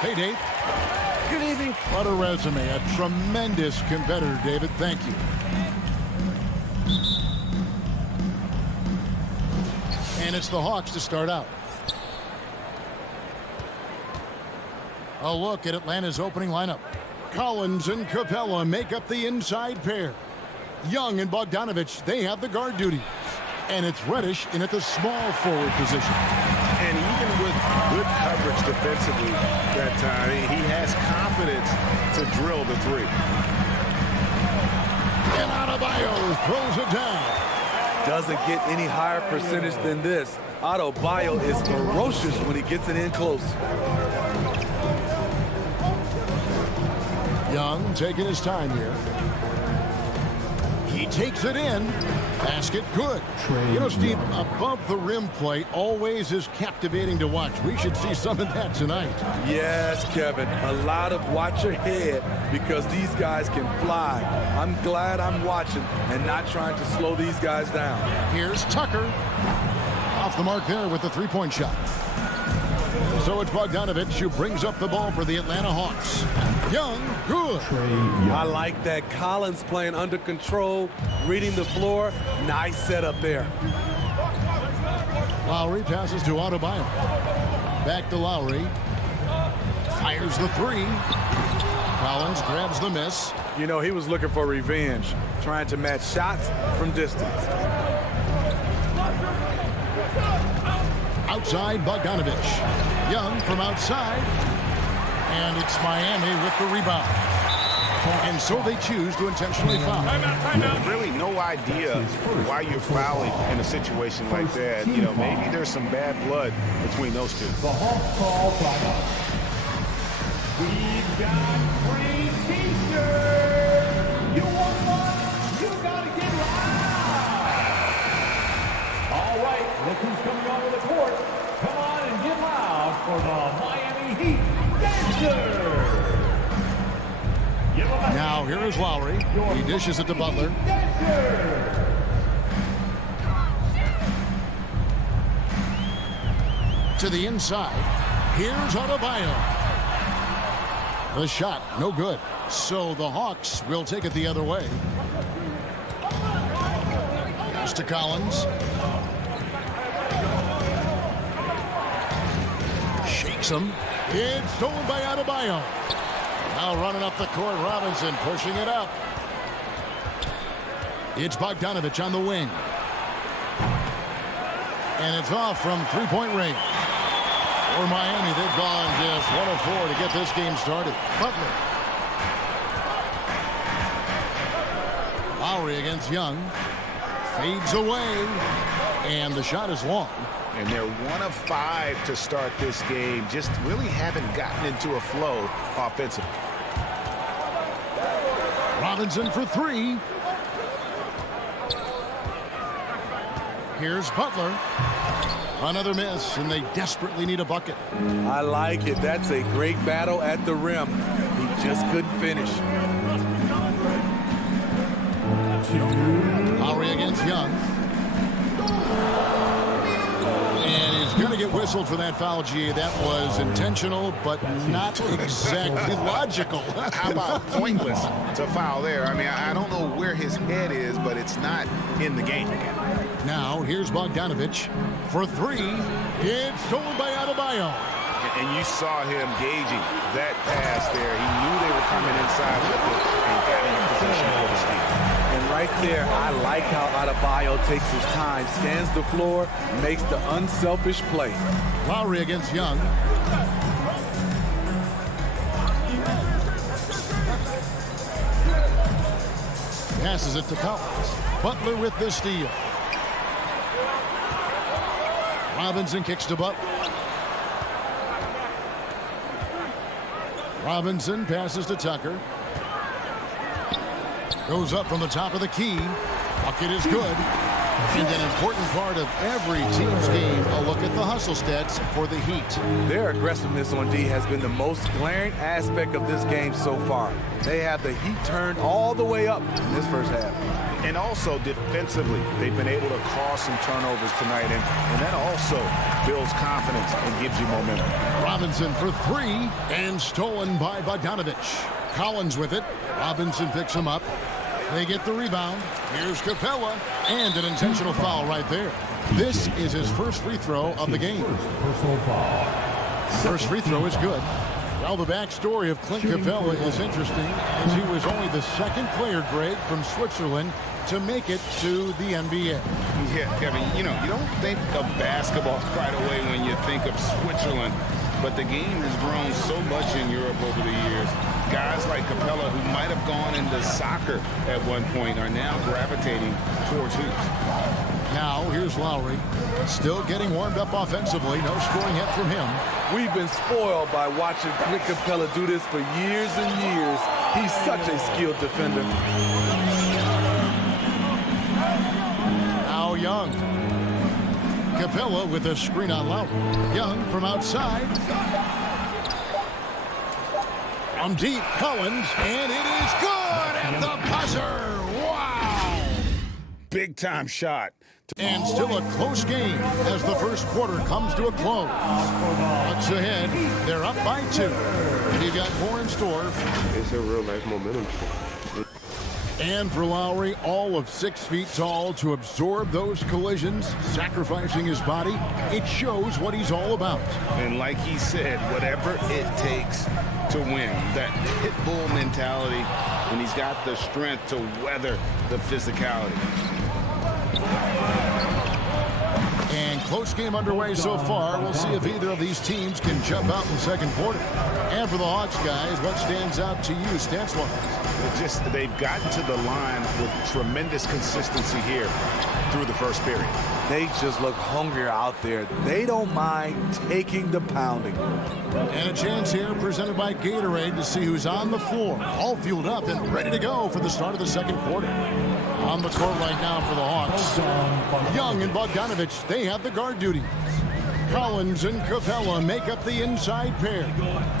Hey, Dave. Good evening. What a resume. A tremendous competitor, David. Thank you. And it's the Hawks to start out. A look at Atlanta's opening lineup. Collins and Capella make up the inside pair. Young and Bogdanovich, they have the guard duties. And it's Reddish in at the small forward position. And even with good coverage defensively that time, he has confidence to drill the three. And Adebayo throws it down. Doesn't get any higher percentage than this. Adebayo is ferocious when he gets it in close. Young taking his time here. He takes it in. Basket good. You know, Steve, above the rim play always is captivating to watch. We should see some of that tonight. Yes, Kevin. A lot of watch your head because these guys can fly. I'm glad I'm watching and not trying to slow these guys down. Here's Tucker. Off the mark there with the three-point shot. So it's Bogdanovich who brings up the ball for the Atlanta Hawks. Young, good. I like that. Collins playing under control, reading the floor. Nice setup there. Lowry passes to Adebayo. Back to Lowry. Fires the three. Collins grabs the miss. You know, he was looking for revenge, trying to match shots from distance. Outside, Bogdanovich. Young from outside. And it's Miami with the rebound. And so they choose to intentionally foul. Really no idea why you're fouling in a situation like that. You know, maybe there's some bad blood between those two. The Hawks call timeout. We've got free t-shirts. You want one? You gotta get loud. All right, look who's coming onto the court. Come on and get loud for the Miami Heat Dancers. Now here is Lowry. He dishes it to Butler. To the inside. Here's Adebayo. The shot, no good. So the Hawks will take it the other way. Pass to Collins. Shakes him. It's stolen by Adebayo. Now running up the court, Robinson pushing it up. It's Bogdanovich on the wing. And it's off from three-point range. For Miami, they've gone just 1 of 4 to get this game started. Butler. Lowry against Young. Fades away. And the shot is long. And they're 1 of 5 to start this game. Just really haven't gotten into a flow offensively. Robinson for three. Here's Butler. Another miss, and they desperately need a bucket. I like it. That's a great battle at the rim. He just couldn't finish. Lowry against Young. And he's going to get whistled for that foul, G. That was intentional, but not exactly logical. How about pointless to foul there? I mean, I don't know where his head is, but it's not in the game. Now, here's Bogdanovich for three. It's stolen by Adebayo. And you saw him gauging that pass there. He knew they were coming inside with it and got in a position for the steal. And right there, I like how Adebayo takes his time, scans the floor, makes the unselfish play. Lowry against Young. Passes it to Collins. Butler with the steal. Robinson kicks to Butler. Robinson passes to Tucker. Goes up from the top of the key. Bucket is good. And an important part of every team's game, a look at the hustle stats for the Heat. Their aggressiveness on D has been the most glaring aspect of this game so far. They have the heat turned all the way up in this first half. And also defensively, they've been able to cause some turnovers tonight, and that also builds confidence and gives you momentum. Robinson for three, and stolen by Bogdanovich. Collins with it. Robinson picks him up. They get the rebound. Here's Capella, and an intentional foul right there. This is his first free throw of the game. Personal foul. First free throw is good. Well, the backstory of Clint Capella is interesting, as he was only the second player, Greg, from Switzerland to make it to the NBA. Yeah, Kevin, you don't think of basketball right away when you think of Switzerland, but the game has grown so much in Europe over the years. Guys like Capella, who might have gone into soccer at one point, are now gravitating towards hoops. Now, here's Lowry. Still getting warmed up offensively. No scoring yet from him. We've been spoiled by watching Clint Capella do this for years and years. He's such a skilled defender. Now Young. Capella with a screen on Lowry. Young from outside. From deep, Collins, and it is good at the buzzer. Wow! Big-time shot. And still a close game as the first quarter comes to a close. Bucks ahead. They're up by 2. You got more in store. It's a real life momentum. And for Lowry, all of 6 feet tall to absorb those collisions, sacrificing his body. It shows what he's all about. And like he said, whatever it takes to win, that pit bull mentality, and he's got the strength to weather the physicality. And close game underway so far. We'll see if either of these teams can jump out in the second quarter. And for the Hawks, guys, what stands out to you stats-wise? They've gotten to the line with tremendous consistency here through the first period. They just look hungrier out there. They don't mind taking the pounding. And a chance here presented by Gatorade to see who's on the floor. All fueled up and ready to go for the start of the second quarter. On the court right now for the Hawks. Young and Bogdanovich, they have the guard duties. Collins and Capella make up the inside pair.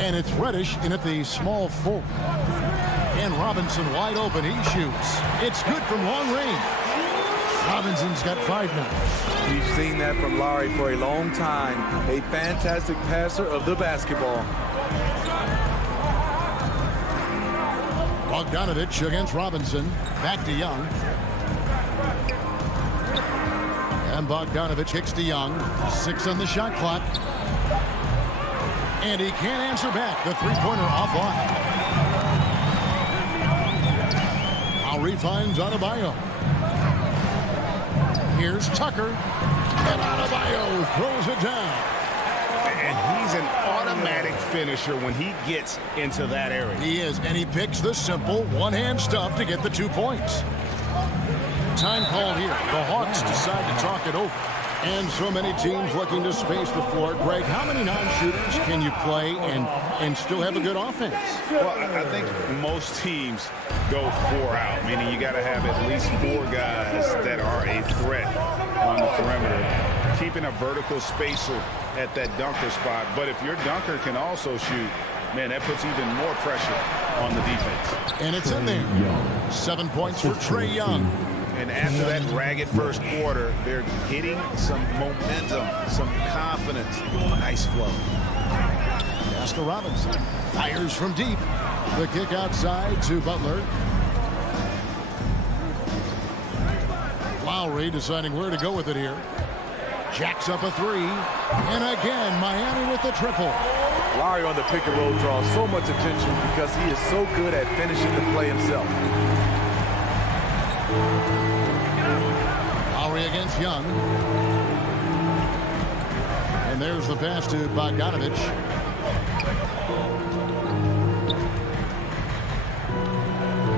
And it's Reddish in at the small 4. And Robinson wide open. He shoots. It's good from long range. Robinson's got 5 now. We've seen that from Lowry for a long time. A fantastic passer of the basketball. Bogdanovich against Robinson. Back to Young. And Bogdanovich kicks to Young. 6 on the shot clock. And he can't answer back. The three-pointer offline. Lowry finds Adebayo. Here's Tucker. And Adebayo throws it down. And he's an automatic finisher when he gets into that area. He is, and he picks the simple one-hand stuff to get the 2 points. Time called here. The Hawks decide to talk it over. And so many teams looking to space the floor. Greg, how many non-shooters can you play and still have a good offense? Well, I think most teams go 4 out, meaning you got to have at least 4 guys that are a threat on the perimeter, keeping a vertical spacer at that dunker spot. But if your dunker can also shoot, man, that puts even more pressure on the defense. And it's in there. 7 points for Trae Young. And after that ragged first quarter, they're hitting some momentum, some confidence. Nice flow. Pass to Robinson. Fires from deep. The kick outside to Butler. Lowry deciding where to go with it here. Jacks up a 3. And again, Miami with the triple. Lowry on the pick and roll draws so much attention because he is so good at finishing the play himself. Lowry against Young. And there's the pass to Bogdanovich.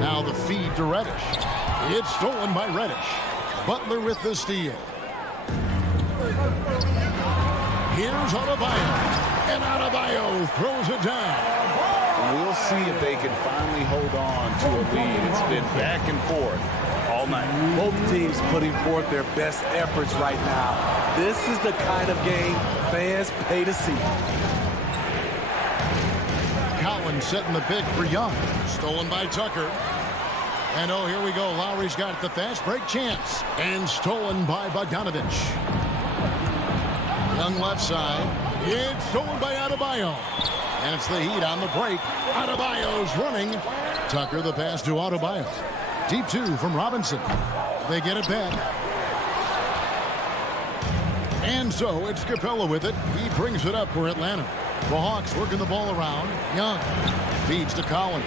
Now the feed to Reddish. It's stolen by Reddish. Butler with the steal. Here's Adebayo. And Adebayo throws it down. We'll see if they can finally hold on to a lead. It's been back and forth all night. Both teams putting forth their best efforts right now. This is the kind of game fans pay to see. Collins setting the pick for Young. Stolen by Tucker. And oh, here we go. Lowry's got the fast break chance. And stolen by Bogdanovich. Young left side. It's stolen by Adebayo. And it's the Heat on the break. Adebayo's running. Tucker the pass to Adebayo. Deep two from Robinson. They get it back. And so it's Capella with it. He brings it up for Atlanta. The Hawks working the ball around. Young feeds to Collins.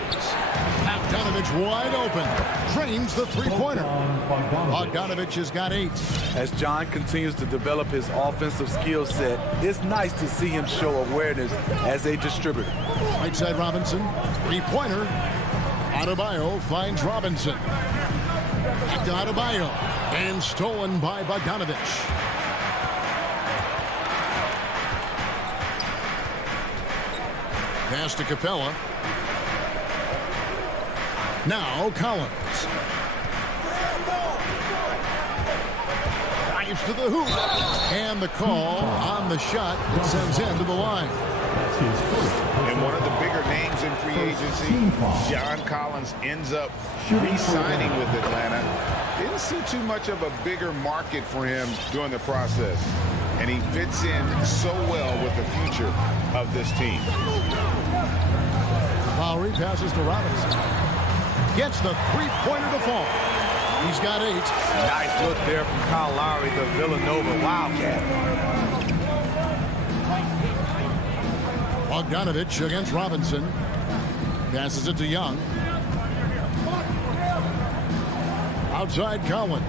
Bogdanovich wide open. Drains the three-pointer. Bogdanovich has got 8. As John continues to develop his offensive skill set, it's nice to see him show awareness as a distributor. Right side Robinson. Three-pointer. Adebayo finds Robinson. Back to Adebayo. And stolen by Bogdanovich. Pass to Capella. Now Collins. Drives to the hoop. And the call on the shot that sends him to the line. And one of the bigger names in free agency, John Collins, ends up re-signing with Atlanta. Didn't see too much of a bigger market for him during the process. And he fits in so well with the future of this team. Lowry passes to Robinson. Gets the three-pointer to fall. He's got 8. Nice look there from Kyle Lowry, the Villanova Wildcat. Bogdanovich against Robinson. Passes it to Young. Outside Collins.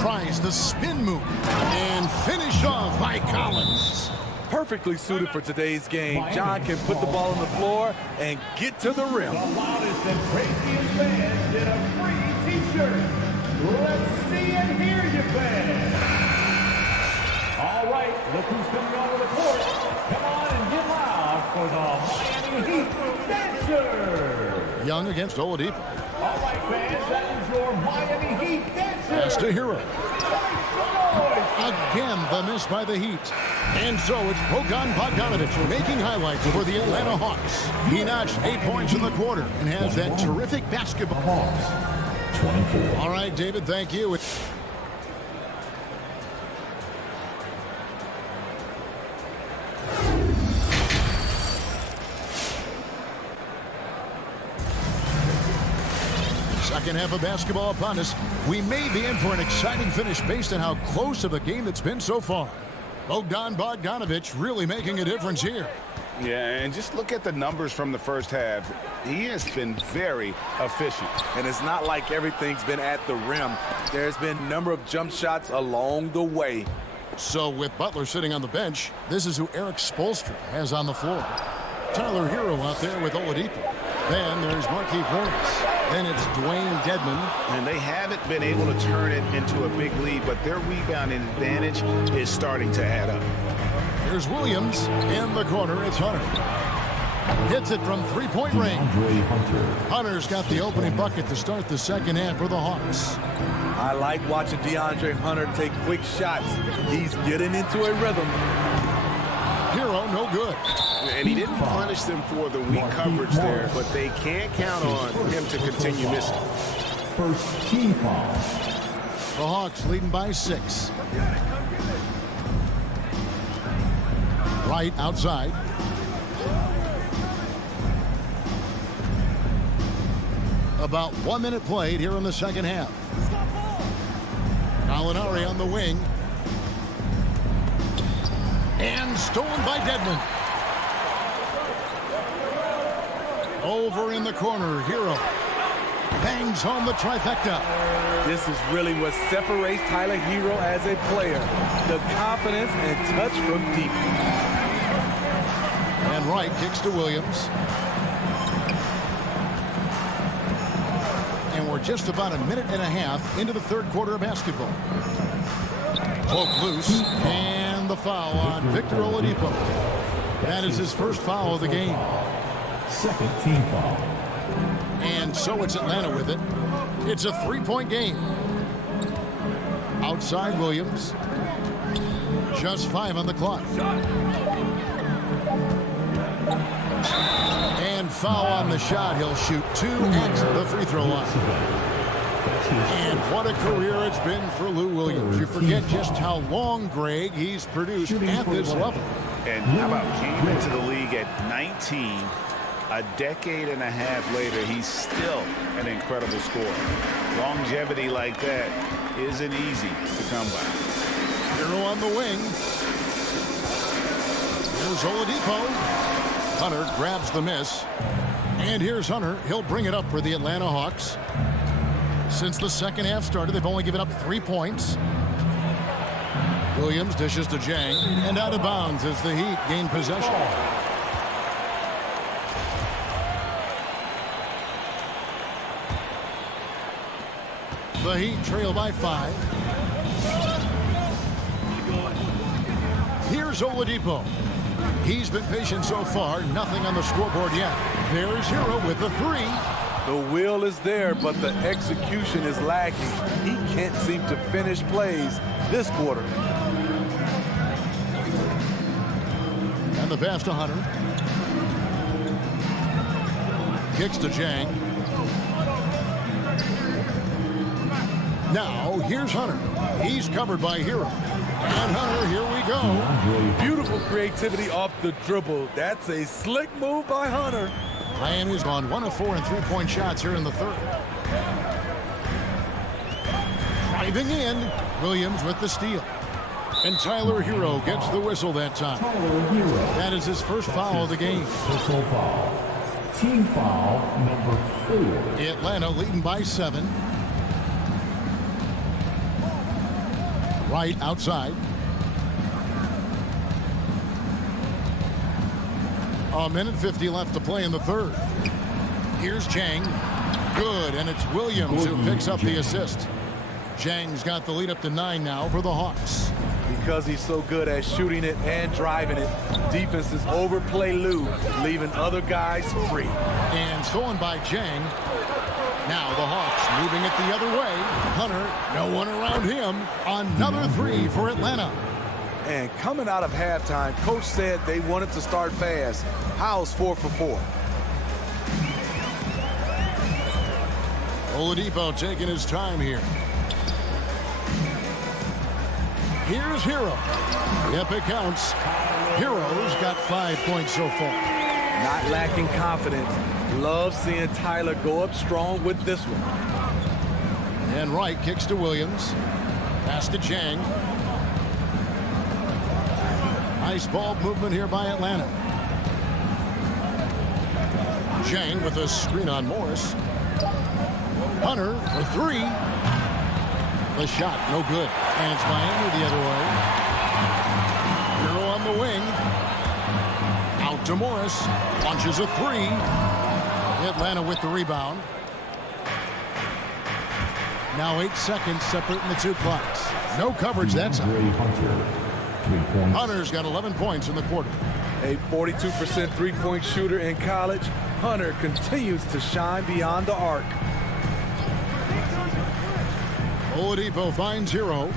Tries the spin move. And finished off by Collins. Perfectly suited for today's game. John can put the ball on the floor and get to the rim. The loudest and craziest fans get a free T-shirt. Let's see and hear you, fans. All right, look who's coming onto the court. Come on and get loud for the Miami Heat Dancer. Young against Oladipo. All right, fans, that is your Miami Heat Dancer. Pass to Hero. Again, the miss by the Heat. And so it's Bogdanovich making highlights for the Atlanta Hawks. He notched 8 points in the quarter and has that terrific basketball. Hawks, 24. All right, David, thank you. Second half of basketball upon us. We may be in for an exciting finish based on how close of a game it's been so far. Bogdanovich really making a difference here. Yeah, and just look at the numbers from the first half. He has been very efficient. And it's not like everything's been at the rim. There's been a number of jump shots along the way. So with Butler sitting on the bench, this is who Eric Spoelstra has on the floor. Tyler Hero out there with Oladipo. Then there's Markieff Morris. Then it's Dwayne Dedmon. And they haven't been able to turn it into a big lead, but their rebounding advantage is starting to add up. Here's Williams. In the corner, it's Hunter. Hits it from three-point range. Hunter's got the opening bucket to start the second half for the Hawks. I like watching DeAndre Hunter take quick shots. He's getting into a rhythm. Hero, no good. And he didn't punish them for the weak coverage there, but they can't count on him to continue missing. First team foul. The Hawks leading by 6. Right outside. About 1 minute played here in the second half. Gallinari on the wing. And stolen by Dedmon. Over in the corner, Hero bangs home the trifecta. This is really what separates Tyler Hero as a player. The confidence and touch from deep. And Wright kicks to Williams. And we're just about a minute and a half into the third quarter of basketball. Poke loose, and the foul on Victor Oladipo. That is his first foul of the game. Second team foul. And so it's Atlanta with it. It's a three-point game. Outside Williams. Just 5 on the clock. And foul on the shot. He'll shoot 2 at the free throw line. And what a career it's been for Lou Williams. You forget just how long, Greg, he's produced at this level. And how about came into the league at 19. A decade and a half later, he's still an incredible scorer. Longevity like that isn't easy to come by. Hero on the wing. Here's Oladipo. Hunter grabs the miss. And here's Hunter. He'll bring it up for the Atlanta Hawks. Since the second half started, they've only given up 3 points. Williams dishes to Jang. And out of bounds as the Heat gain possession. The Heat trail by 5. Here's Oladipo. He's been patient so far. Nothing on the scoreboard yet. There's Hero with the 3. The will is there, but the execution is lacking. He can't seem to finish plays this quarter. And the pass to Hunter. Kicks to Jang. Now, here's Hunter. He's covered by Hero. And Hunter, here we go. Beautiful creativity off the dribble. That's a slick move by Hunter. Miami's gone 1 of 4 in 3-point shots here in the third. Driving in, Williams with the steal. And Tyler Hero gets the whistle that time. That is his first foul of the game. Personal foul. Team foul number 4. Atlanta leading by 7. Right outside. A minute 50 left to play in the third. Here's Jang. Good, and it's Williams who picks up the assist. Jang's got the lead up to 9 now for the Hawks. Because he's so good at shooting it and driving it, defenses overplay Lou, leaving other guys free. And stolen by Jang. Now the Hawks moving it the other way. Hunter, no one around him. Another 3 for Atlanta. And coming out of halftime, coach said they wanted to start fast. How's 4 for 4? Oladipo taking his time here. Here's Hero. Yep, it counts. Hero's got 5 points so far. Not lacking confidence. Love seeing Tyler go up strong with this one. And Wright kicks to Williams. Pass to Jang. Nice ball movement here by Atlanta. Jang with a screen on Morris. Hunter for 3. The shot, no good. And it's Miami the other way. Hero on the wing. Out to Morris. Launches a 3. Atlanta with the rebound. Now 8 seconds separating the 2 clocks. No coverage that time. Hunter's got 11 points in the quarter. A 42% three-point shooter in college, Hunter continues to shine beyond the arc. Oladipo finds Hero.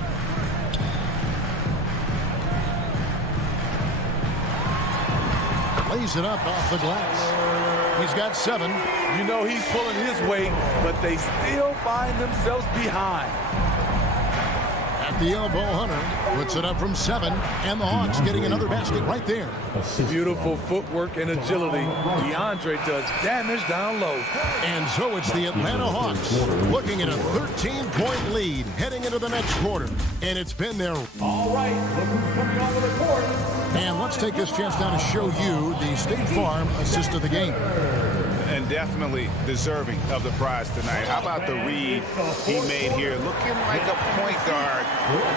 Lays it up off the glass. He's got 7. You know he's pulling his weight, but they still find themselves behind. At the elbow, Hunter puts it up from 7, and the Hawks getting another basket right there. Beautiful footwork and agility. DeAndre does damage down low. And so it's the Atlanta Hawks looking at a 13-point lead heading into the next quarter. And it's been their... All right, look who's coming onto the court. And let's take this chance now to show you the State Farm assist of the game. And definitely deserving of the prize tonight. How about the read he made here? Looking like a point guard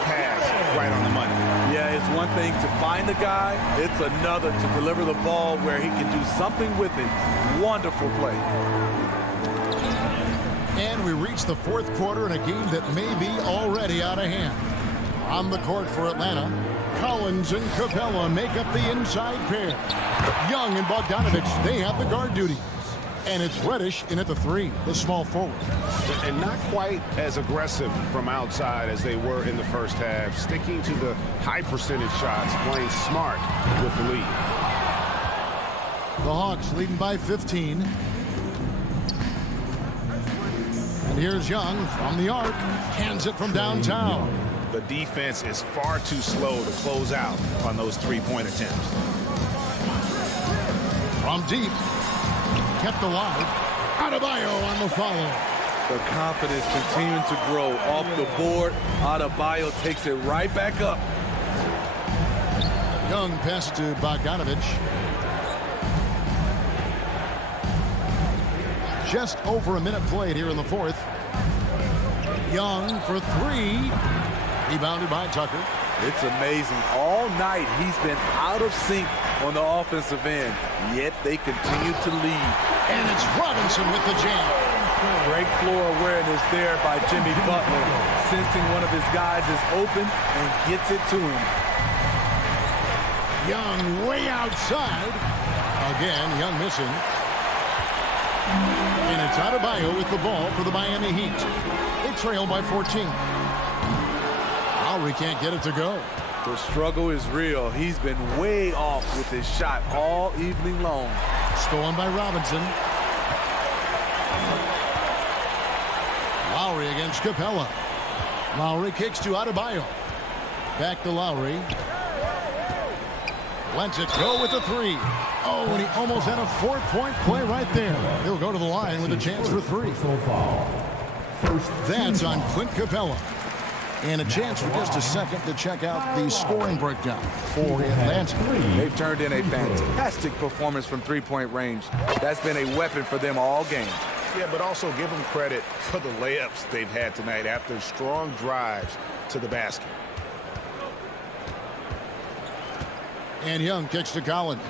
pass right on the money. Yeah, it's one thing to find a guy. It's another to deliver the ball where he can do something with it. Wonderful play. And we reach the fourth quarter in a game that may be already out of hand. On the court for Atlanta, Collins and Capella make up the inside pair. Young and Bogdanovich, they have the guard duty. And it's Reddish in at the 3, the small forward. And not quite as aggressive from outside as they were in the first half, sticking to the high percentage shots, playing smart with the lead. The Hawks leading by 15. And here's Young from the arc. Hands it from downtown. The defense is far too slow to close out on those three-point attempts. From deep. Kept alive. Adebayo on the follow. The confidence continuing to grow off the board. Adebayo takes it right back up. Young pass to Bogdanovich. Just over a minute played here in the fourth. Young for three. Rebounded by Tucker. It's amazing. All night he's been out of sync on the offensive end, yet they continue to lead. And it's Robinson with the jam. Great floor awareness there by Jimmy Butler, sensing one of his guys is open and gets it to him. Young way outside. Again, Young missing. And it's Adebayo with the ball for the Miami Heat. They trail by 14. Lowry can't get it to go. The struggle is real. He's been way off with his shot all evening long. Stolen by Robinson. Lowry against Capella. Lowry kicks to Adebayo. Back to Lowry. Lets it go with the three. Oh, and he almost had a four-point play right there. He'll go to the line with a chance for three. That's on Clint Capella. And a chance for just a second to check out the scoring breakdown for Atlanta. They've turned in a fantastic performance from three-point range. That's been a weapon for them all game. Yeah, but also give them credit for the layups they've had tonight after strong drives to the basket. And Young kicks to Collins.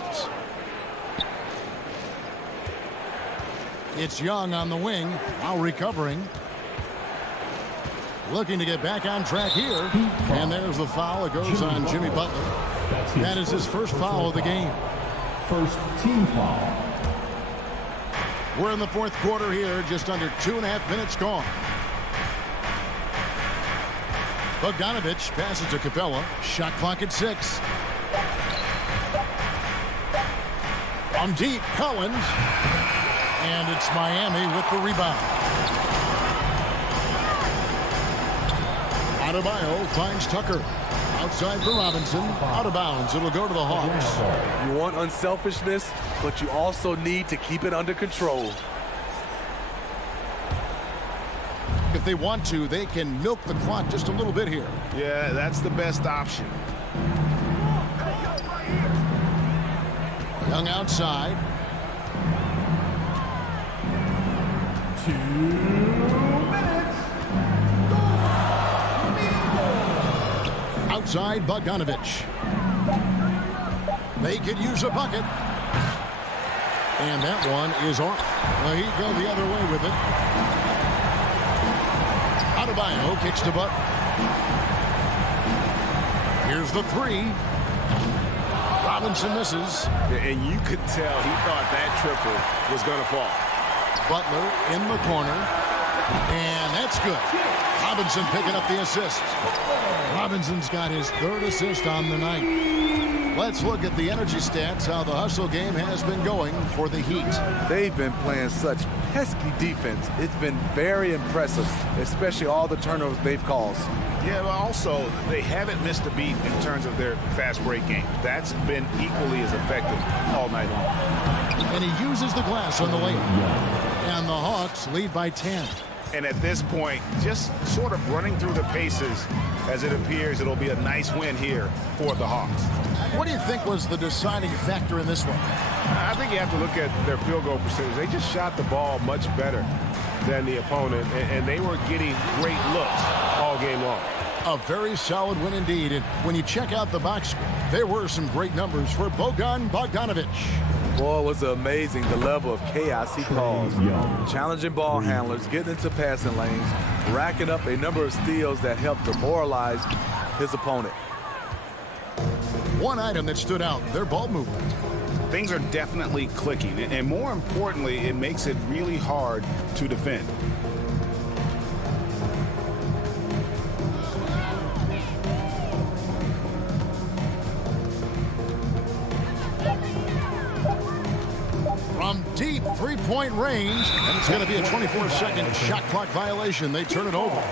It's Young on the wing, now recovering. Looking to get back on track here. And there's the foul. It goes on Jimmy Butler. That is his first foul of the game. First team foul. We're in the fourth quarter here. Just under 2.5 minutes gone. Bogdanovich passes to Capella. Shot clock at 6. From deep, Collins. And it's Miami with the rebound. Adebayo finds Tucker. Outside for Robinson. Out of bounds. It'll go to the Hawks. You want unselfishness, but you also need to keep it under control. If they want to, they can milk the clock just a little bit here. Yeah, that's the best option. Young outside. 2 minutes. Outside Bogdanovich. They could use a bucket. And that one is off. Well, he'd go the other way with it. Adebayo kicks to Butler. Here's the three. Robinson misses. And you could tell he thought that triple was going to fall. Butler in the corner. And that's good. Robinson picking up the assist. Robinson's got his third assist on the night. Let's look at the energy stats, how the hustle game has been going for the Heat. They've been playing such pesky defense. It's been very impressive, especially all the turnovers they've caused. Yeah, but also they haven't missed a beat in terms of their fast break game. That's been equally as effective all night long. And he uses the glass on the layup. And the Hawks lead by 10. And at this point, just sort of running through the paces, as it appears it'll be a nice win here for the Hawks. What do you think was the deciding factor in this one? I think you have to look at their field goal percentage. They just shot the ball much better than the opponent, and they were getting great looks all game long. A very solid win indeed. And when you check out the box score, there were some great numbers for Bogdanovich. Boy, it was amazing the level of chaos he caused. Challenging ball handlers, getting into passing lanes, racking up a number of steals that helped demoralize his opponent. One item that stood out, their ball movement. Things are definitely clicking, and more importantly, it makes it really hard to defend. from deep three-point range. And it's going to be a 24-second shot clock violation. They turn it over.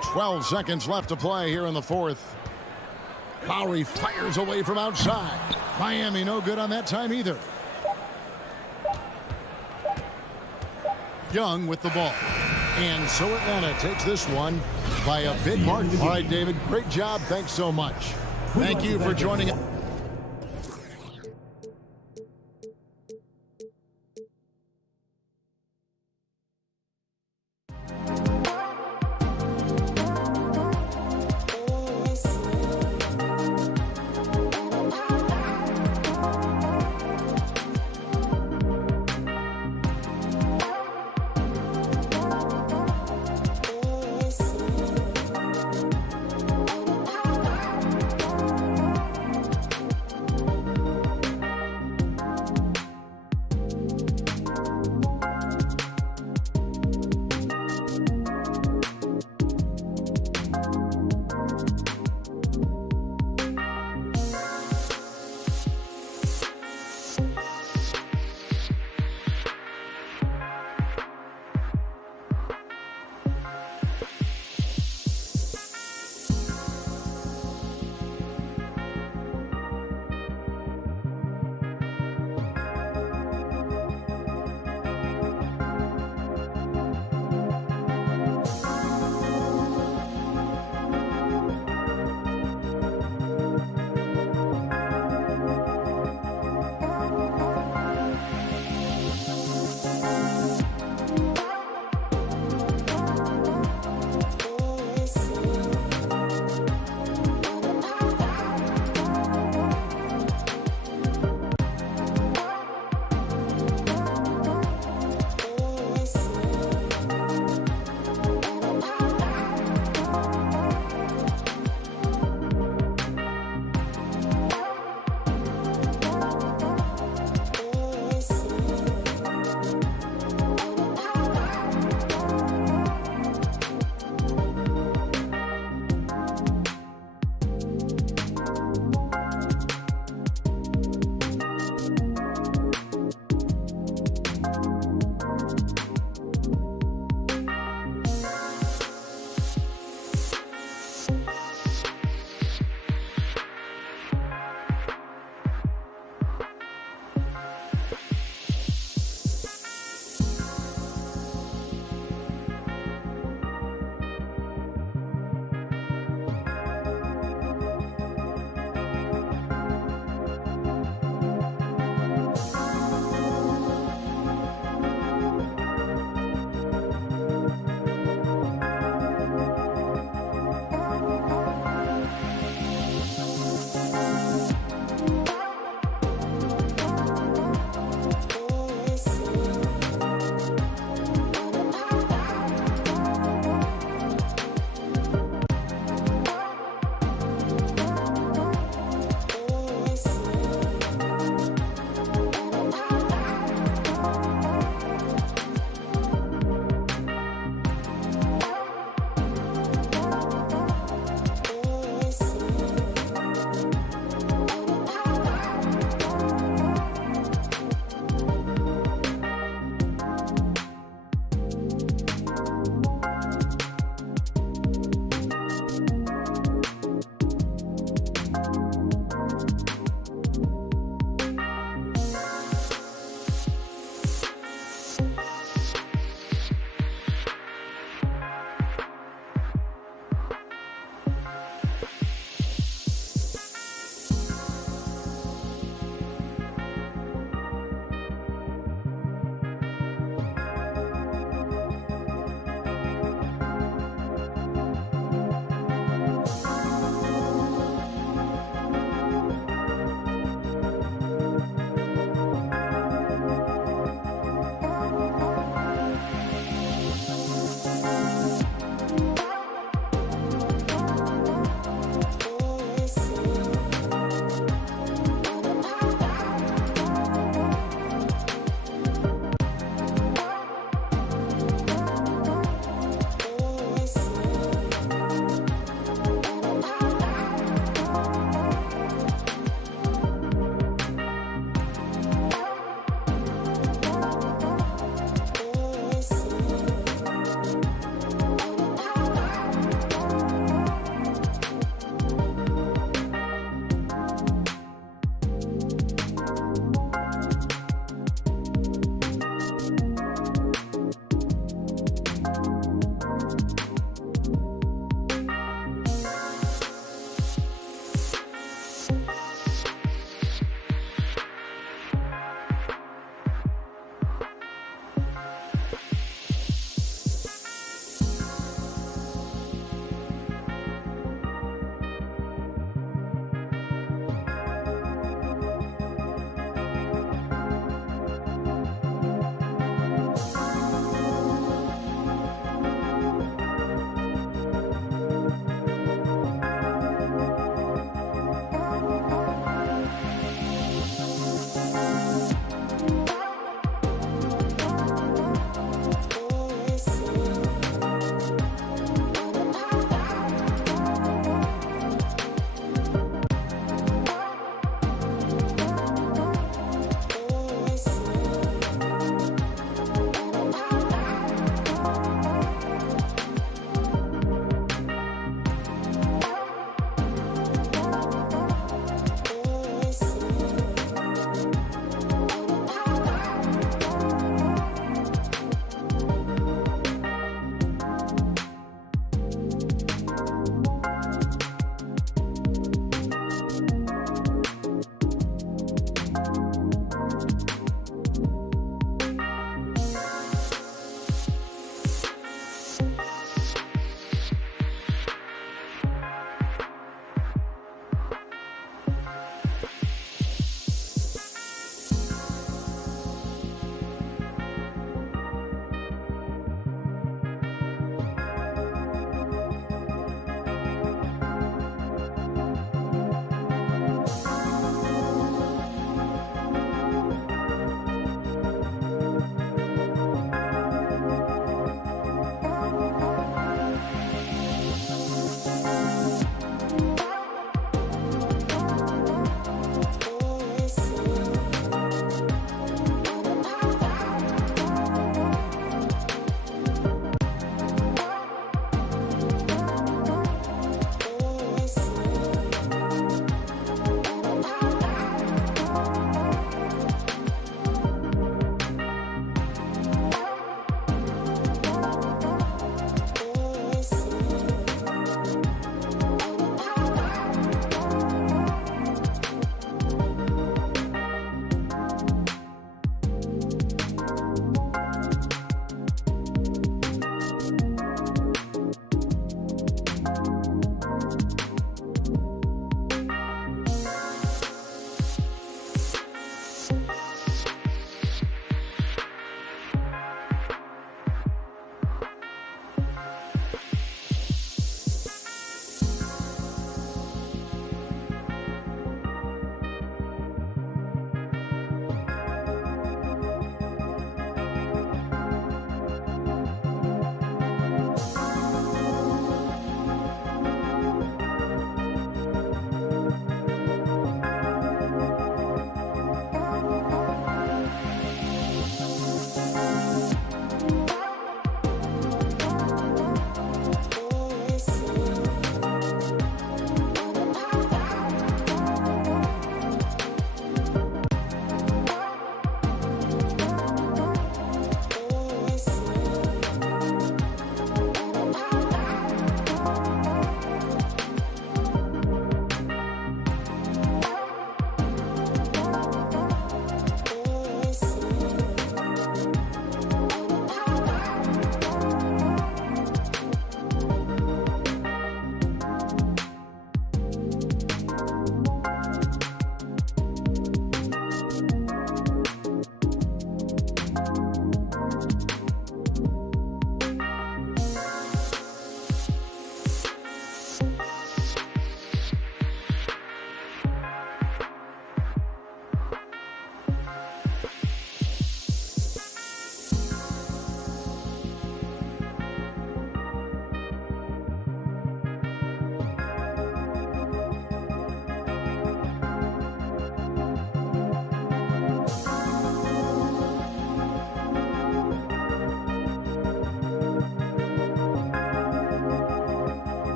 12 seconds left to play here in the fourth. Lowry fires away from outside. Miami no good on that time either. Young with the ball. And so Atlanta takes this one by a big margin. All right, David, great job. Thanks so much. Thank you for joining us.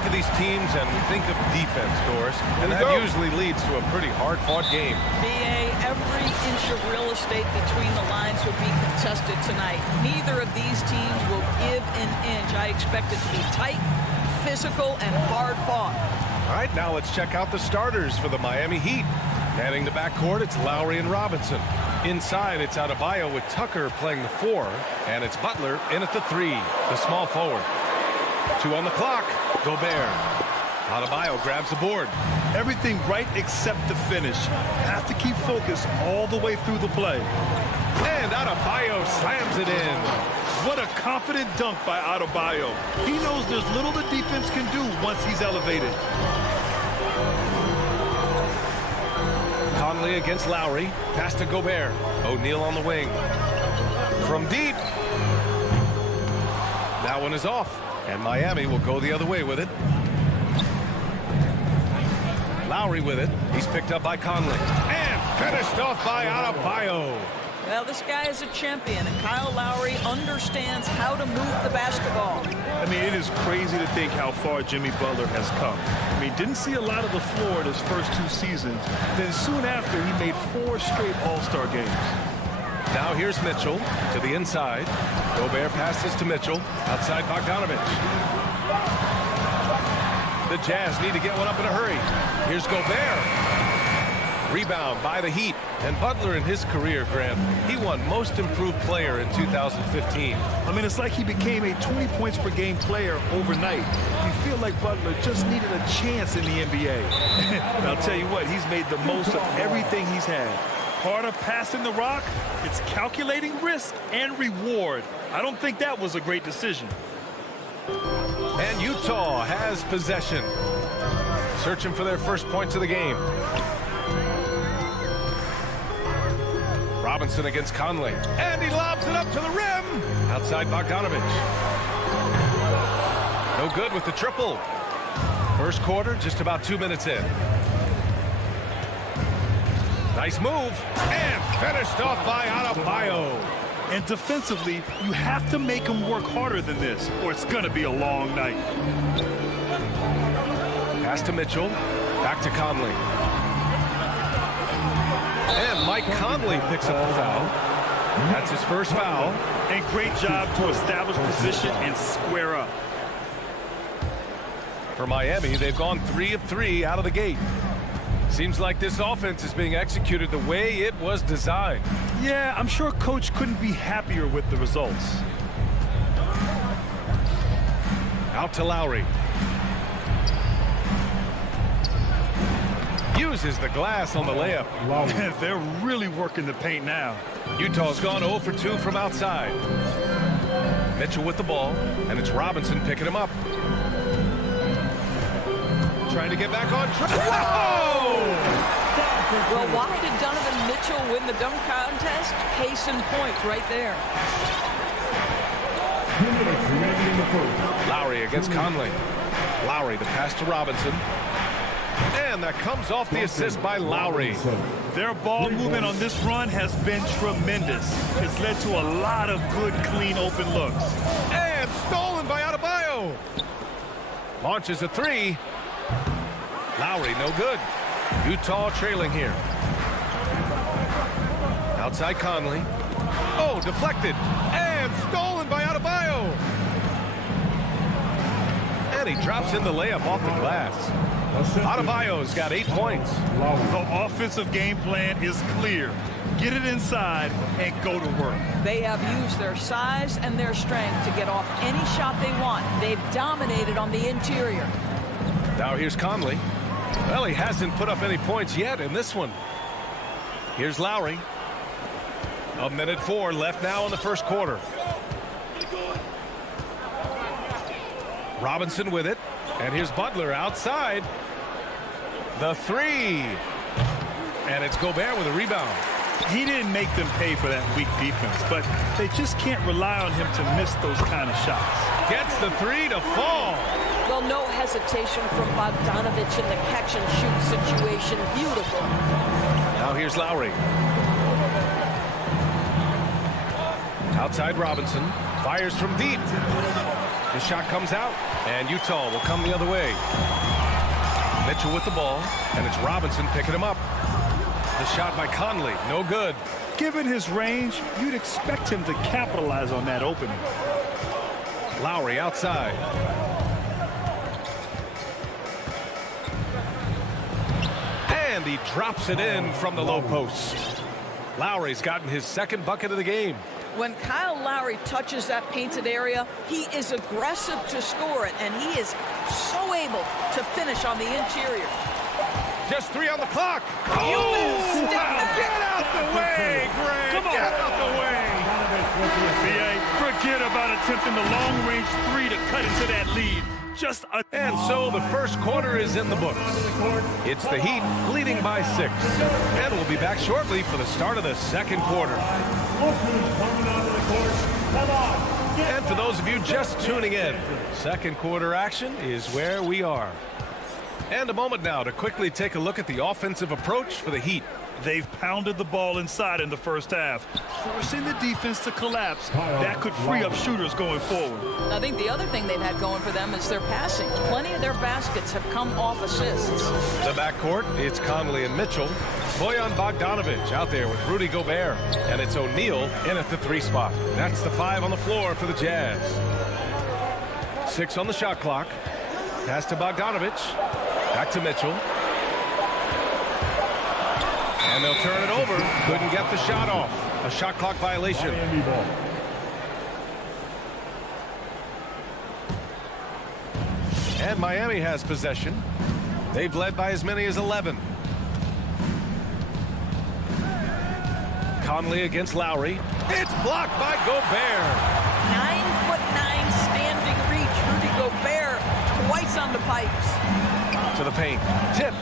think of these teams and we think of defense, Doris, and that usually leads to a pretty hard-fought game. BA, every inch of real estate between the lines will be contested tonight. Neither of these teams will give an inch. I expect it to be tight, physical, and hard-fought. All right, now let's check out the starters for the Miami Heat. Manning the backcourt, it's Lowry and Robinson. Inside, it's Adebayo with Tucker playing the 4, and it's Butler in at the 3, the small forward. 2 on the clock, Gobert. Adebayo grabs the board. Everything right except the finish. Have to keep focused all the way through the play. And Adebayo slams it in. What a confident dunk by Adebayo. He knows there's little the defense can do once he's elevated. Conley against Lowry. Pass to Gobert. O'Neal on the wing. From deep. That one is off. And Miami will go the other way with it. Lowry with it. He's picked up by Conley. And finished off by Adebayo. Well, this guy is a champion, and Kyle Lowry understands how to move the basketball. I mean, it is crazy to think how far Jimmy Butler has come. I mean, didn't see a lot of the floor in his first 2 seasons. Then soon after, he made 4 straight All-Star games. Now here's Mitchell to the inside. Gobert passes to Mitchell. Outside Bogdanovich. The Jazz need to get one up in a hurry. Here's Gobert. Rebound by the Heat. And Butler in his career, Grant, he won Most Improved Player in 2015. I mean, it's like he became a 20 points per game player overnight. You feel like Butler just needed a chance in the NBA. And I'll tell you what, he's made the most of everything he's had. Part of passing the rock, it's calculating risk and reward. I don't think that was a great decision. And Utah has possession. Searching for their first points of the game. Robinson against Conley. And he lobs it up to the rim. Outside Bogdanovich. No good with the triple. First quarter, just about 2 minutes in. Nice move. And finished off by Adebayo. And defensively, you have to make him work harder than this, or it's going to be a long night. Pass to Mitchell. Back to Conley. And Mike Conley picks up the foul. That's his first foul. And great job to establish position and square up. For Miami, they've gone 3 of 3 out of the gate. Seems like this offense is being executed the way it was designed. Yeah, I'm sure Coach couldn't be happier with the results. Out to Lowry. Uses the glass on the layup. They're really working the paint now. Utah's gone 0 for 2 from outside. Mitchell with the ball, and it's Robinson picking him up. Trying to get back on track. Whoa! Well, why did Donovan Mitchell win the dunk contest? Case in point right there. Lowry against Conley. Lowry, the pass to Robinson. And that comes off the assist by Lowry. Their ball movement on this run has been tremendous. It's led to a lot of good, clean, open looks. And stolen by Adebayo. Launches a 3. Lowry, no good. Utah trailing here. Outside Conley. Oh, deflected. And stolen by Adebayo. And he drops in the layup off the glass. Adebayo's got 8 points. The offensive game plan is clear. Get it inside and go to work. They have used their size and their strength to get off any shot they want. They've dominated on the interior. Now here's Conley. Well, he hasn't put up any points yet in this one. Here's Lowry. 1:04 left now in the first quarter. Robinson with it. And here's Butler outside. The 3. And it's Gobert with a rebound. He didn't make them pay for that weak defense, but they just can't rely on him to miss those kind of shots. Gets the 3 to fall. Well, no hesitation from Bogdanovich in the catch-and-shoot situation. Beautiful. Now here's Lowry. Outside Robinson. Fires from deep. The shot comes out, and Utah will come the other way. Mitchell with the ball, and it's Robinson picking him up. The shot by Conley, no good. Given his range, you'd expect him to capitalize on that opening. Lowry outside. And he drops it in from the low post. Lowry's gotten his second bucket of the game. When Kyle Lowry touches that painted area, he is aggressive to score it, and he is so able to finish on the interior. Just 3 on the clock. Oh, Get out the way, Greg. Come on. Get out the way. NBA, forget about attempting the long-range 3 to cut into that lead. And so the first quarter is in the books. It's the Heat leading by 6. And we'll be back shortly for the start of the second quarter. And for those of you just tuning in, second quarter action is where we are. And a moment now to quickly take a look at the offensive approach for the Heat. They've pounded the ball inside in the first half, forcing the defense to collapse. That could free up shooters going forward. I think the other thing they've had going for them is their passing. Plenty of their baskets have come off assists. The backcourt, it's Conley and Mitchell. Bojan Bogdanovic out there with Rudy Gobert. And it's O'Neal in at the 3 spot. That's the 5 on the floor for the Jazz. 6 on the shot clock. Pass to Bogdanovic. Back to Mitchell. And they'll turn it over. Couldn't get the shot off. A shot clock violation. And Miami has possession. They've led by as many as 11. Conley against Lowry. It's blocked by Gobert. 9'9" standing reach. Rudy Gobert twice on the pipes. To the paint. Tipped.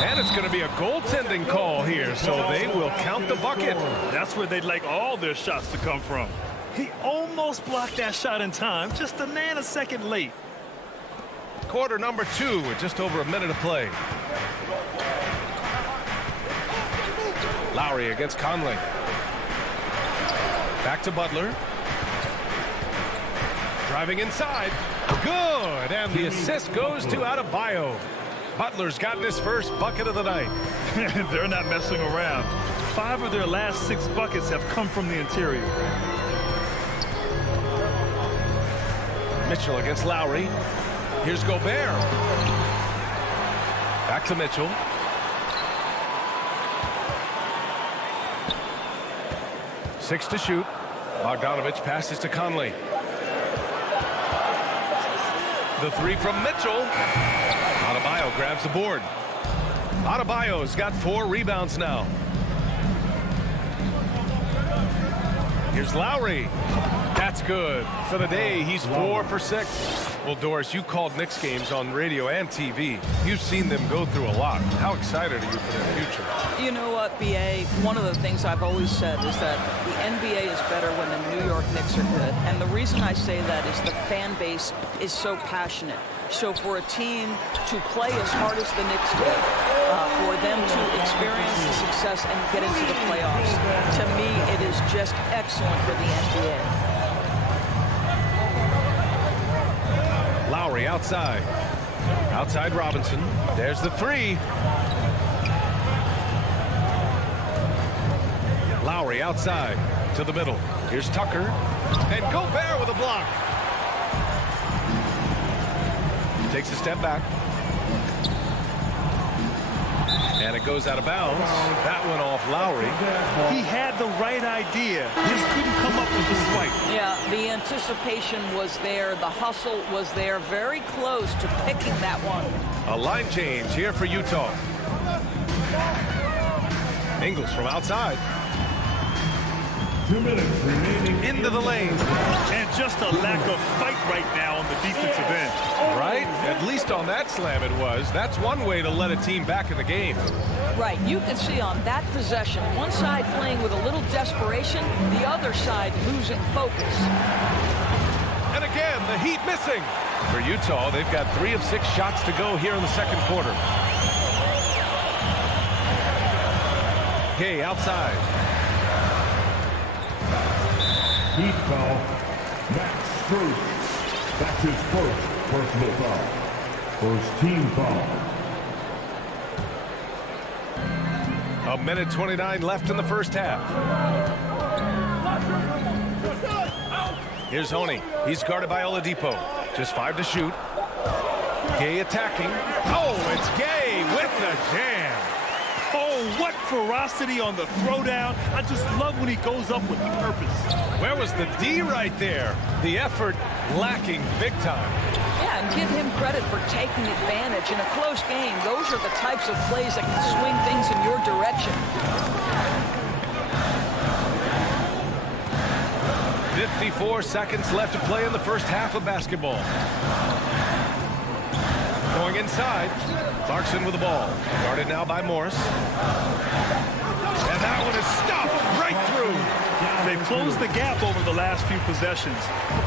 And it's going to be a goaltending call here, so they will count the bucket. That's where they'd like all their shots to come from. He almost blocked that shot in time, just a nanosecond late. Quarter number 2 with just over a minute of play. Lowry against Conley. Back to Butler. Driving inside. Good. And the assist goes to Adebayo. Butler's gotten his first bucket of the night. They're not messing around. 5 of their last 6 buckets have come from the interior. Mitchell against Lowry. Here's Gobert. Back to Mitchell. Six to shoot. Bogdanovic passes to Conley. The 3 from Mitchell. Adebayo grabs the board. Adebayo's got 4 rebounds now. Here's Lowry. That's good. For the day, he's 4 for 6. Well, Doris, you called Knicks games on radio and TV. You've seen them go through a lot. How excited are you for their future? You know what, BA? One of the things I've always said is that the NBA is better when the New York Knicks are good. And the reason I say that is the fan base is so passionate. So for a team to play as hard as the Knicks did, for them to experience the success and get into the playoffs, to me, it is just excellent for the NBA. Lowry outside. Outside Robinson. There's the 3. Lowry outside to the middle. Here's Tucker. And Gobert with a block. Takes a step back. And it goes out of bounds. That went off Lowry. He had the right idea. Just couldn't come up with the swipe. Yeah, the anticipation was there. The hustle was there. Very close to picking that one. A line change here for Utah. Ingles from outside. 2 minutes remaining. Into the lane. And just a lack of fight right now on the defensive end. Right? At least on that slam it was. That's one way to let a team back in the game. Right. You can see on that possession, one side playing with a little desperation, the other side losing focus. And again, the Heat missing. For Utah, they've got 3 of 6 shots to go here in the second quarter. Gay outside. Heat foul. Max Strus. That's his first personal foul. First team foul. A minute 29 left in the first half. Here's Honey. He's guarded by Oladipo. Just 5 to shoot. Gay attacking. Oh, it's Gay with the jam. Oh, what ferocity on the throwdown. I just love when he goes up with purpose. Where was the D right there? The effort lacking big time. Yeah, and give him credit for taking advantage. In a close game, those are the types of plays that can swing things in your direction. 54 seconds left to play in the first half of basketball. Going inside. Clarkson with the ball. Guarded now by Morris. And that one is stuffed right through. They've closed the gap over the last few possessions.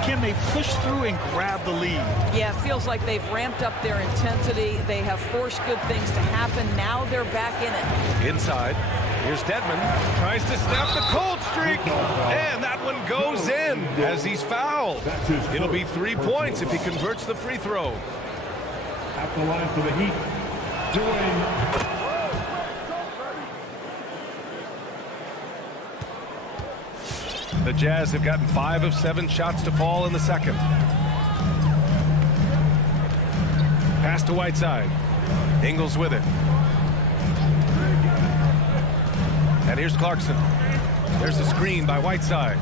Can they push through and grab the lead? Yeah, it feels like they've ramped up their intensity. They have forced good things to happen. Now they're back in it. Inside. Here's Dedmon. Tries to snap the cold streak. And that one goes in as he's fouled. It'll be 3 points if he converts the free throw. At the line for the Heat. The Jazz have gotten 5 of 7 shots to fall in the second. Pass to Whiteside. Ingles with it. And here's Clarkson. There's a screen by Whiteside.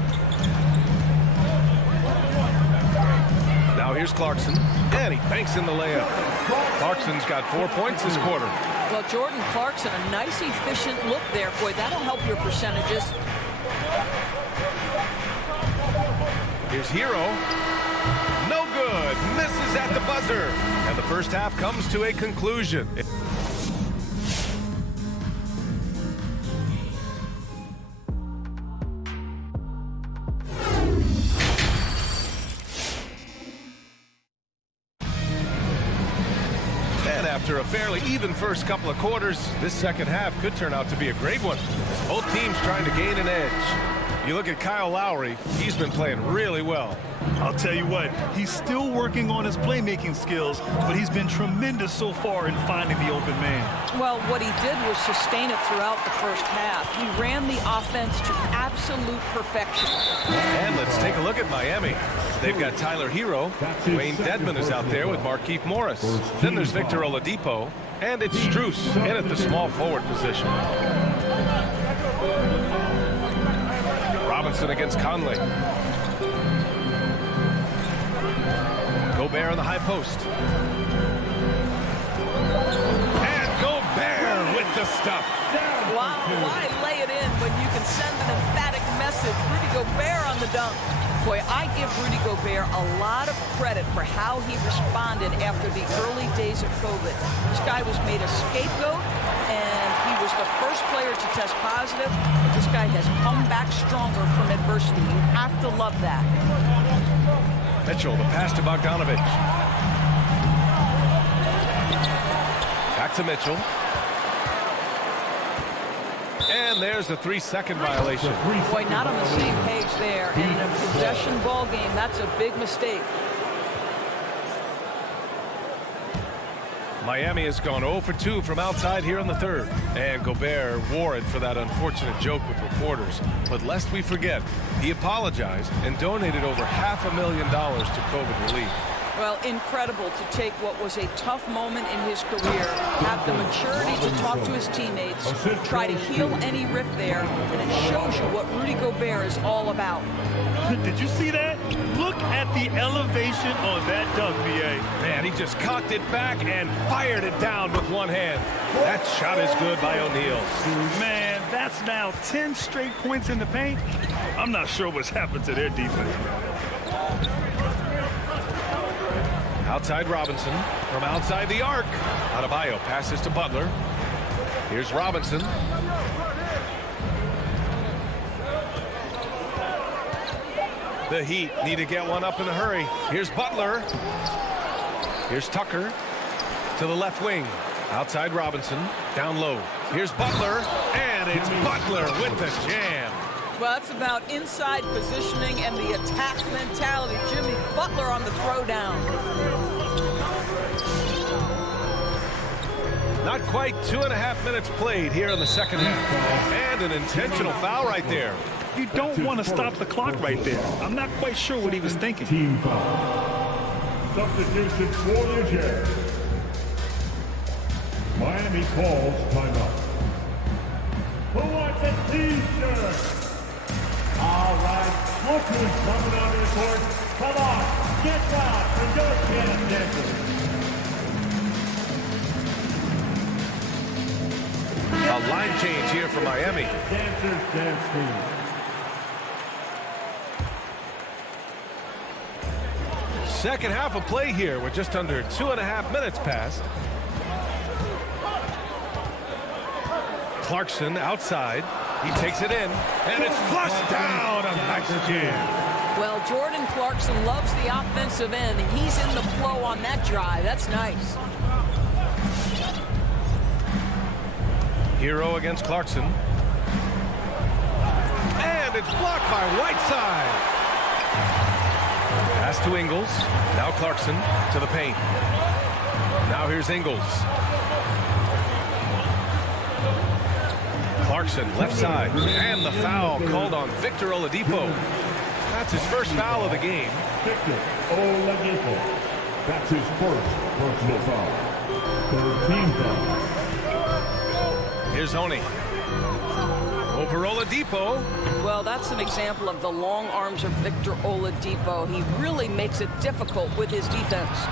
Now here's Clarkson. And he banks in the layup. Clarkson's got 4 points this quarter. Well, Jordan Clarkson, a nice, efficient look there. Boy, that'll help your percentages. Here's Hero. No good. Misses at the buzzer. And the first half comes to a conclusion. And after a fairly even first couple of quarters, this second half could turn out to be a great one. Both teams trying to gain an edge. You look at Kyle Lowry, he's been playing really well. I'll tell you what, he's still working on his playmaking skills, but he's been tremendous so far in finding the open man. Well, what he did was sustain it throughout the first half. He ran the offense to absolute perfection. And let's take a look at Miami. They've got Tyler Hero. Wayne Dedmon is out there with Markieff Morris. Then there's Victor Oladipo. And it's Strus in at the small forward position. Robinson against Conley. Gobert on the high post. And Gobert with the stuff. Wow, why lay it in when you can send an emphatic message? Rudy Gobert on the dunk. Boy, I give Rudy Gobert a lot of credit for how he responded after the early days of COVID. This guy was made a scapegoat, and he was the first player to test positive. But this guy has come back stronger from adversity. You have to love that. Mitchell, the pass to Bogdanovich. Back to Mitchell. And there's a 3-second violation. Boy, not on the same page there. And in a possession ball game, that's a big mistake. Miami has gone 0 for 2 from outside here in the third. And Gobert wore it for that unfortunate joke with reporters. But lest we forget, he apologized and donated over $500,000 to COVID relief. Well, incredible to take what was a tough moment in his career, have the maturity to talk to his teammates, try to heal any rift there, and it shows you what Rudy Gobert is all about. Did you see that? Look at the elevation on that dunk, B.A. Man, he just cocked it back and fired it down with one hand. That shot is good by O'Neal. Man, that's now 10 straight points in the paint. I'm not sure what's happened to their defense. Outside Robinson from outside the arc. Adebayo passes to Butler. Here's Robinson. The Heat need to get one up in a hurry. Here's Butler. Here's Tucker to the left wing. Outside Robinson. Down low. Here's Butler. And And it's Butler with the jam. Well, that's about inside positioning and the attack mentality. Jimmy Butler on the throwdown. Not quite 2.5 minutes played here in the second half. And an intentional foul right there. You don't want to stop the clock right there. I'm not quite sure what he was thinking. Team foul. Substitution for the Jazz. Miami calls timeout. Who wants a t-shirt? All right, look who's coming onto the court. Come on, get down and go get it, dancers. A line change here for Miami. Dancers dance team. Second half of play here with just under 2.5 minutes passed. Clarkson outside. He takes it in, and it's flushed down. A nice jam. Well, Jordan Clarkson loves the offensive end, and he's in the flow on that drive. That's nice. Hero against Clarkson. And it's blocked by Whiteside. Pass to Ingles. Now Clarkson to the paint. Now here's Ingles. Clarkson left side. And the foul called on Victor Oladipo. That's his first foul of the game. Victor Oladipo. That's his first personal foul. Third team foul. Here's Oni. Over Oladipo. Well, that's an example of the long arms of Victor Oladipo. He really makes it difficult with his defense.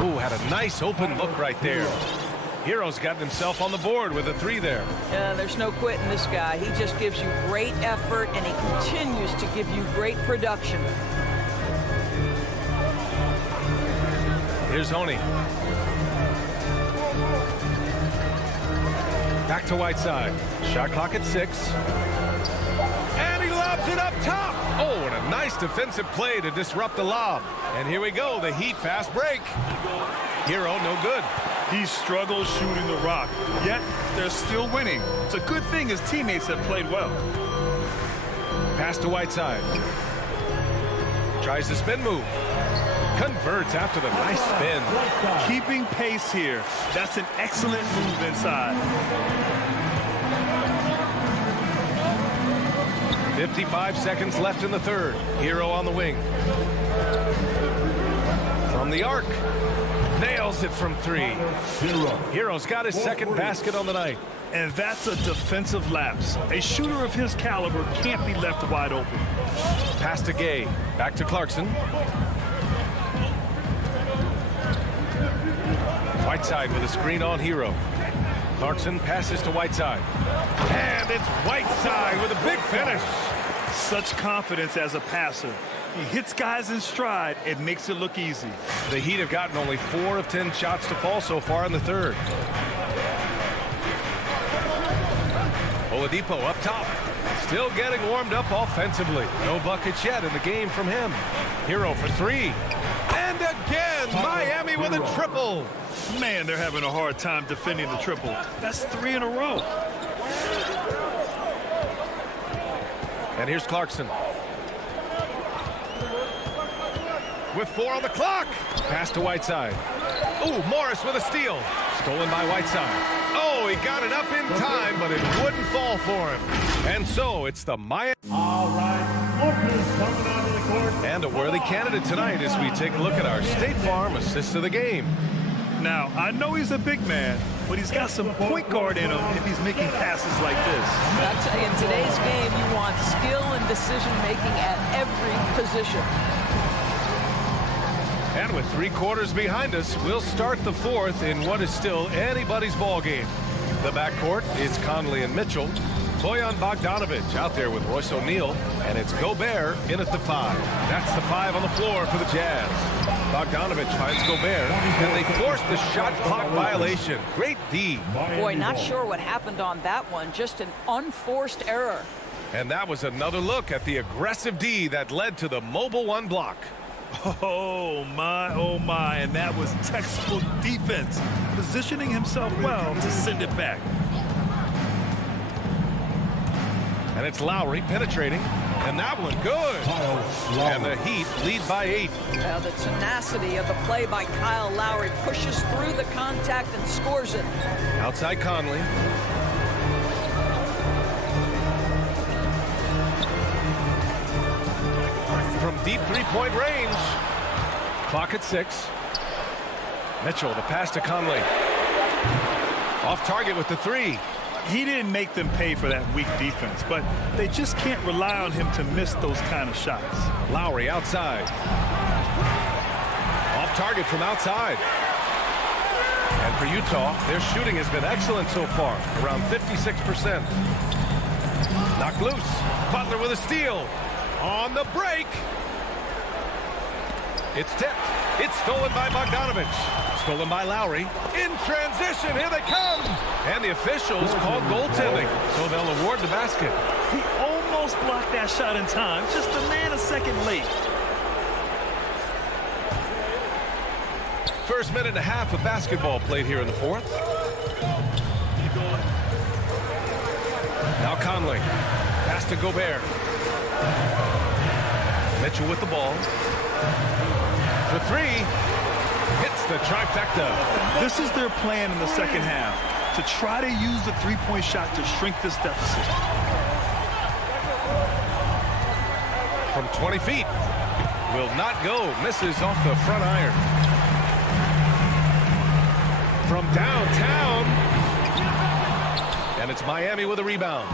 Ooh, had a nice open look right there. Hero's gotten himself on the board with a 3 there. There's no quitting this guy. He just gives you great effort, and he continues to give you great production. Here's Oni. Back to Whiteside. Shot clock at 6. And he lobs it up top. Oh, and a nice defensive play to disrupt the lob. And here we go, the Heat fast break. Hero, no good. He struggles shooting the rock, yet they're still winning. It's a good thing his teammates have played well. Pass to Whiteside. Tries the spin move. Converts after the nice spin. Keeping pace here. That's an excellent move inside. 55 seconds left in the third. Hero on the wing. From the arc. Nails it from 3. Hero's got his second basket on the night. And that's a defensive lapse. A shooter of his caliber can't be left wide open. Pass to Gay. Back to Clarkson. Whiteside with a screen on Hero. Clarkson passes to Whiteside. And it's Whiteside with a big finish. Such confidence as a passer. He hits guys in stride. It makes it look easy. The Heat have gotten only 4 of 10 shots to fall so far in the third. Oladipo up top. Still getting warmed up offensively. No buckets yet in the game from him. Hero for 3. And again, Miami with a triple. Man, they're having a hard time defending the triple. That's 3 in a row. And here's Clarkson. With 4 on the clock. Pass to Whiteside. Ooh, Morris with a steal. Stolen by Whiteside. Oh, he got it up in time, but it wouldn't fall for him. And so it's the Miami. All right, look who's coming onto the court. And a worthy candidate tonight as we take a look at our State Farm assist of the game. Now, I know he's a big man, but he's got some point guard in him if he's making passes like this. I tell you, in today's game, you want skill and decision-making at every position. And with 3 quarters behind us, we'll start the fourth in what is still anybody's ball game. The backcourt is Conley and Mitchell. Bojan Bogdanovic out there with Royce O'Neal, and it's Gobert in at the 5. That's the 5 on the floor for the Jazz. Bogdanovic finds Gobert, and they force the shot clock violation. Great D. Boy, not sure what happened on that one. Just an unforced error. And that was another look at the aggressive D that led to the mobile 1 block. Oh my, and that was textbook defense, positioning himself well to send it back. And it's Lowry penetrating. And that one good. And the Heat lead by 8. Now the tenacity of the play by Kyle Lowry pushes through the contact and scores it. Outside Conley. From deep three-point range. Clock at 6. Mitchell, the pass to Conley. Off target with the 3. He didn't make them pay for that weak defense, but they just can't rely on him to miss those kind of shots. Lowry outside. Off target from outside. And for Utah, their shooting has been excellent so far, around 56%. Knocked loose. Butler with a steal. On the break. It's tipped. It's stolen by Bogdanovich. Stolen by Lowry. In transition, here they come. And the officials called goaltending, so they'll award the basket. He almost blocked that shot in time, just a nanosecond late. First minute and a half of basketball played here in the 4th. Now Conley. Pass to Gobert. Mitchell with the ball. The 3. Hits the trifecta. This is their plan in the second half, to try to use the three-point shot to shrink this deficit. From 20 feet. Will not go. Misses off the front iron. From downtown. And it's Miami with a rebound.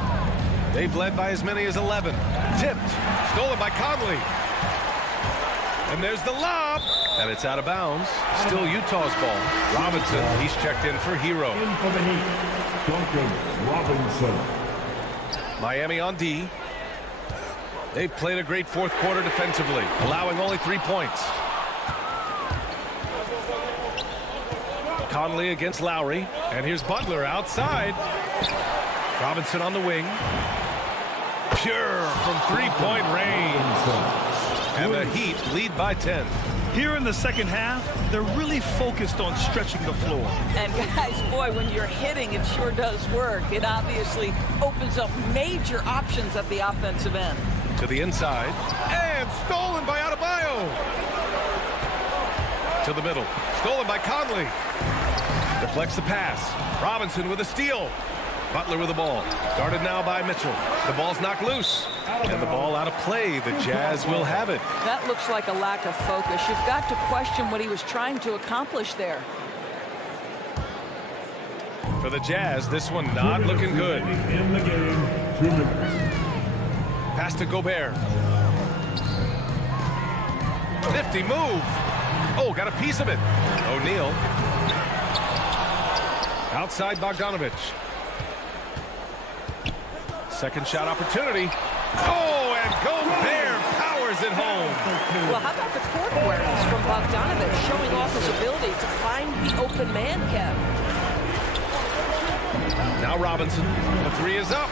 They've led by as many as 11. Tipped. Stolen by Conley. And there's the lob. And it's out of bounds. Still Utah's ball. Robinson, he's checked in for Hero. In for the Heat, Duncan Robinson. Miami on D. They've played a great 4th quarter defensively, allowing only 3 points. Conley against Lowry. And here's Butler outside. Robinson on the wing. Pure from three-point range. And the Heat lead by 10. Here in the second half, they're really focused on stretching the floor. And guys, boy, when you're hitting, it sure does work. It obviously opens up major options at the offensive end. To the inside. And stolen by Adebayo. To the middle. Stolen by Conley. Deflects the pass. Robinson with a steal. Butler with the ball. Guarded now by Mitchell. The ball's knocked loose. And the ball out of play. The Jazz will have it. That looks like a lack of focus. You've got to question what he was trying to accomplish there. For the Jazz, this one not looking good. In the game, 2 minutes. Pass to Gobert. Nifty move. Oh, got a piece of it. O'Neal. Outside Bogdanovich. Second shot opportunity. Oh, and Gobert powers it home. Well, how about the court awareness from Bogdanovich, showing off his ability to find the open man, Kev? Now Robinson. The 3 is up.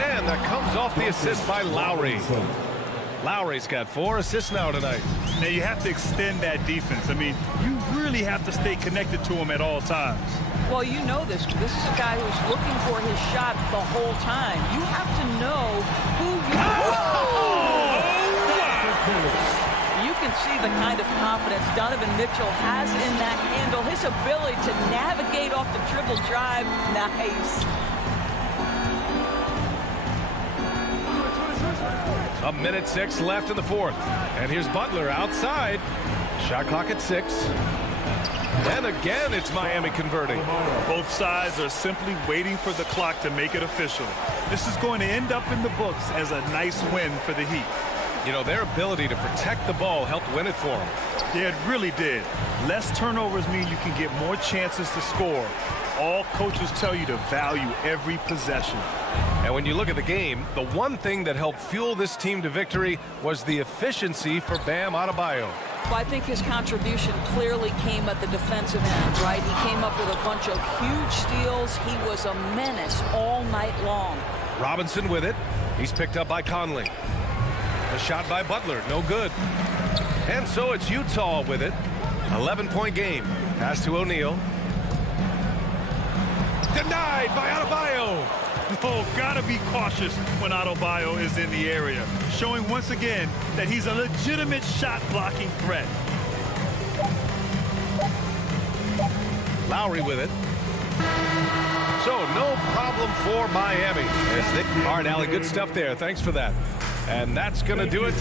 And that comes off the assist by Lowry. Lowry's got 4 assists now tonight. Now you have to extend that defense. I mean, you really have to stay connected to him at all times. Well, you know this. This is a guy who's looking for his shot the whole time. You have to know who you You can see the kind of confidence Donovan Mitchell has in that handle. His ability to navigate off the dribble drive. Nice. A minute 6 left in the 4th. And here's Butler outside. Shot clock at 6. And again, it's Miami converting. Both sides are simply waiting for the clock to make it official. This is going to end up in the books as a nice win for the Heat. You know, their ability to protect the ball helped win it for them. Yeah, it really did. Less turnovers mean you can get more chances to score. All coaches tell you to value every possession. And when you look at the game, the one thing that helped fuel this team to victory was the efficiency for Bam Adebayo. Well, I think his contribution clearly came at the defensive end, right? He came up with a bunch of huge steals. He was a menace all night long. Robinson with it. He's picked up by Conley. A shot by Butler, no good. And so it's Utah with it. 11-point game. Pass to O'Neal. Denied by Adebayo. Oh, gotta be cautious when Adebayo is in the area, showing once again that he's a legitimate shot-blocking threat. Lowry with it. So no problem for Miami. All right, Allie, good stuff there. Thanks for that. And that's going to do it.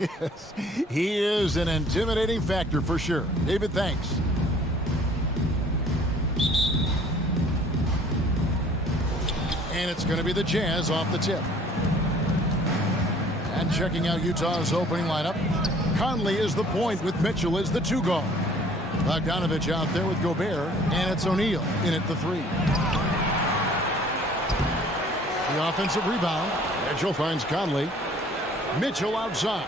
Yes, he is an intimidating factor for sure. David, thanks. And it's going to be the Jazz off the tip. And checking out Utah's opening lineup, Conley is the point with Mitchell as the 2 guard. Bogdanovich out there with Gobert, and it's O'Neal in at the 3. The offensive rebound. Mitchell finds Conley. Mitchell outside.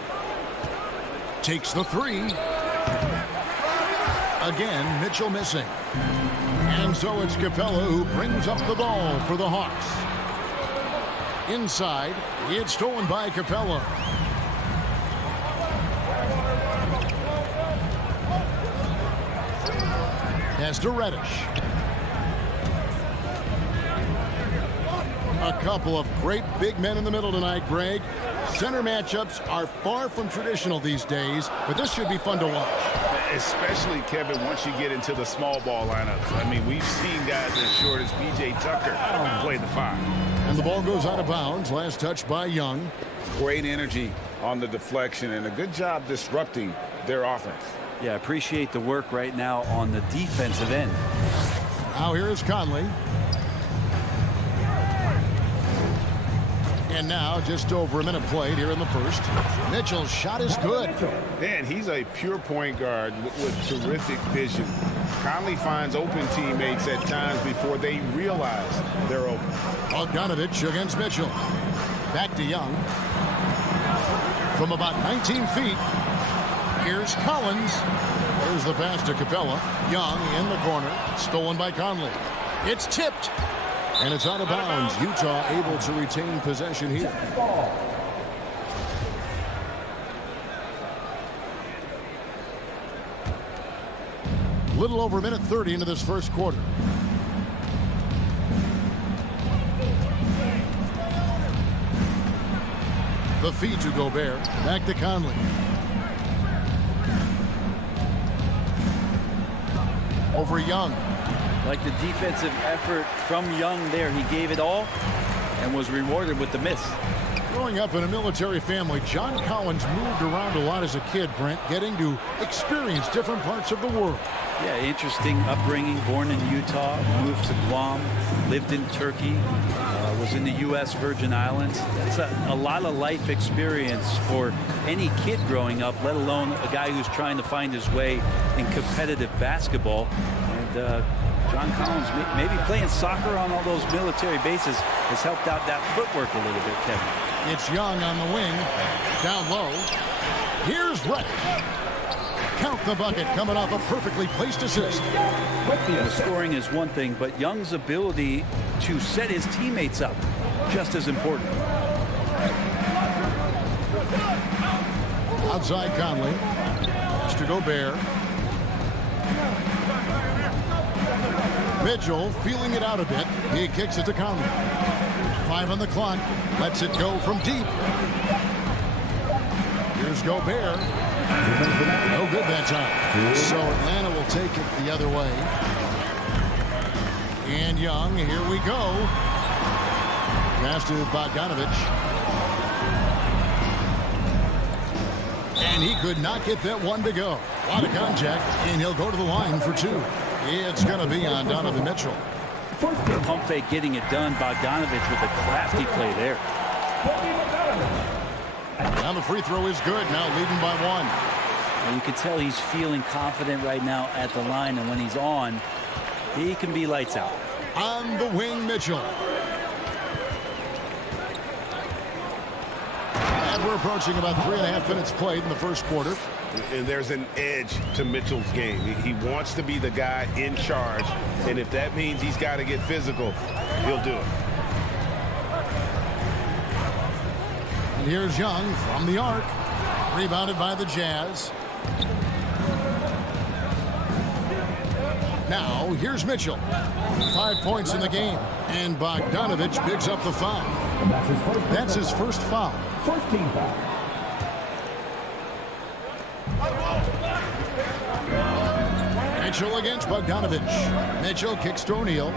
Takes the 3. Again, Mitchell missing. And so it's Capella who brings up the ball for the Hawks. Inside, it's stolen by Capella. Pass to Reddish. A couple of great big men in the middle tonight, Greg. Center matchups are far from traditional these days, but this should be fun to watch. Especially, Kevin, once you get into the small ball lineups. I mean, we've seen guys as short as P.J. Tucker play the 5. And the ball goes out of bounds. Last touch by Young. Great energy on the deflection and a good job disrupting their offense. Yeah, appreciate the work right now on the defensive end. Now here is Conley. And now just over a minute played here in the first. Mitchell's shot is good. Man, he's a pure point guard with terrific vision. Conley finds open teammates at times before they realize they're open. Bogdanovich against Mitchell. Back to Young. From about 19 feet, here's Collins. There's the pass to Capella. Young in the corner. Stolen by Conley. It's tipped. And it's out of bounds. Utah able to retain possession here. Little over a minute 30 into this first quarter. The feed to Gobert. Back to Conley. Over Young. Like the defensive effort from Young there. He gave it all and was rewarded with the miss. Growing up in a military family, John Collins moved around a lot as a kid, Brent, getting to experience different parts of the world. Yeah, interesting upbringing. Born in Utah, moved to Guam, lived in Turkey, was in the U.S. Virgin Islands. That's a lot of life experience for any kid growing up, let alone a guy who's trying to find his way in competitive basketball. And John Collins, maybe playing soccer on all those military bases has helped out that footwork a little bit, Kevin. It's Young on the wing. Down low. Here's Reddish. Count the bucket coming off a perfectly placed assist. The scoring is one thing, but Young's ability to set his teammates up just as important. Outside Conley. Mr. Gobert. Mitchell feeling it out a bit. He kicks it to Conley. 5 on the clock. Lets it go from deep. Here's Gobert. No good that time. So Atlanta will take it the other way. And Young, here we go. Pass to Bogdanovich. And he could not get that one to go. A lot of contact, and he'll go to the line for 2. It's going to be on Donovan Mitchell. Pump fake getting it done. Bogdanovich with a crafty play there. Now the free throw is good. Now leading by 1. And you can tell he's feeling confident right now at the line. And when he's on, he can be lights out. On the wing, Mitchell. And we're approaching about 3.5 minutes played in the first quarter. And there's an edge to Mitchell's game. He wants to be the guy in charge. And if that means he's got to get physical, he'll do it. And here's Young from the arc. Rebounded by the Jazz. Now, here's Mitchell. 5 points in the game. And Bogdanovich picks up the foul. That's his first foul. First team foul. Mitchell against Bogdanovich. Mitchell kicks to O'Neal.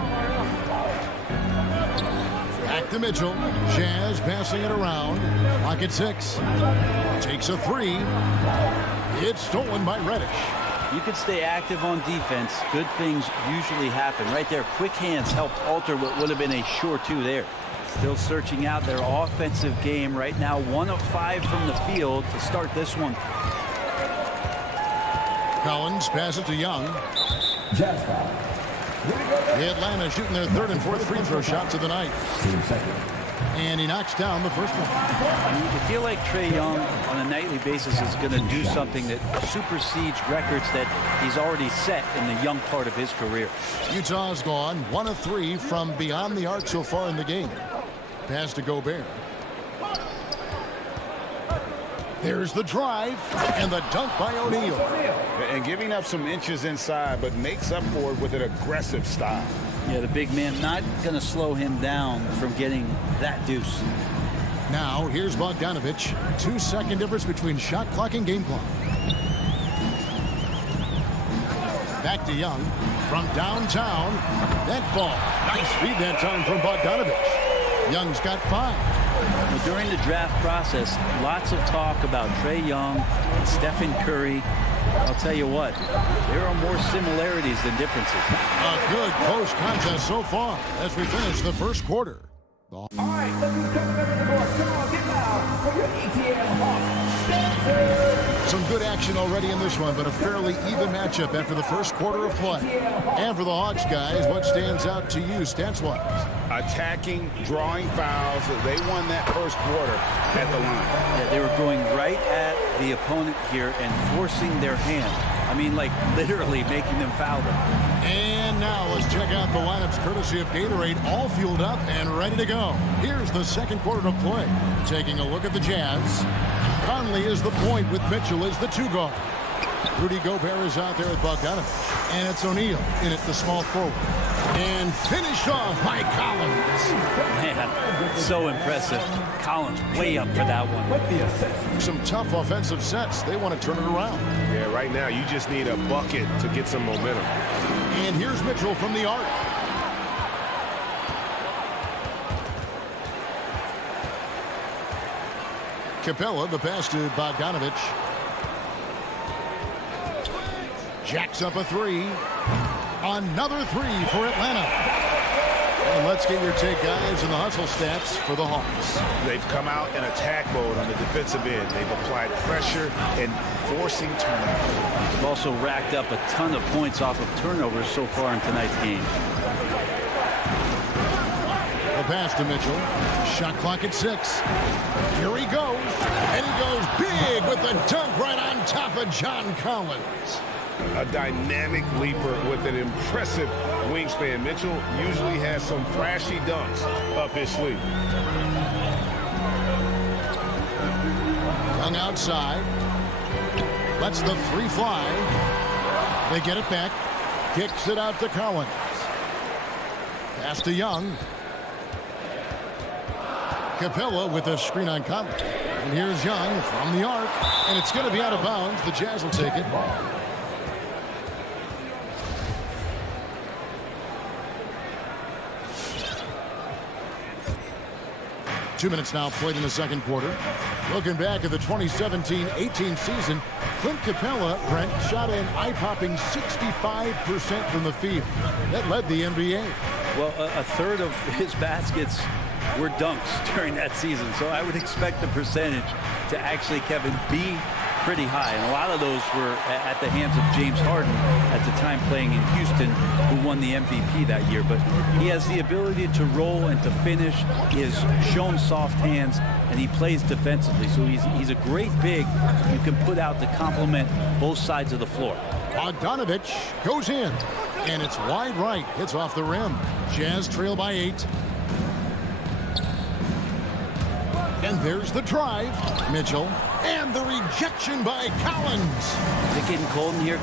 Back to Mitchell. Jazz passing it around. Lock at 6. Takes a 3. It's stolen by Reddish. You can stay active on defense. Good things usually happen. Right there, quick hands helped alter what would have been a sure 2 there. Still searching out their offensive game right now. 1 of 5 from the field to start this one. Collins passes to Young. Atlanta shooting their 3rd and 4th free throw shots of the night. And he knocks down the first one. You feel like Trae Young on a nightly basis is going to do something that supersedes records that he's already set in the young part of his career. Utah's gone 1 of 3 from beyond the arc so far in the game. Pass to Gobert. There's the drive and the dunk by O'Neal. And giving up some inches inside, but makes up for it with an aggressive style. Yeah, the big man not going to slow him down from getting that deuce. Now, here's Bogdanovich. 2-second difference between shot clock and game clock. Back to Young. From downtown. That ball. Nice feed that time from Bogdanovich. Young's got 5. Well, during the draft process, lots of talk about Trae Young and Stephen Curry. I'll tell you what, there are more similarities than differences. A good close contest so far as we finish the first quarter. All right, look who's coming over the court. Come on, get loud for your ETN Hawks. Spencer. Some good action already in this one, but a fairly even matchup after the first quarter of play. And for the Hawks guys, what stands out to you stats-wise? Attacking, drawing fouls. They won that first quarter at the line. Yeah, they were going right at the opponent here and forcing their hand. I mean, like literally making them foul them. And now let's check out the lineups courtesy of Gatorade, all fueled up and ready to go. Here's the second quarter of play. Taking a look at the Jazz. Conley is the point with Mitchell as the 2 guard. Rudy Gobert is out there at Bogdanovich. And it's O'Neal in at the small forward. And finished off by Collins. Man, so impressive. Collins way up for that one. Some tough offensive sets. They want to turn it around. Yeah, right now you just need a bucket to get some momentum. And here's Mitchell from the arc. Capella, the pass to Bogdanovich. Jacks up a 3. Another 3 for Atlanta. And let's get your take, guys, in the hustle stats for the Hawks. They've come out in attack mode on the defensive end. They've applied pressure and forcing turnovers. They've also racked up a ton of points off of turnovers so far in tonight's game. The pass to Mitchell. Shot clock at 6. Here he goes. And he goes big with the dunk right on top of John Collins. A dynamic leaper with an impressive wingspan. Mitchell usually has some flashy dunks up his sleeve. Young outside. Lets the 3 fly. They get it back. Kicks it out to Collins. Pass to Young. Capella with a screen on Collins. And here's Young from the arc. And it's going to be out of bounds. The Jazz will take it. 2 minutes now played in the second quarter. Looking back at the 2017-18 season, Clint Capella, Brent, shot an eye-popping 65% from the field. That led the NBA. Well, a third of his baskets were dunks during that season, so I would expect the percentage to actually, Kevin, be pretty high. And a lot of those were at the hands of James Harden at the time playing in Houston, who won the MVP that year. But he has the ability to roll and to finish. He has shown soft hands, and he plays defensively. So he's a great big you can put out to complement both sides of the floor. Bogdanovich goes in, and it's wide right. Hits off the rim. Jazz trail by 8. And there's the drive. Mitchell. And the rejection by Collins. Is it getting cold in here?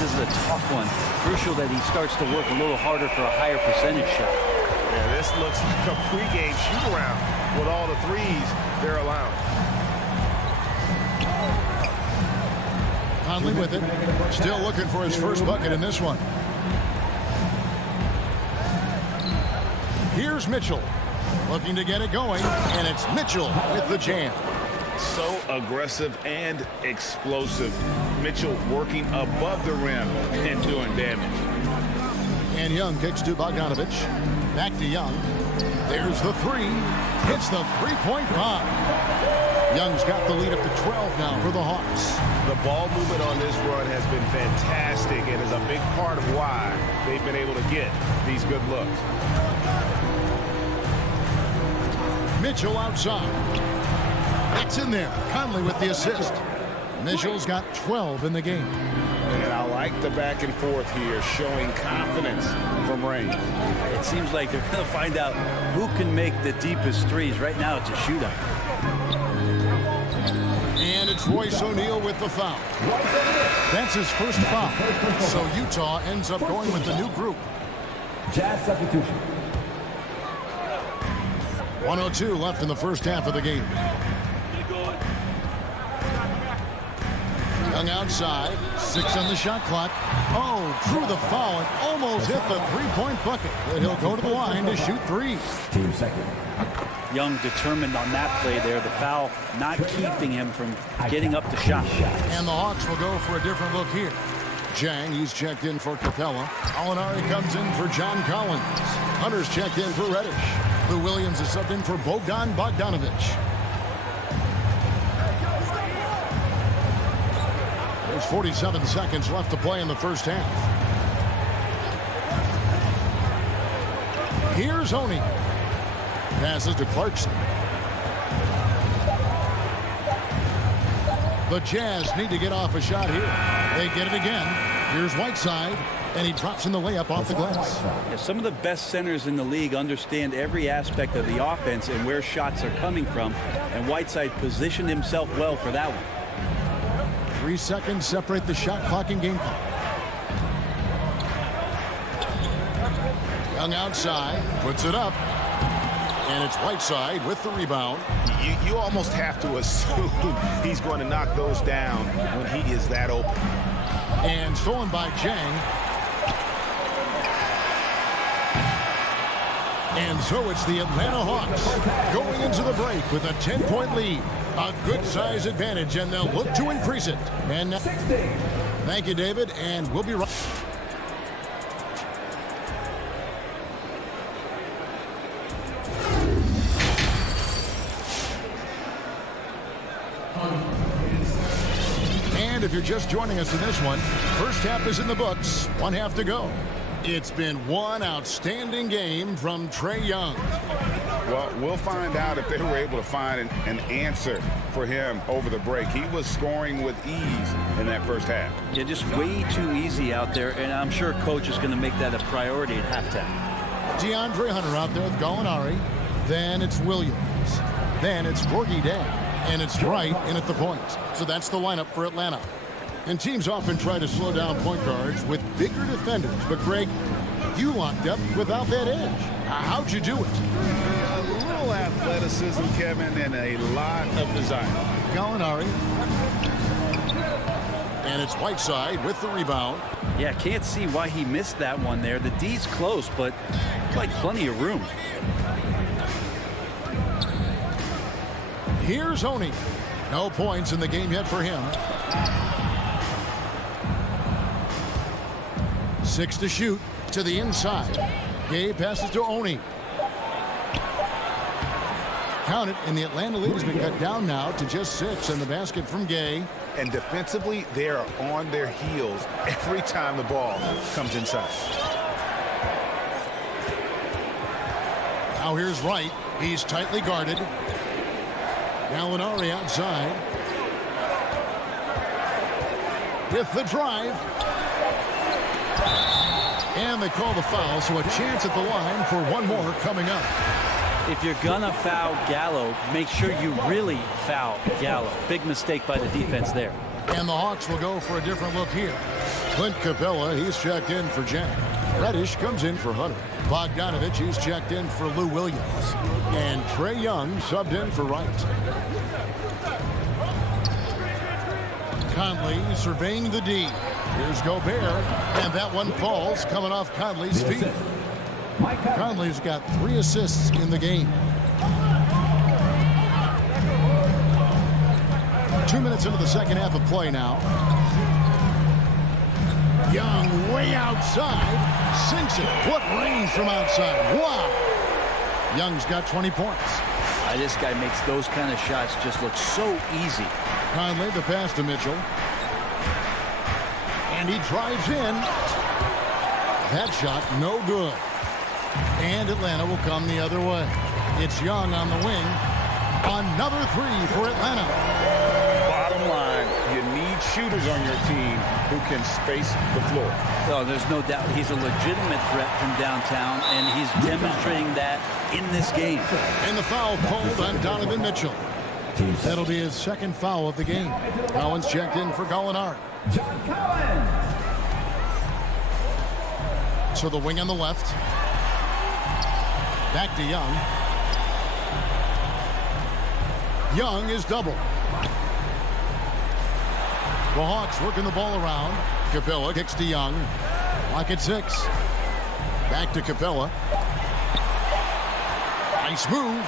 This is a tough one. Crucial that he starts to work a little harder for a higher percentage shot. Yeah, this looks like a pregame shoot-around with all the threes they're allowing. Conley with it. Still looking for his first bucket in this one. Here's Mitchell. Looking to get it going, and it's Mitchell with the jam. So aggressive and explosive. Mitchell working above the rim and doing damage. And Young kicks to Bogdanovich. Back to Young. There's the three. Hits the three-point bomb. Young's got the lead up to 12 now for the Hawks. The ball movement on this run has been fantastic and is a big part of why they've been able to get these good looks. Mitchell outside. It's in there. Conley with the assist. Mitchell's got 12 in the game. And I like the back and forth here, showing confidence from range. It seems like they're going to find out who can make the deepest threes. Right now, it's a shootout. And it's Royce O'Neal with the foul. That's his first foul. So Utah ends up going with the new group. Jazz substitution. 1:02 left in the first half of the game. Young outside, 6 on the shot clock. Oh, drew the foul and almost hit the three-point bucket. But he'll go to the line to shoot three. Team second. Young determined on that play there. The foul not keeping him from getting up the shot. And the Hawks will go for a different look here. Jang, he's checked in for Capella. Alinari comes in for John Collins. Hunter's checked in for Reddish. Lou Williams is subbed in for Bogdanovich. There's 47 seconds left to play in the first half. Here's Oney. Passes to Clarkson. The Jazz need to get off a shot here. They get it again. Here's Whiteside, and he drops in the layup off the glass. Yeah, some of the best centers in the league understand every aspect of the offense and where shots are coming from, and Whiteside positioned himself well for that one. 3 seconds separate the shot clock and game clock. Young outside, puts it up, and it's Whiteside with the rebound. You almost have to assume he's going to knock those down when he is that open. And stolen by Jang. And so it's the Atlanta Hawks going into the break with a 10-point lead. A good size advantage, and they'll look to increase it. And thank you, David, and we'll be right. And if you're just joining us in this one, first half is in the books, 1 half to go. It's been one outstanding game from Trae Young. Well, we'll find out if they were able to find an answer for him over the break. He was scoring with ease in that first half. Yeah, just way too easy out there, and I'm sure coach is going to make that a priority at halftime. DeAndre Hunter out there with Gallinari. Then it's Williams. Then it's Gorgie Day. And it's Wright in at the point. So that's the lineup for Atlanta. And teams often try to slow down point guards with bigger defenders. But, Greg, you locked up without that edge. How'd you do it? A little athleticism, Kevin, and a lot of desire. Gallinari. And it's Whiteside with the rebound. Yeah, can't see why he missed that one there. The D's close, but like plenty of room. Here's Oney. No points in the game yet for him. 6 to shoot to the inside. Gay passes to Oney. Count it, and the Atlanta lead has been cut down now to just 6, and the basket from Gay. And defensively, they are on their heels every time the ball comes inside. Now here's Wright. He's tightly guarded. Gallinari outside. With the drive. And they call the foul, so a chance at the line for one more coming up. If you're gonna foul Gallo, make sure you really foul Gallo. Big mistake by the defense there. And the Hawks will go for a different look here. Clint Capella, he's checked in for Jack. Reddish comes in for Hunter. Bogdanovich, he's checked in for Lou Williams. And Trae Young subbed in for Wright. Conley surveying the D. Here's Gobert, and that one falls coming off Conley's feet. Conley's got 3 assists in the game. 2 minutes into the second half of play now. Young way outside. Sinks it. What range from outside. Wow. Young's got 20 points. This guy makes those kind of shots just look so easy. Conley the pass to Mitchell. And he drives in. That shot no good. And Atlanta will come the other way. It's Young on the wing. Another three for Atlanta. Bottom line, you need shooters on your team who can space the floor. Oh, there's no doubt he's a legitimate threat from downtown, and he's demonstrating that in this game. And the foul called on Donovan Mitchell. That'll be his second foul of the game. Collins checked in for Gallinari. John Collins. So the wing on the left. Back to Young. Young is double. The Hawks working the ball around. Capella kicks to Young. Lock at 6. Back to Capella. Nice move.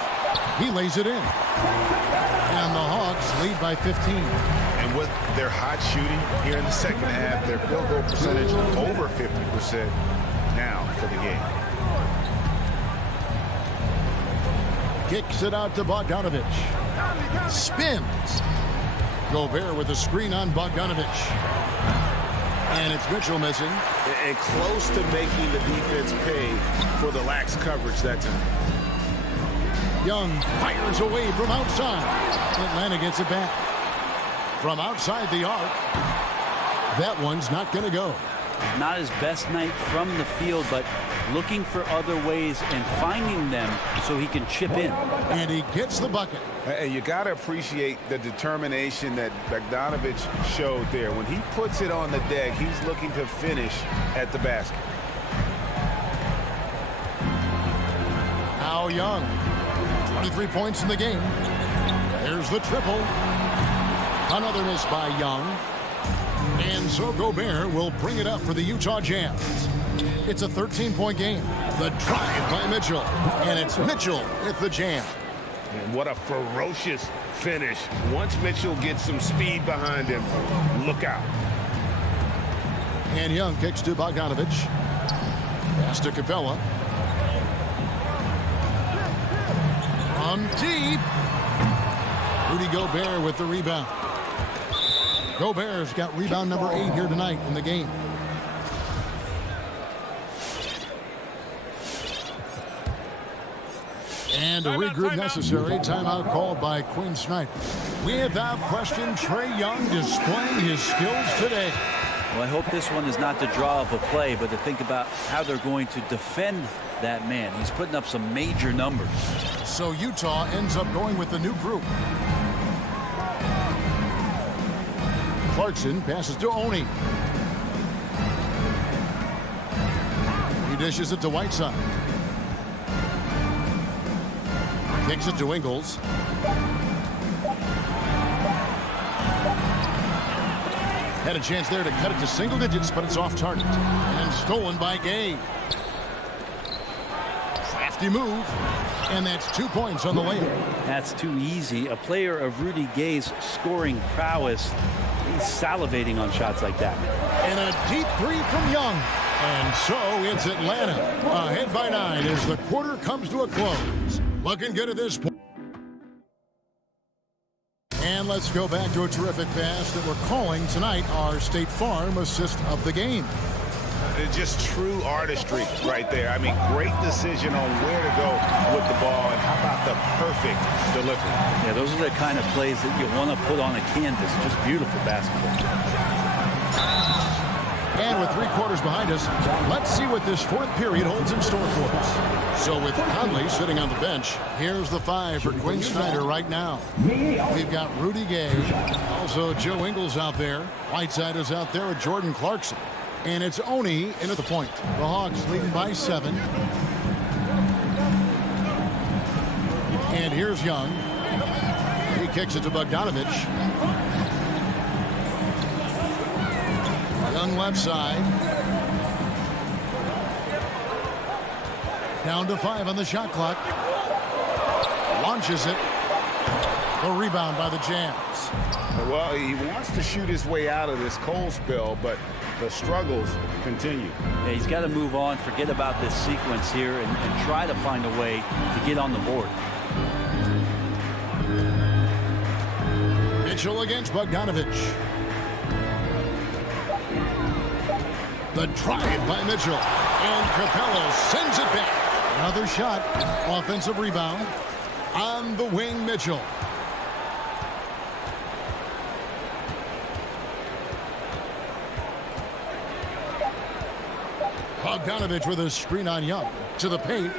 He lays it in. And the Hawks lead by 15. And with their hot shooting here in the second half, their field goal percentage over 50% now for the game. Kicks it out to Bogdanovich. Spins. Gobert with a screen on Bogdanovich. And it's Mitchell missing. And close to making the defense pay for the lax coverage that time. Young fires away from outside. Atlanta gets it back. From outside the arc. That one's not going to go. Not his best night from the field, but looking for other ways and finding them so he can chip in. And he gets the bucket. And you got to appreciate the determination that Bogdanovich showed there. When he puts it on the deck, he's looking to finish at the basket. Now Young. 23 points in the game. There's the triple. Another miss by Young. And so Gobert will bring it up for the Utah Jazz. It's a 13-point game. The drive by Mitchell. And it's Mitchell with the jam. And what a ferocious finish. Once Mitchell gets some speed behind him, look out. And Young kicks to Bogdanovich. Pass to Capella. On deep. Rudy Gobert with the rebound. Gobert's got rebound number 8 here tonight in the game. And a regroup necessary. Timeout called by Quinn Snyder. Without question, Trae Young displaying his skills today. Well, I hope this one is not the draw of a play, but to think about how they're going to defend that man. He's putting up some major numbers. So Utah ends up going with the new group. Clarkson passes to Oni. He dishes it to Whiteside. Kicks it to Ingles. Had a chance there to cut it to single digits, but it's off target. And stolen by Gay. Crafty move. And that's 2 points on the layup. That's too easy. A player of Rudy Gay's scoring prowess, he's salivating on shots like that. And a deep three from Young. And so it's Atlanta ahead by 9 as the quarter comes to a close. Looking good at this point. And let's go back to a terrific pass that we're calling tonight our State Farm assist of the game. It's just true artistry right there. I mean, great decision on where to go with the ball, and how about the perfect delivery? Yeah, those are the kind of plays that you want to put on a canvas. Just beautiful basketball. And with 3 quarters behind us, let's see what this fourth period holds in store for us. So with Conley sitting on the bench, here's the 5 for Quinn Snyder right now. We've got Rudy Gay, also Joe Ingles out there. Whiteside is out there with Jordan Clarkson. And it's Oni in at the point. The Hawks leading by 7. And here's Young. He kicks it to Bogdanovich. Young left side. Down to 5 on the shot clock. Launches it. The rebound by the Jazz. Well, he wants to shoot his way out of this cold spell, but the struggles continue. Yeah, he's got to move on, forget about this sequence here, and try to find a way to get on the board. Mitchell against Bogdanovich. The drive by Mitchell. And Capella sends it back. Another shot. Offensive rebound. On the wing, Mitchell. Bogdanovich with a screen on Young. To the paint.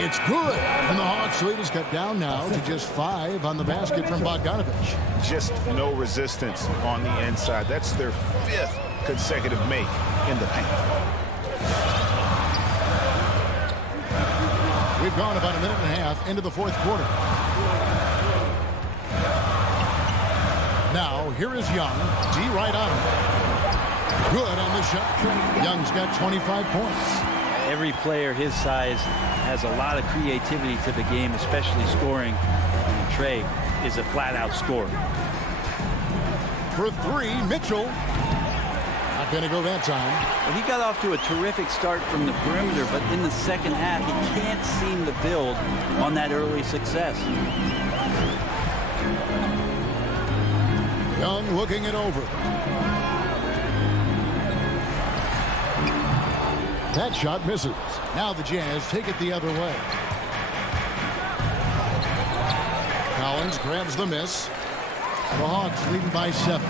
It's good. And the Hawks lead is cut down now to just 5 on the basket from Bogdanovich. Just no resistance on the inside. That's their 5th consecutive make in the paint. We've gone about a minute and a half into the 4th quarter. Now, here is Young. D right on him. Good on the shot. Young's got 25 points. Every player his size has a lot of creativity to the game, especially scoring. And Trey is a flat-out scorer. For 3, Mitchell. Not going to go that time. Well, he got off to a terrific start from the perimeter, but in the second half, he can't seem to build on that early success. Young looking it over. That shot misses. Now the Jazz take it the other way. Collins grabs the miss. The Hawks leading by 7.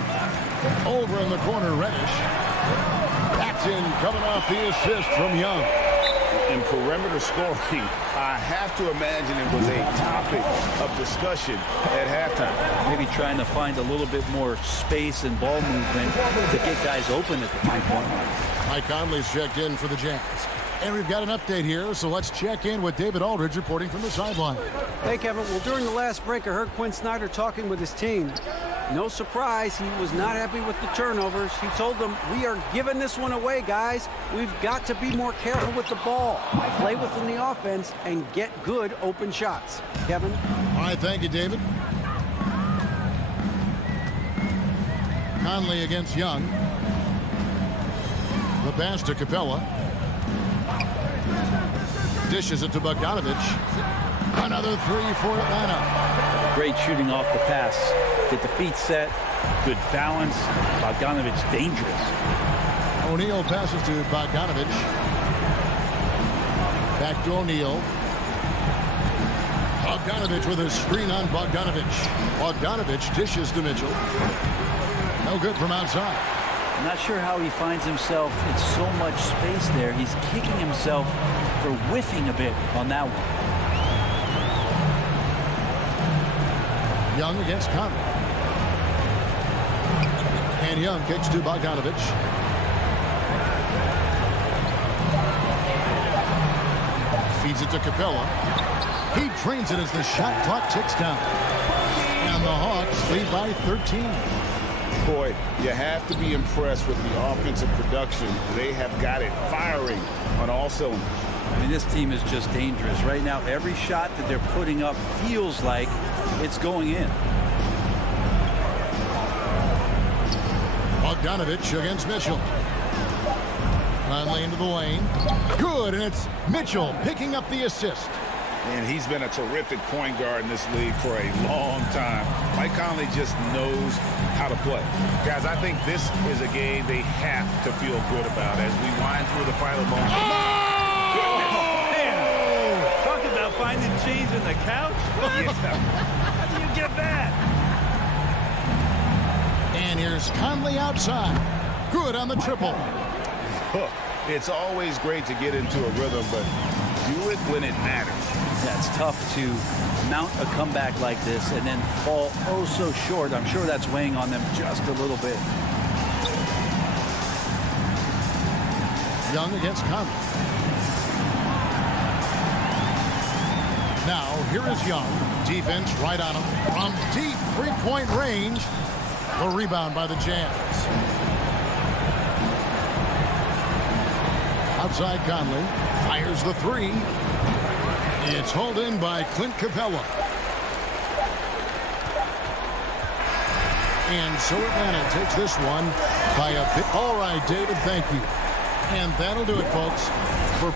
Over in the corner, Reddish. That's in, coming off the assist from Young. In perimeter scoring, I have to imagine it was a topic of discussion at halftime. Maybe trying to find a little bit more space and ball movement to get guys open at the 3-point line. Mike Conley's checked in for the Jazz. And we've got an update here, so let's check in with David Aldridge reporting from the sideline. Hey, Kevin. Well, during the last break, I heard Quinn Snyder talking with his team. No surprise, he was not happy with the turnovers. He told them, we are giving this one away, guys. We've got to be more careful with the ball, play within the offense, and get good open shots. Kevin? All right, thank you, David. Conley against Young. The pass to Capella. Dishes it to Bogdanovich. Another 3 for Atlanta. Great shooting off the pass. Get the feet set. Good balance. Bogdanovich dangerous. O'Neal passes to Bogdanovich. Back to O'Neal. Bogdanovich with a screen on Bogdanovich. Bogdanovich dishes to Mitchell. No good from outside. I'm not sure how he finds himself in so much space there. He's kicking himself for whiffing a bit on that one. Young against Conley. And Young kicks to Bogdanovich. Feeds it to Capella. He drains it as the shot clock ticks down. And the Hawks lead by 13. Boy, you have to be impressed with the offensive production. They have got it firing on all cylinders. I mean, this team is just dangerous. Right now, every shot that they're putting up feels like it's going in. Bogdanovich against Mitchell. Conley into the lane. Good, and it's Mitchell picking up the assist. And he's been a terrific point guard in this league for a long time. Mike Conley just knows how to play. Guys, I think this is a game they have to feel good about as we wind through the final moments. Talk about finding cheese in the couch. How do you get that? And here's Conley outside. Good on the triple. It's always great to get into a rhythm, but do it when it matters. That's tough to mount a comeback like this and then fall oh so short. I'm sure that's weighing on them just a little bit. Young against Conley. Now, here is Young. Defense right on him. From deep three-point range. The rebound by the Jazz. Outside Conley. Fires the 3. It's hauled in by Clint Capella. And so Atlanta takes this one by a bit. All right, David, thank you. And that'll do it, folks. For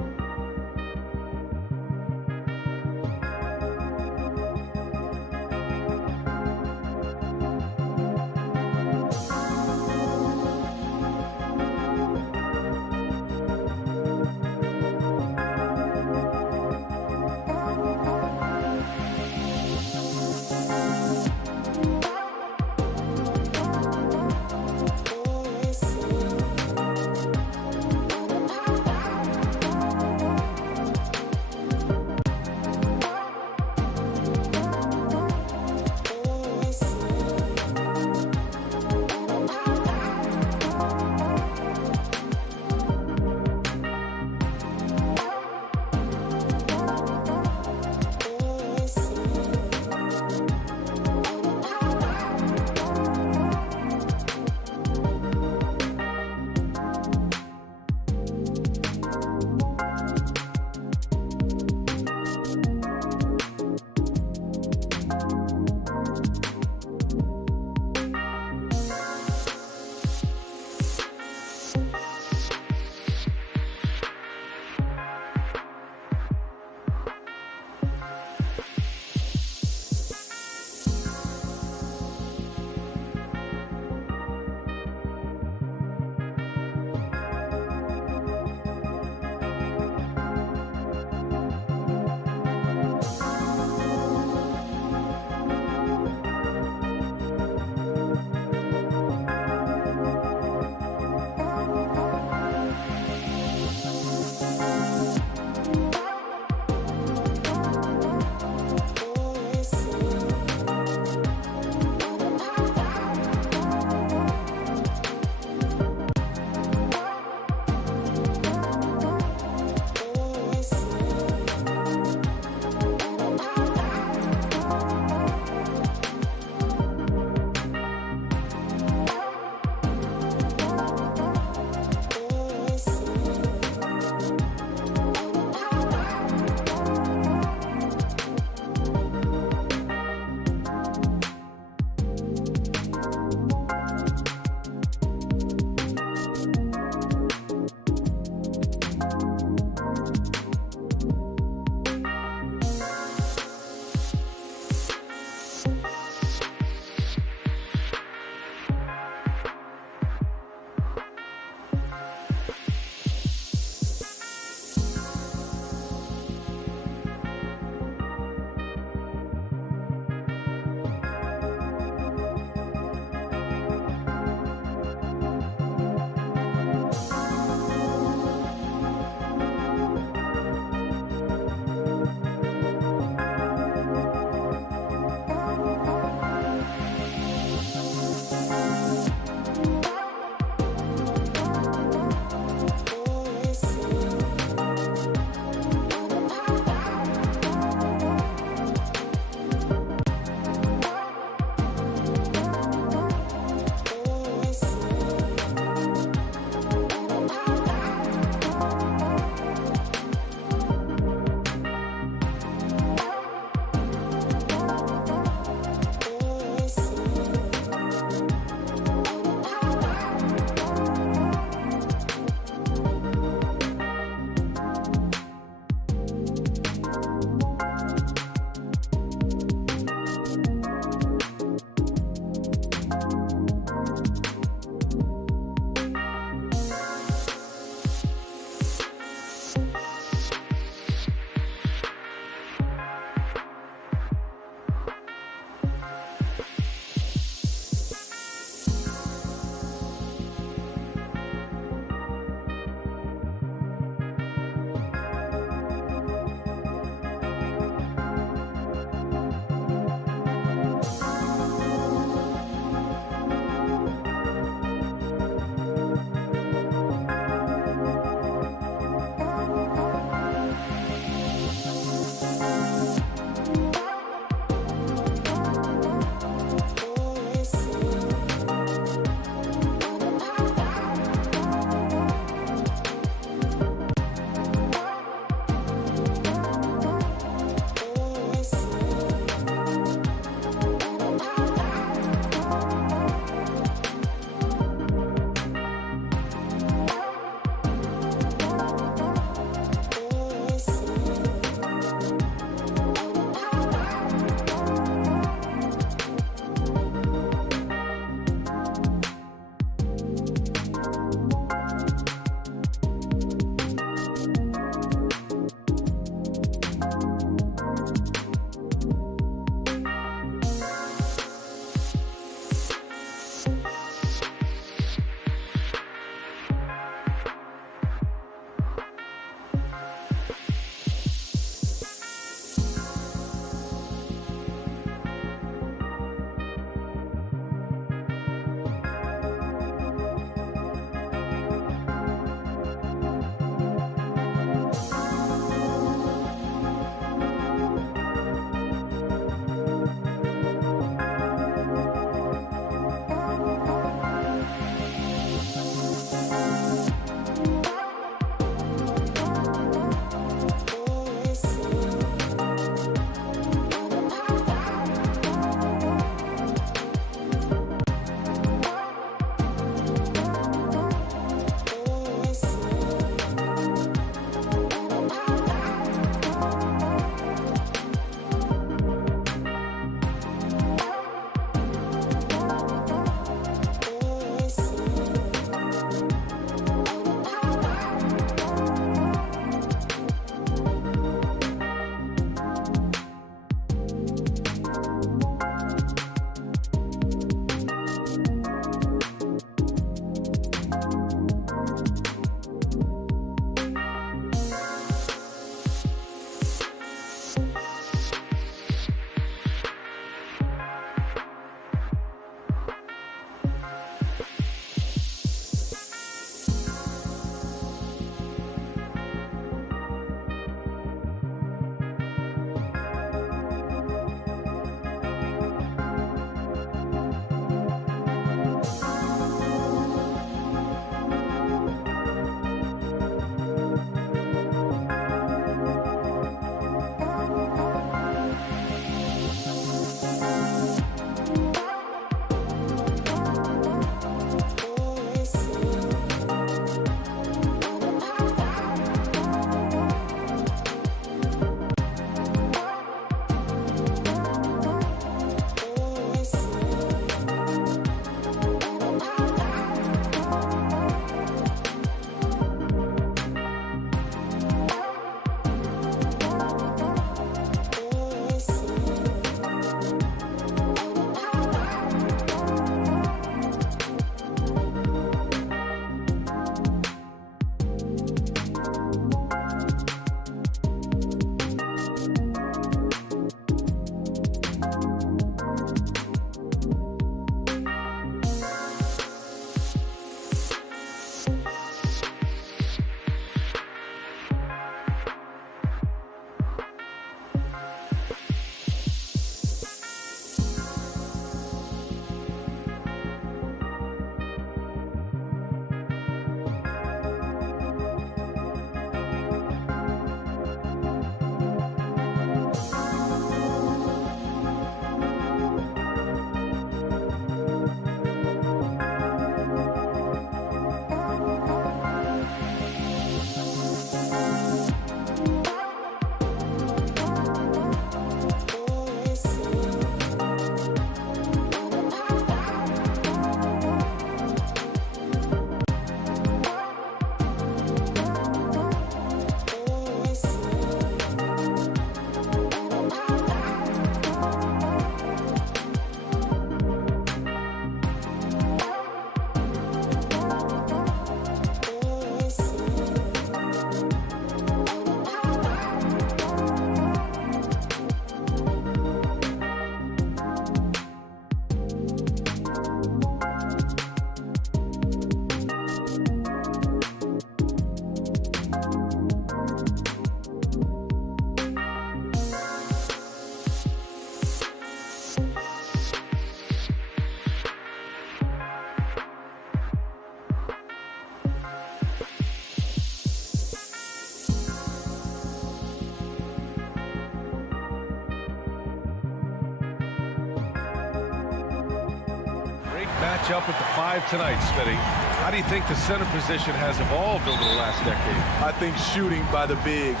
matchup at the 5 tonight, Smitty. How do you think the center position has evolved over the last decade? I think shooting by the bigs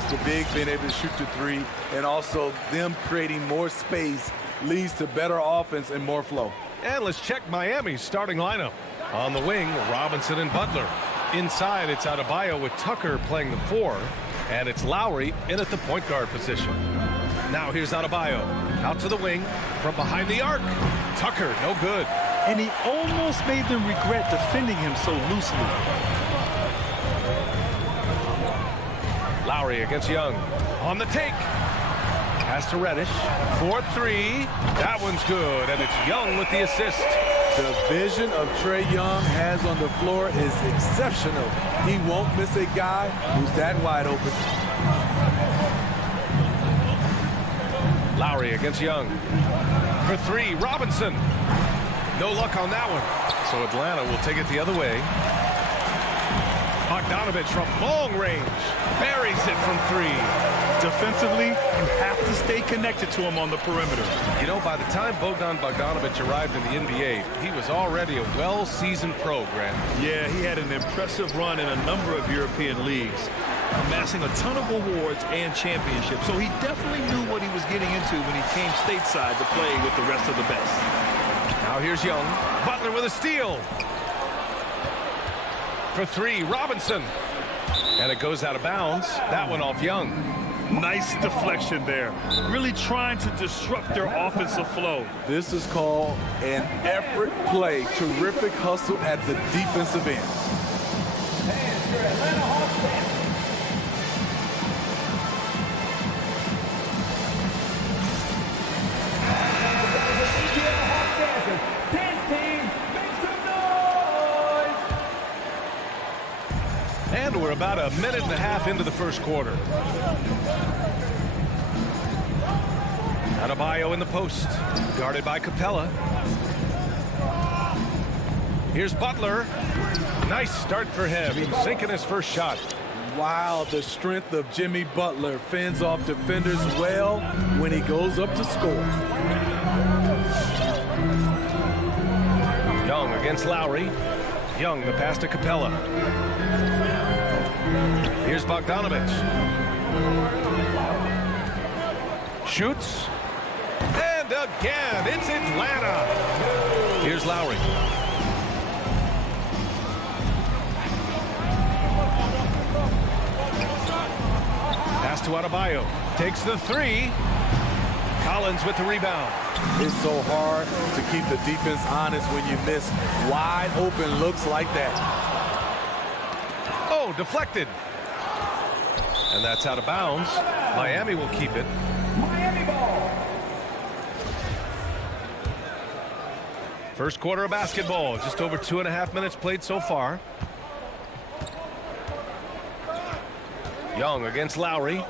being able to shoot the 3, and also them creating more space leads to better offense and more flow. And let's check Miami's starting lineup. On the wing, Robinson and Butler. Inside, it's Adebayo with Tucker playing the 4, and it's Lowry in at the point guard position. Now here's Adebayo. Out to the wing, from behind the arc. Tucker, no good. And he almost made them regret defending him so loosely. Lowry against Young. On the take. Pass to Reddish. 4-3. That one's good, and it's Young with the assist. The vision of Trae Young has on the floor is exceptional. He won't miss a guy who's that wide open. Lowry against Young. For 3, Robinson. No luck on that one. So Atlanta will take it the other way. Bogdanovich from long range. Buries it from 3. Defensively, you have to stay connected to him on the perimeter. You know, by the time Bogdanovich arrived in the NBA, he was already a well-seasoned pro, Grant. Yeah, he had an impressive run in a number of European leagues, amassing a ton of awards and championships. So he definitely knew what he was getting into when he came stateside to play with the rest of the best. Now here's Young. Butler with a steal. For 3, Robinson. And it goes out of bounds. That one off Young. Nice deflection there. Really trying to disrupt their offensive flow. This is called an effort play. Terrific hustle at the defensive end. And your Atlanta Hawks fans. And we're about a minute and a half into the first quarter. Adebayo in the post, guarded by Capella. Here's Butler. Nice start for him. He's sinking his first shot. Wow, the strength of Jimmy Butler fends off defenders well when he goes up to score. Young against Lowry. Young, the pass to Capella. Here's Bogdanovich. Shoots. And again, it's Atlanta. Here's Lowry. Pass to Adebayo. Takes the 3. Collins with the rebound. It's so hard to keep the defense honest when you miss wide open looks like that. Oh, deflected. And that's out of bounds. Miami will keep it. Miami ball. First quarter of basketball. Just over 2.5 minutes played so far. Young against Lowry.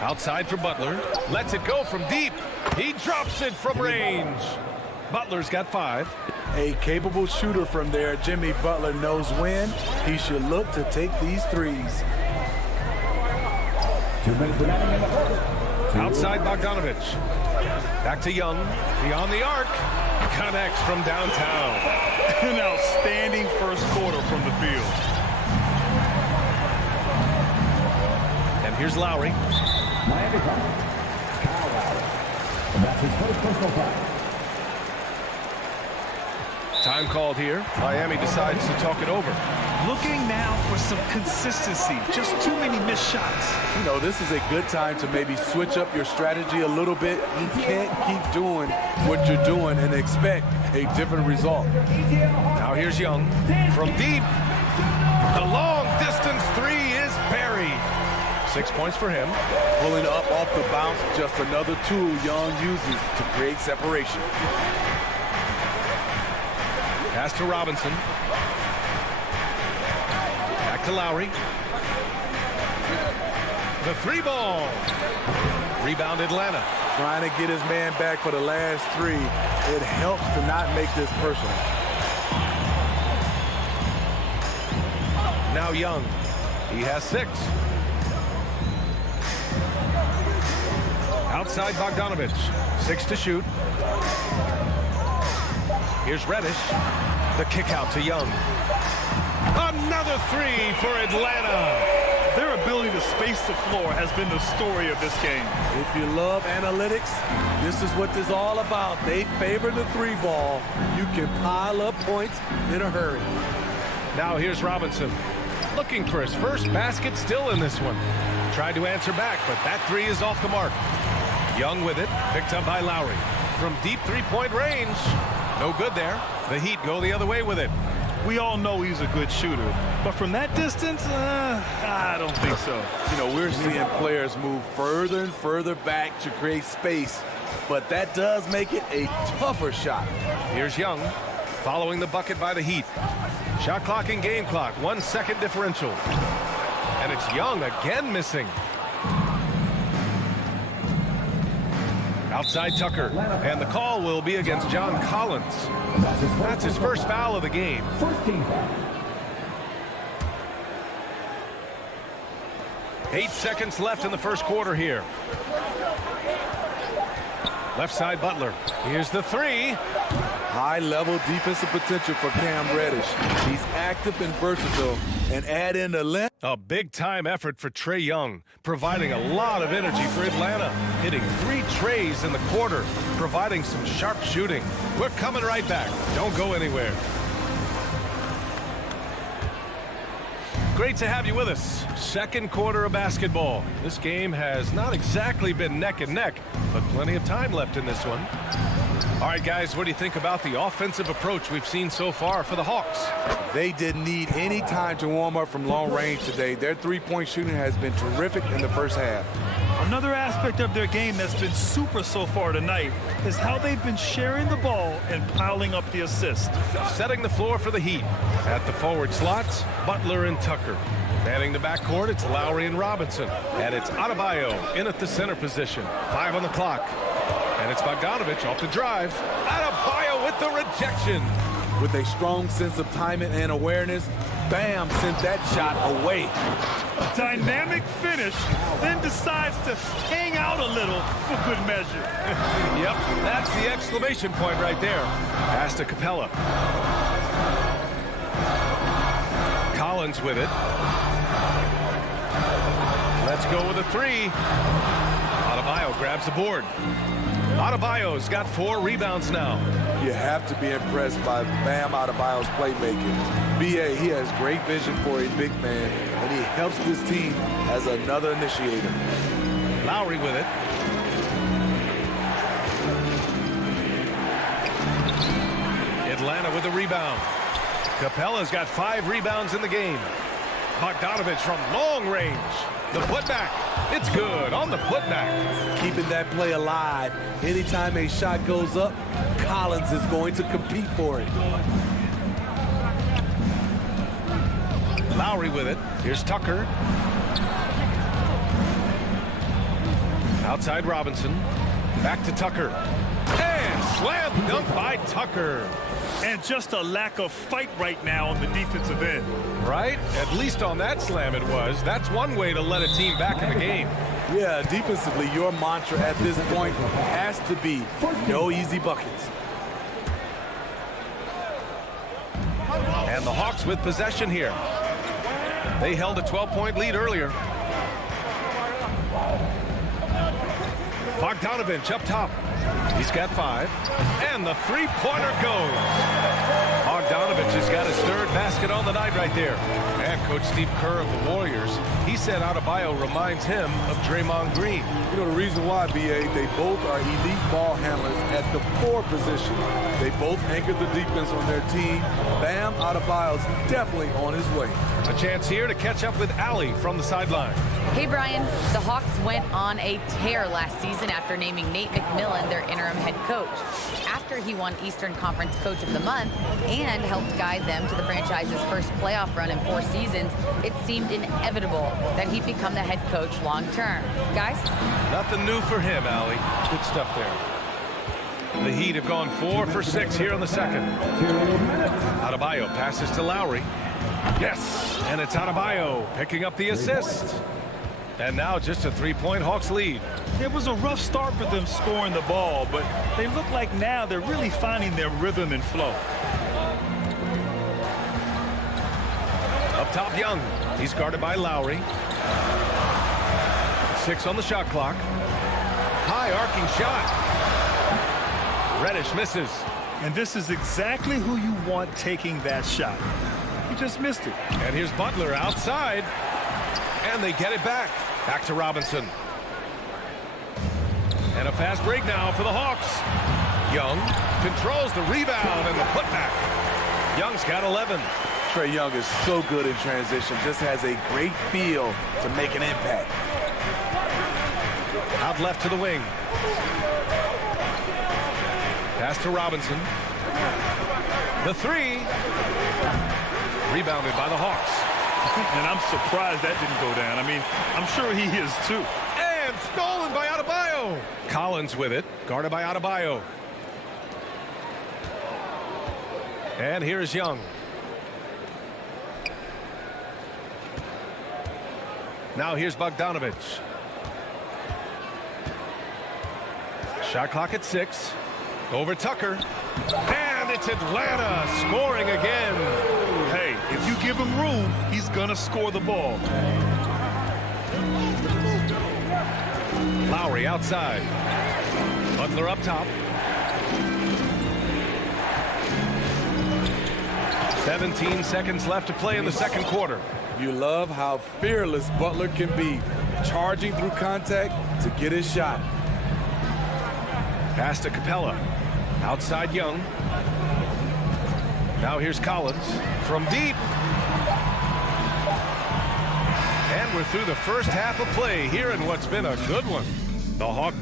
Outside for Butler. Lets it go from deep. He drops it from range. Butler's got 5. A capable shooter from there. Jimmy Butler knows when he should look to take these threes. Outside Bogdanovich. Back to Young. Beyond the arc. Connects from downtown. An outstanding first quarter from the field. And here's Lowry. Miami foul. Kyle Lowry. And that's his first personal foul. Time called here. Miami decides to talk it over. Looking now for some consistency. Just too many missed shots. You know, this is a good time to maybe switch up your strategy a little bit. You can't keep doing what you're doing and expect a different result. Now here's Young. From deep. The long distance 3 is buried. 6 points for him. Pulling up off the bounce, just another tool Young uses to create separation. Pass to Robinson. Back to Lowry. The 3 ball. Rebound Atlanta. Trying to get his man back for the last 3. It helps to not make this personal. Now Young. He has 6. Outside Bogdanovich. 6 to shoot. Here's Reddish. The kick out to Young. Another three for Atlanta. Their ability to space the floor has been the story of this game. If you love analytics, this is what this is all about. They favor the 3-ball. You can pile up points in a hurry. Now here's Robinson. Looking for his first basket, still in this one. Tried to answer back, but that 3 is off the mark. Young with it, picked up by Lowry. From deep 3-point range. No good there. The Heat go the other way with it. We all know he's a good shooter, but from that distance, I don't think so. You know, we're seeing players move further and further back to create space, but that does make it a tougher shot. Here's Young, following the bucket by the Heat. Shot clock and game clock, 1 second differential. And it's Young again missing. Outside Tucker, and the call will be against John Collins. That's his first foul of the game. 8 seconds left in the first quarter here. Left side Butler. Here's the 3. High-level defensive potential for Cam Reddish. He's active and versatile, and add in the length. A big-time effort for Trae Young, providing a lot of energy for Atlanta, hitting 3 trays in the quarter, providing some sharp shooting. We're coming right back. Don't go anywhere. Great to have you with us. Second quarter of basketball. This game has not exactly been neck and neck, but plenty of time left in this one. All right, guys, what do you think about the offensive approach we've seen so far for the Hawks? They didn't need any time to warm up from long range today. Their 3-point shooting has been terrific in the first half. Another aspect of their game that's been super so far tonight is how they've been sharing the ball and piling up the assist. Setting the floor for the Heat. At the forward slots, Butler and Tucker. Manning the backcourt, it's Lowry and Robinson. And it's Adebayo in at the center position. 5 on the clock. And it's Bogdanovich off the drive. Adebayo with the rejection. With a strong sense of timing and awareness, Bam sent that shot away. A dynamic finish, then decides to hang out a little for good measure. Yep, that's the exclamation point right there. Pass to Capella. Collins with it. Let's go with a 3. Adebayo grabs the board. Adebayo's got 4 rebounds now. You have to be impressed by Bam Adebayo's playmaking. B.A., he has great vision for a big man, and he helps this team as another initiator. Lowry with it. Atlanta with a rebound. Capella's got 5 rebounds in the game. Bogdanovich from long range. The putback. It's good on the putback. Keeping that play alive. Anytime a shot goes up, Collins is going to compete for it. Lowry with it. Here's Tucker. Outside Robinson. Back to Tucker. And slam dunk by Tucker. And just a lack of fight right now on the defensive end. Right? At least on that slam it was. That's one way to let a team back in the game. Yeah, defensively, your mantra at this point has to be no easy buckets. And the Hawks with possession here. They held a 12-point lead earlier. Bogdanovich up top. He's got 5. And the 3-pointer goes. Bogdanovich has got his 3rd basket on the night right there. And Coach Steve Kerr of the Warriors, he said Adebayo reminds him of Draymond Green. You know the reason why, B.A., they both are elite ball handlers at the 4 position. They both anchor the defense on their team. Bam Adebayo's definitely on his way. A chance here to catch up with Allie from the sideline. Hey, Brian. The Hawks went on a tear last season after naming Nate McMillan their interim head coach. After he won Eastern Conference Coach of the Month and helped guide them to the franchise's first playoff run in 4 seasons, it seemed inevitable that he'd become the head coach long term. Guys? Nothing new for him, Allie. Good stuff there. The Heat have gone 4 for 6 here in the second. Adebayo passes to Lowry. Yes, and it's Adebayo picking up the assist. And now just a 3-point Hawks lead. It was a rough start for them scoring the ball, but they look like now they're really finding their rhythm and flow. Up top, Young. He's guarded by Lowry. 6 on the shot clock. High arcing shot. Reddish misses. And this is exactly who you want taking that shot. He just missed it. And here's Butler outside. And they get it back. Back to Robinson. And a fast break now for the Hawks. Young controls the rebound and the putback. Young's got 11. Trae Young is so good in transition. Just has a great feel to make an impact. Out left to the wing. Pass to Robinson. The 3. Rebounded by the Hawks. And I'm surprised that didn't go down. I mean, I'm sure he is too. And stolen by Adebayo. Collins with it, guarded by Adebayo. And here's Young. Now here's Bogdanovich. Shot clock at 6. Over Tucker. And it's Atlanta scoring again. Hey, if you give him room, he's going to score the ball. Lowry outside. Butler up top. 17 seconds left to play in the second quarter. You love how fearless Butler can be, charging through contact to get his shot. Pass to Capella. Outside Young. Now here's Collins from deep. And we're through the first half of play here in what's been a good one. The Hawks.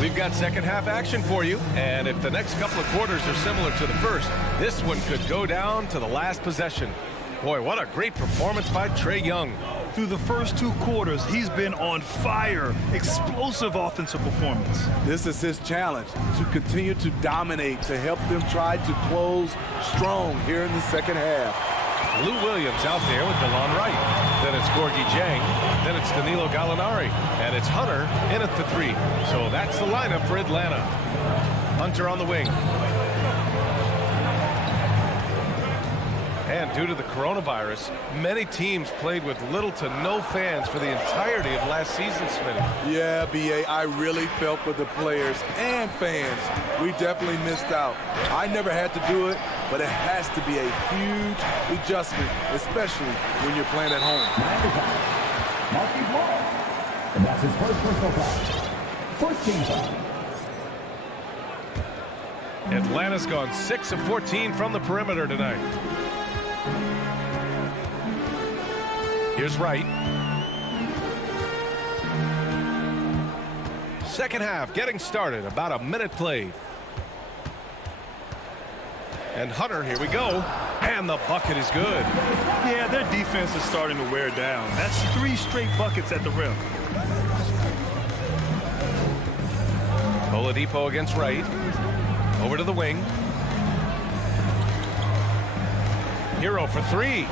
We've got second half action for you, and if the next couple of quarters are similar to the first, this one could go down to the last possession. Boy, what a great performance by Trae Young. Through the first 2 quarters, he's been on fire. Explosive offensive performance. This is his challenge, to continue to dominate, to help them try to close strong here in the second half. Lou Williams out there with DeLon Wright. Then it's Gorgie Jang. Then it's Danilo Gallinari. And it's Hunter in at the 3. So that's the lineup for Atlanta. Hunter on the wing. And due to the coronavirus, many teams played with little to no fans for the entirety of last season, Smitty. Yeah, B.A., I really felt for the players and fans. We definitely missed out. I never had to do it, but it has to be a huge adjustment, especially when you're playing at home. Marquis Ball. And that's his first personal foul. First team foul. Atlanta's gone 6 of 14 from the perimeter tonight. Here's Wright. Second half getting started. About a minute played. And Hunter, here we go. And the bucket is good. Yeah, their defense is starting to wear down. That's 3 straight buckets at the rim. Oladipo against Wright. Over to the wing. Hero for 3.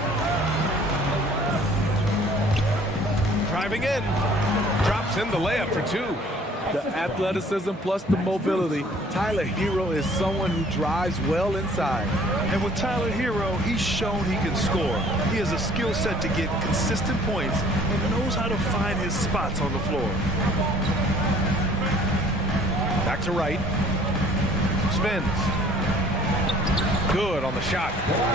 Driving in. Drops in the layup for 2. The athleticism plus the mobility. Tyler Hero is someone who drives well inside. And with Tyler Hero, he's shown he can score. He has a skill set to get consistent points and knows how to find his spots on the floor. Back to Wright. Spins. Good on the shot.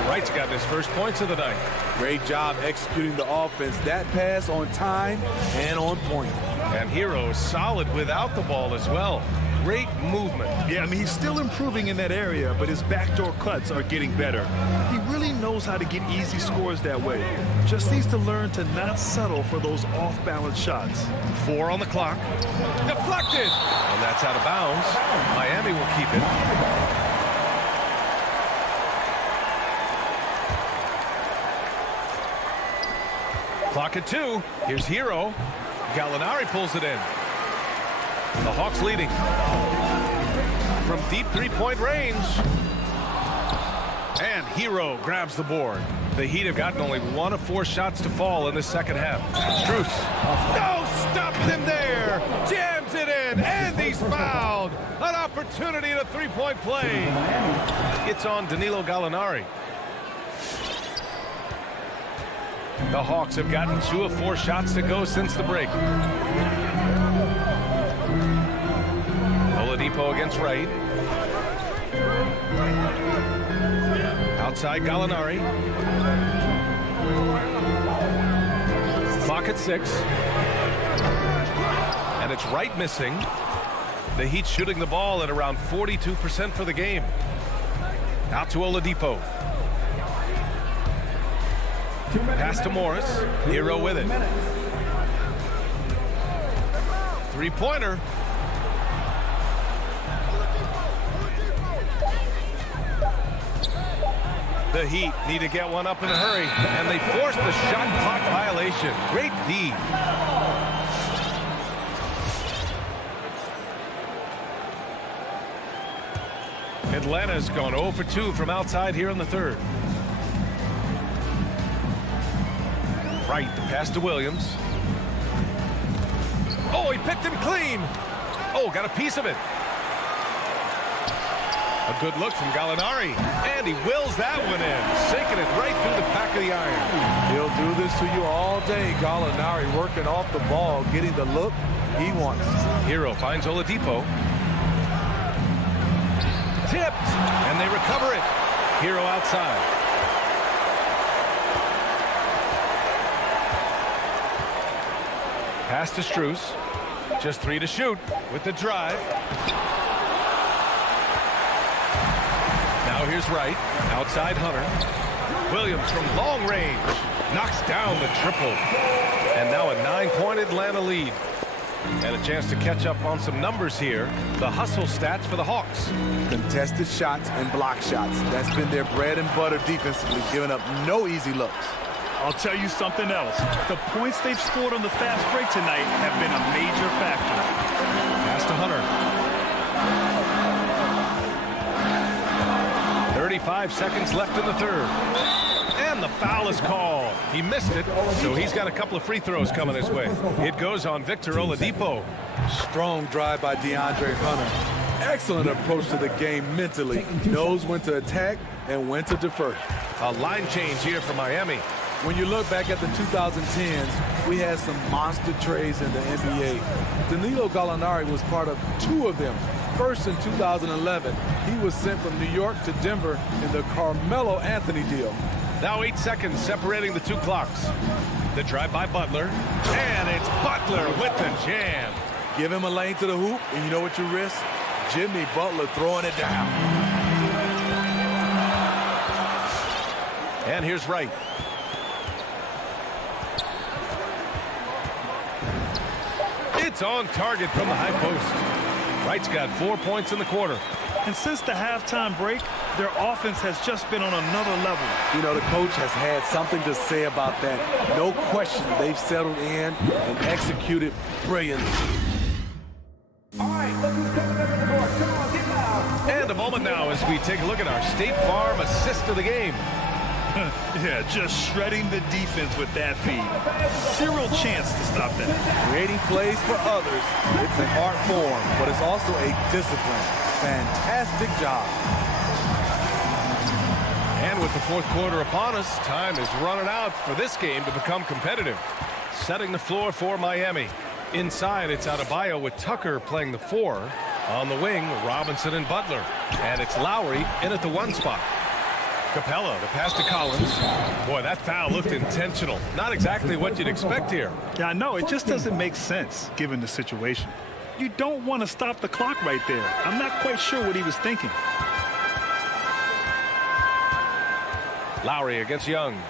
Wright's got his first points of the night. Great job executing the offense. That pass on time and on point. And Hero is solid without the ball as well. Great movement. Yeah, I mean, he's still improving in that area, but his backdoor cuts are getting better. He really knows how to get easy scores that way. Just needs to learn to not settle for those off-balance shots. 4 on the clock. Deflected. And that's out of bounds. Miami will keep it. Clock at 2. Here's Hero. Gallinari pulls it in. The Hawks leading. from deep three-point range. And Hero grabs the board. The Heat have gotten only 1 of 4 shots to fall in the second half. Strus. No, stopped him there. Jams it in, and he's fouled. An opportunity at a three-point play. It's on Danilo Gallinari. The Hawks have gotten 2 of 4 shots to go since the break. Oladipo against Wright. Outside Gallinari. Clock at 6. And it's Wright missing. The Heat shooting the ball at around 42% for the game. Out to Oladipo. Pass to Morris. Hero with it. Three-pointer. The Heat need to get one up in a hurry, and they force the shot clock violation. Great D. Atlanta's gone 0 for 2 from outside here in the third. Right, the pass to Williams. Oh, he picked him clean. Oh, got a piece of it. A good look from Gallinari, and he wills that one in, sinking it right through the back of the iron. He'll do this to you all day. Gallinari working off the ball, getting the look he wants. Hero finds Oladipo. Tipped, and they recover it. Hero outside. Pass to Strus. Just 3 to shoot with the drive. Now here's Wright. Outside Hunter. Williams from long range. Knocks down the triple. And now a 9-point Atlanta lead. And a chance to catch up on some numbers here. The hustle stats for the Hawks. Contested shots and block shots. That's been their bread and butter defensively, giving up no easy looks. I'll tell you something else. The points they've scored on the fast break tonight have been a major factor. Pass to Hunter. 35 seconds left in the third. And the foul is called. He missed it, so he's got a couple of free throws coming his way. It goes on Victor Oladipo. Strong drive by DeAndre Hunter. Excellent approach to the game mentally. Knows when to attack and when to defer. A line change here for Miami. When you look back at the 2010s, we had some monster trades in the NBA. Danilo Gallinari was part of 2 of them. First in 2011, he was sent from New York to Denver in the Carmelo Anthony deal. Now 8 seconds separating the 2 clocks. The drive by Butler, and it's Butler with the jam. Give him a lane to the hoop, and you know what you risk? Jimmy Butler throwing it down. And here's Wright. It's on target from the high post. Wright's got 4 points in the quarter. And since the halftime break, their offense has just been on another level. You know, the coach has had something to say about that. No question, they've settled in and executed brilliantly. All right, look who's coming up in the court. Come on, get loud. And a moment now as we take a look at our State Farm assist of the game. Yeah, just shredding the defense with that feed. Zero chance to stop that. Creating plays for others, it's an art form, but it's also a discipline. Fantastic job. And with the fourth quarter upon us, time is running out for this game to become competitive. Setting the floor for Miami. Inside, it's Adebayo with Tucker playing the 4. On the wing, Robinson and Butler. And it's Lowry in at the 1 spot. Capella, the pass to Collins. Boy, that foul looked intentional. Not exactly what you'd expect here. Yeah, I know. It just doesn't make sense, given the situation. You don't want to stop the clock right there. I'm not quite sure what he was thinking. Lowry against Young.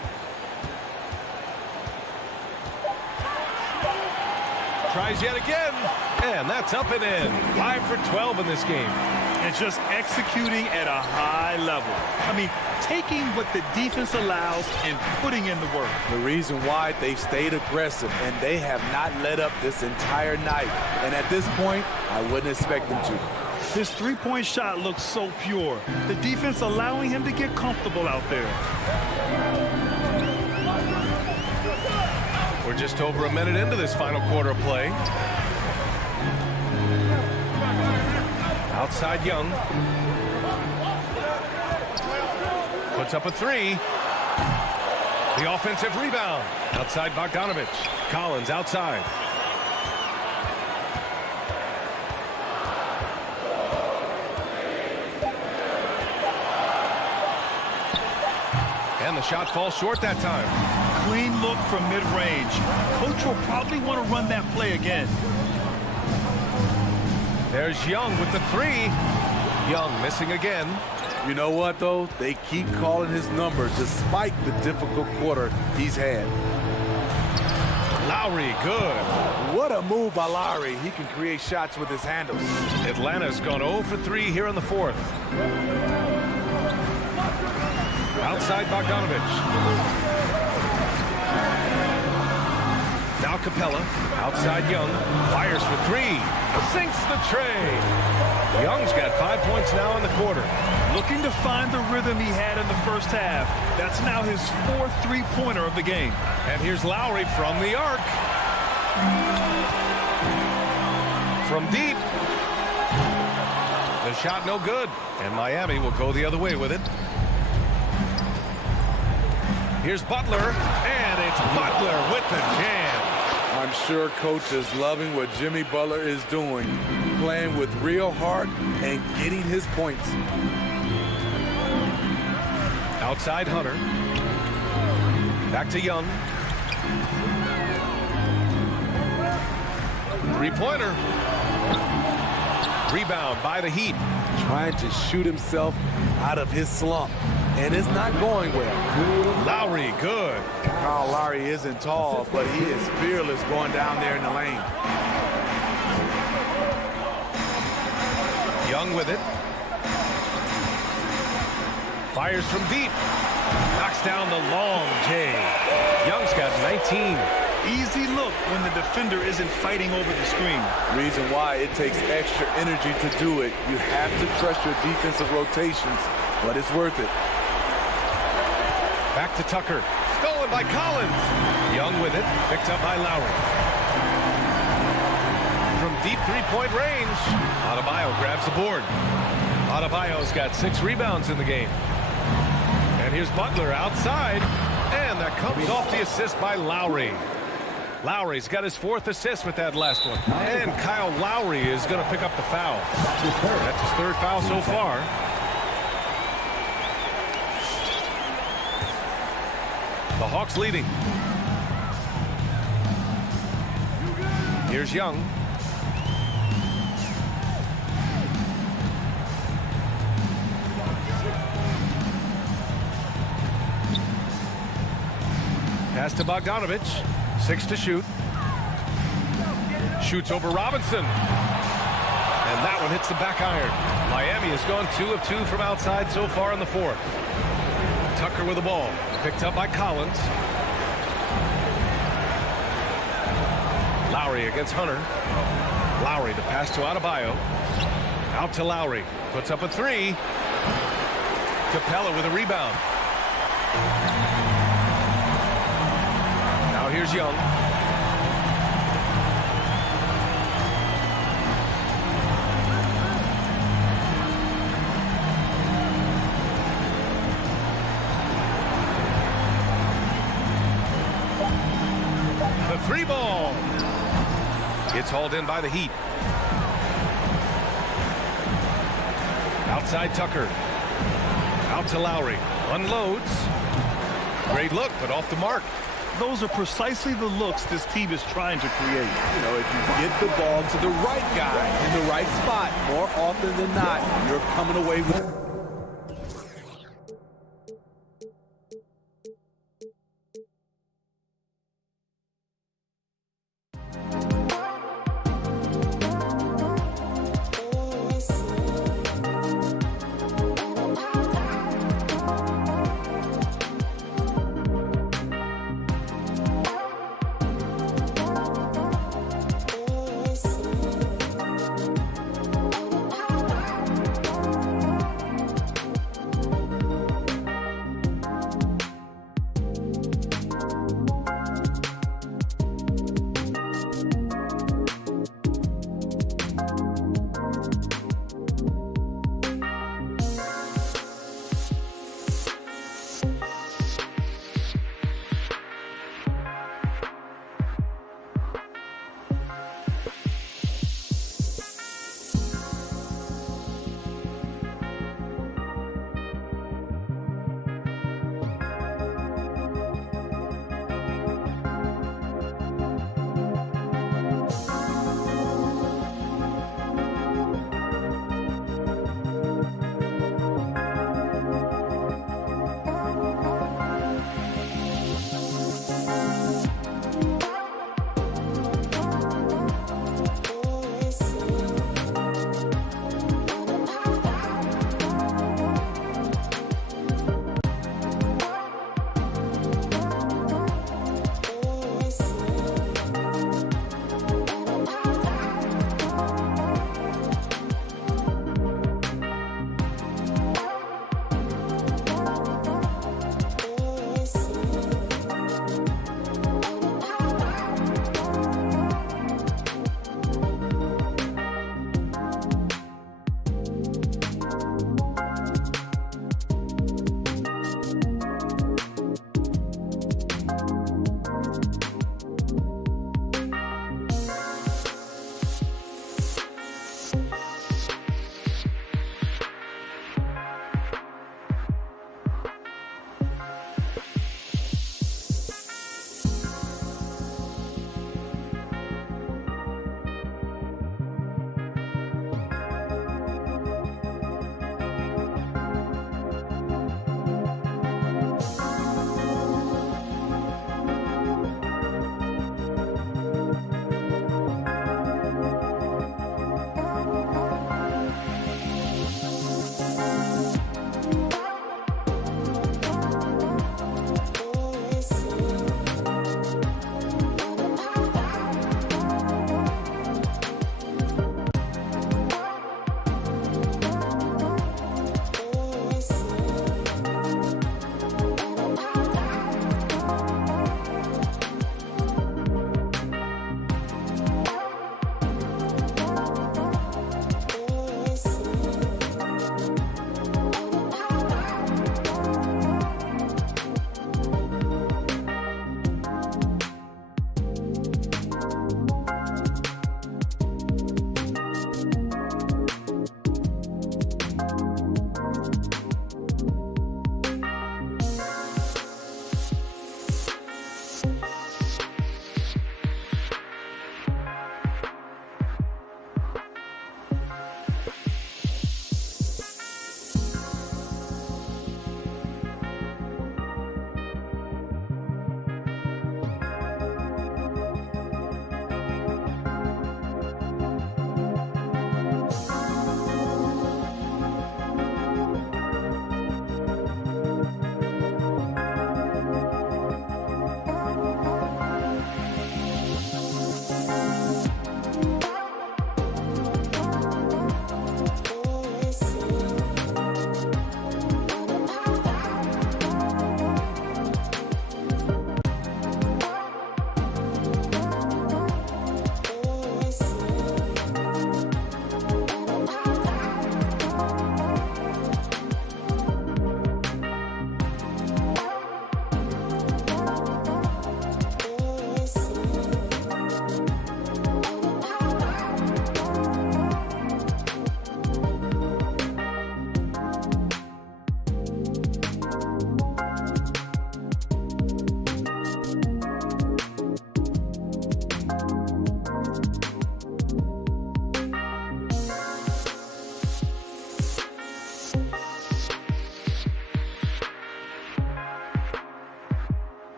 Tries yet again. And that's up and in. 5 for 12 in this game. And just executing at a high level. I mean, taking what the defense allows and putting in the work. The reason why they've stayed aggressive and they have not let up this entire night. And at this point, I wouldn't expect them to. His three-point shot looks so pure. The defense allowing him to get comfortable out there. We're just over a minute into this final quarter of play. Outside Young. Puts up a three. The offensive rebound. Outside Bogdanovich. Collins outside. And the shot falls short that time. Clean look from mid-range. Coach will probably want to run that play again. There's Young with the three. Young missing again. You know what, though? They keep calling his number despite the difficult quarter he's had. Lowry, good. What a move by Lowry. He can create shots with his handles. Atlanta's gone 0 for 3 here in the fourth. Outside Bogdanovich. Now Capella. Outside Young. Fires for three. Sinks the tray. Young's got 5 points now in the quarter. Looking to find the rhythm he had in the first half. That's now his fourth three-pointer of the game. And here's Lowry from the arc. From deep. The shot no good. And Miami will go the other way with it. Here's Butler. And it's Butler with the jam. I'm sure Coach is loving what Jimmy Butler is doing, playing with real heart and getting his points. Outside Hunter. Back to Young. Three-pointer. Rebound by the Heat. Trying to shoot himself out of his slump, and it's not going well. Lowry, good. Kyle Lowry isn't tall, but he is fearless going down there in the lane. Young with it. Fires from deep. Knocks down the long J. Young's got 19. Easy look when the defender isn't fighting over the screen. Reason why it takes extra energy to do it. You have to trust your defensive rotations, but it's worth it. Back to Tucker. Stolen by Collins. Young with it. Picked up by Lowry. From deep three-point range, Adebayo grabs the board. Adebayo's got 6 rebounds in the game. And here's Butler outside. And that comes off the assist by Lowry. Lowry's got his 4th assist with that last one. And Kyle Lowry is going to pick up the foul. That's his 3rd foul so far. The Hawks leading. Here's Young. Pass to Bogdanovich. 6 to shoot. Shoots over Robinson. And that one hits the back iron. Miami has gone 2 of 2 from outside so far in the fourth. Tucker with the ball. Picked up by Collins. Lowry against Hunter. Lowry to pass to Adebayo. Out to Lowry. Puts up a 3. Capella with a rebound. Now here's Young. The 3 ball. It's hauled in by the Heat. Outside Tucker. Out to Lowry. Unloads. Great look, but off the mark. Those are precisely the looks this team is trying to create. You know, if you get the ball to the right guy in the right spot, more often than not, you're coming away with it.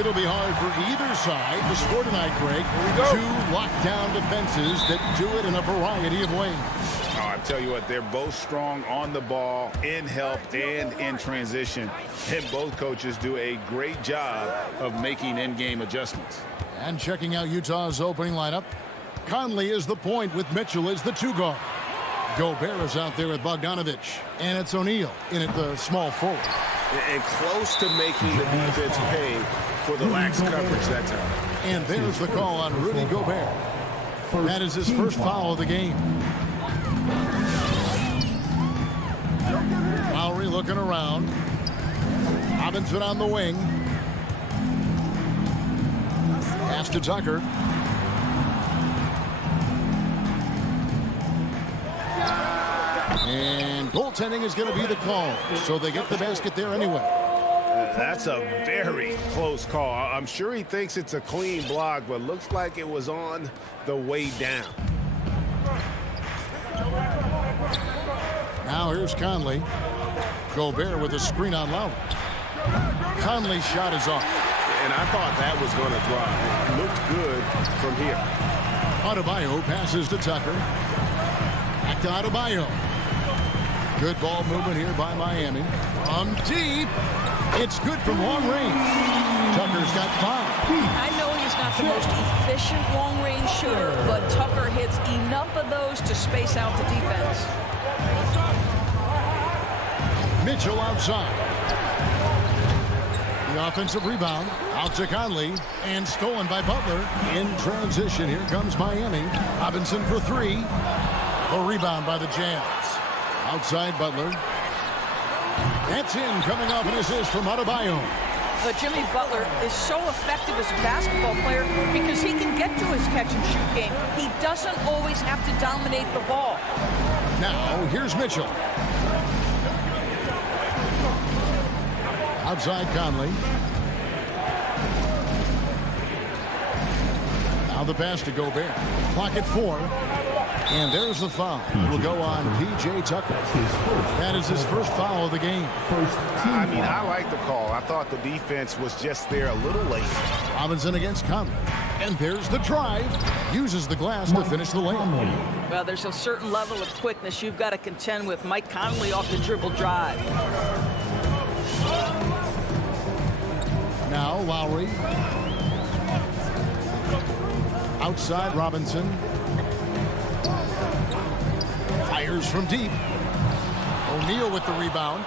It'll be hard for either side to score tonight, Greg. Two lockdown defenses that do it in a variety of ways. Oh, I tell you what, they're both strong on the ball, in help, and in transition. And both coaches do a great job of making in-game adjustments. And checking out Utah's opening lineup, Conley is the point with Mitchell as the 2 guard. Gobert is out there with Bogdanovich. And it's O'Neal in at the small forward. And close to making the defense pay for the lax coverage that time. And there's the call on Rudy Gobert. That is his first foul of the game. Lowry looking around. Robinson on the wing. Pass to Tucker. And goaltending is going to be the call. So they get the basket there anyway. That's a very close call. I'm sure he thinks it's a clean block, but looks like it was on the way down. Now here's Conley. Gobert with a screen on Lowry. Conley's shot is off. And I thought that was going to drop. It looked good from here. Adebayo passes to Tucker. Back to Adebayo. Good ball movement here by Miami. From deep. It's good from long range. Tucker's got 5. I know he's not the most efficient long-range shooter, but Tucker hits enough of those to space out the defense. Mitchell outside. The offensive rebound out to Conley and stolen by Butler. In transition, here comes Miami. Robinson for 3. A rebound by the Jazz. Outside Butler. That's in, coming off an assist from Adebayo. But Jimmy Butler is so effective as a basketball player because he can get to his catch-and-shoot game. He doesn't always have to dominate the ball. Now, here's Mitchell. Outside Conley. Now the pass to Gobert. Clock at 4. And there's the foul. It will go on P.J. Tucker. That is his first foul of the game. I mean, I like the call. I thought the defense was just there a little late. Robinson against Conley. And there's the drive. Uses the glass to finish the lane. Well, there's a certain level of quickness you've got to contend with. Mike Conley off the dribble drive. Now Lowry. Outside Robinson. Fires from deep. O'Neal with the rebound.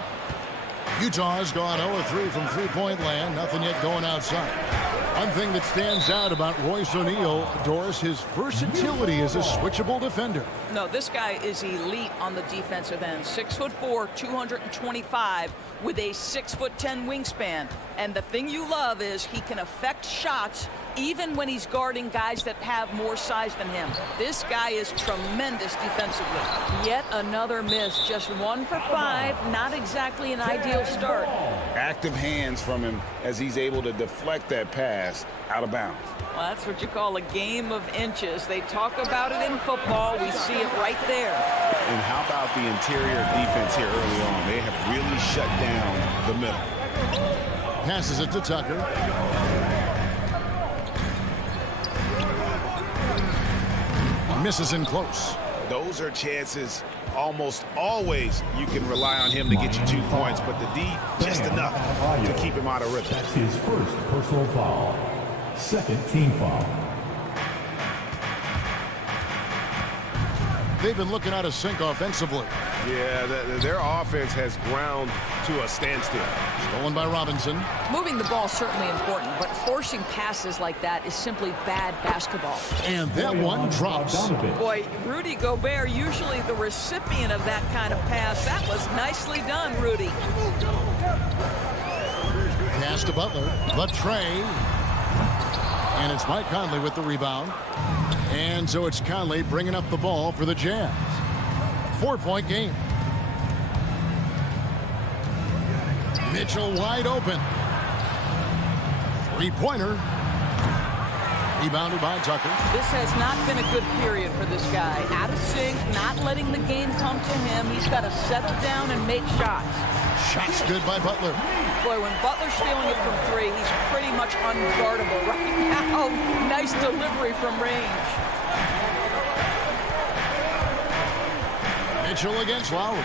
Utah has gone 0-3 from three-point land. Nothing yet going outside. One thing that stands out about Royce O'Neal, Doris, his versatility as a switchable defender. No, this guy is elite on the defensive end. 6'4", 225 with a 6'10" wingspan. And the thing you love is he can affect shots even when he's guarding guys that have more size than him. This guy is tremendous defensively. Yet another miss, just 1 for 5. Not exactly an ideal start. Active hands from him as he's able to deflect that pass out of bounds. Well, that's what you call a game of inches. They talk about it in football. We see it right there. And how about the interior defense here early on? They have really shut down the middle. Passes it to Tucker. Misses in close. Those are chances almost always you can rely on him to get you 2 points, but the D just enough to keep him out of rhythm. That's his first personal foul. Second team foul. They've been looking out of sync offensively. Yeah, their offense has ground to a standstill. Stolen by Robinson. Moving the ball is certainly important, but forcing passes like that is simply bad basketball. And that one drops. Boy, Rudy Gobert, usually the recipient of that kind of pass. That was nicely done, Rudy. Pass to Butler. The tray. And it's Mike Conley with the rebound. And so it's Conley bringing up the ball for the Jazz. 4-point game. Mitchell wide open. Three-pointer. Rebounded by Tucker. This has not been a good period for this guy. Out of sync, not letting the game come to him. He's got to settle down and make shots. Shots good by Butler. Boy, when Butler's feeling it from 3, he's pretty much unguardable right now. Nice delivery from range. Mitchell against Lowry.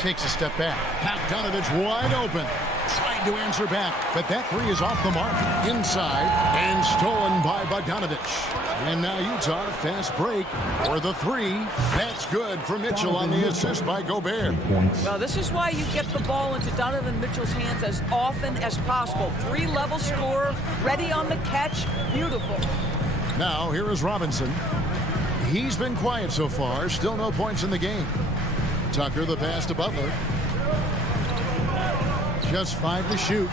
Takes a step back. Bogdanovich wide open. Trying to answer back, but that three is off the mark. Inside and stolen by Bogdanovich. And now Utah, fast break for the three. That's good for Mitchell on the assist by Gobert. Well, this is why you get the ball into Donovan Mitchell's hands as often as possible. Three-level scorer, ready on the catch. Beautiful. Now here is Robinson. He's been quiet so far. Still no points in the game. Tucker the pass to Butler. Just 5 to shoot.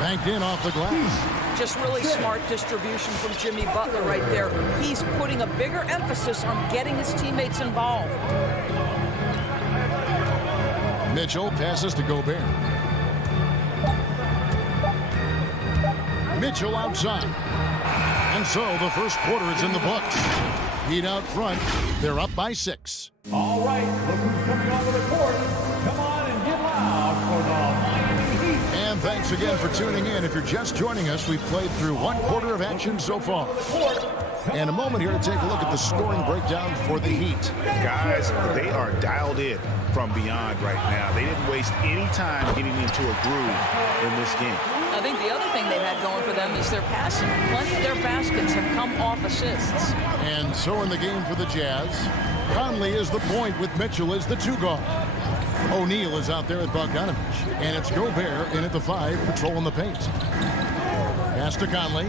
Banked in off the glass. Just really smart distribution from Jimmy Butler right there. He's putting a bigger emphasis on getting his teammates involved. Mitchell passes to Gobert. Mitchell outside. And so the first quarter is in the books. Heat out front. They're up by 6. All right, look who's coming onto the court. Come on and get loud for the Miami Heat. And thanks again for tuning in. If you're just joining us, we've played through one quarter of action so far. And a moment here to take a look at the scoring breakdown for the Heat. Guys, they are dialed in from beyond right now. They didn't waste any time getting into a groove in this game. I think the other thing they've had going for them is their passing. Plenty of their baskets have come off assists. And so in the game for the Jazz, Conley is the point with Mitchell as the 2 guard. O'Neal is out there at Bogdanovich. And it's Gobert in at the 5, patrolling the paint. Pass to Conley.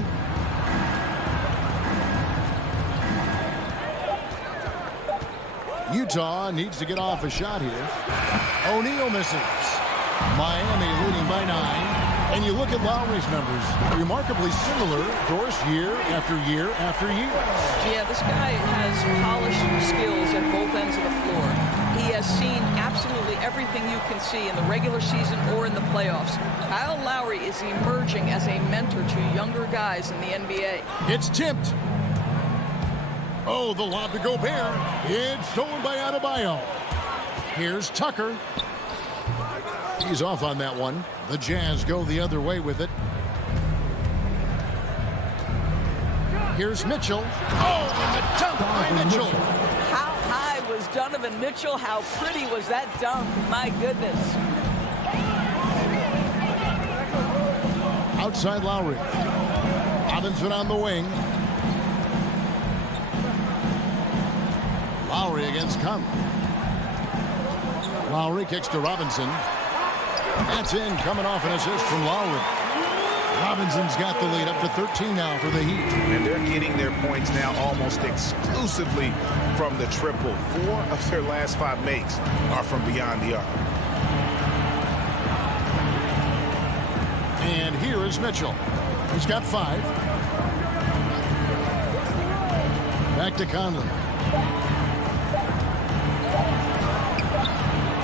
Utah needs to get off a shot here. O'Neal misses. Miami leading by 9. And you look at Lowry's numbers, remarkably similar, of course, year after year after year. Yeah, this guy has polished skills at both ends of the floor. He has seen absolutely everything you can see in the regular season or in the playoffs. Kyle Lowry is emerging as a mentor to younger guys in the NBA. It's tipped. Oh, the lob to Gobert. It's stolen by Adebayo. Here's Tucker. He's off on that one. The Jazz go the other way with it. Here's Mitchell. Oh, and the dunk by Mitchell. How high was Donovan Mitchell? How pretty was that dunk? My goodness. Outside Lowry. Robinson on the wing. Lowry against Conley. Lowry kicks to Robinson. That's in, coming off an assist from Lowry. Robinson's got the lead up to 13 now for the Heat. And they're getting their points now almost exclusively from the triple. 4 of their last 5 makes are from beyond the arc. And here is Mitchell. He's got 5. Back to Conley.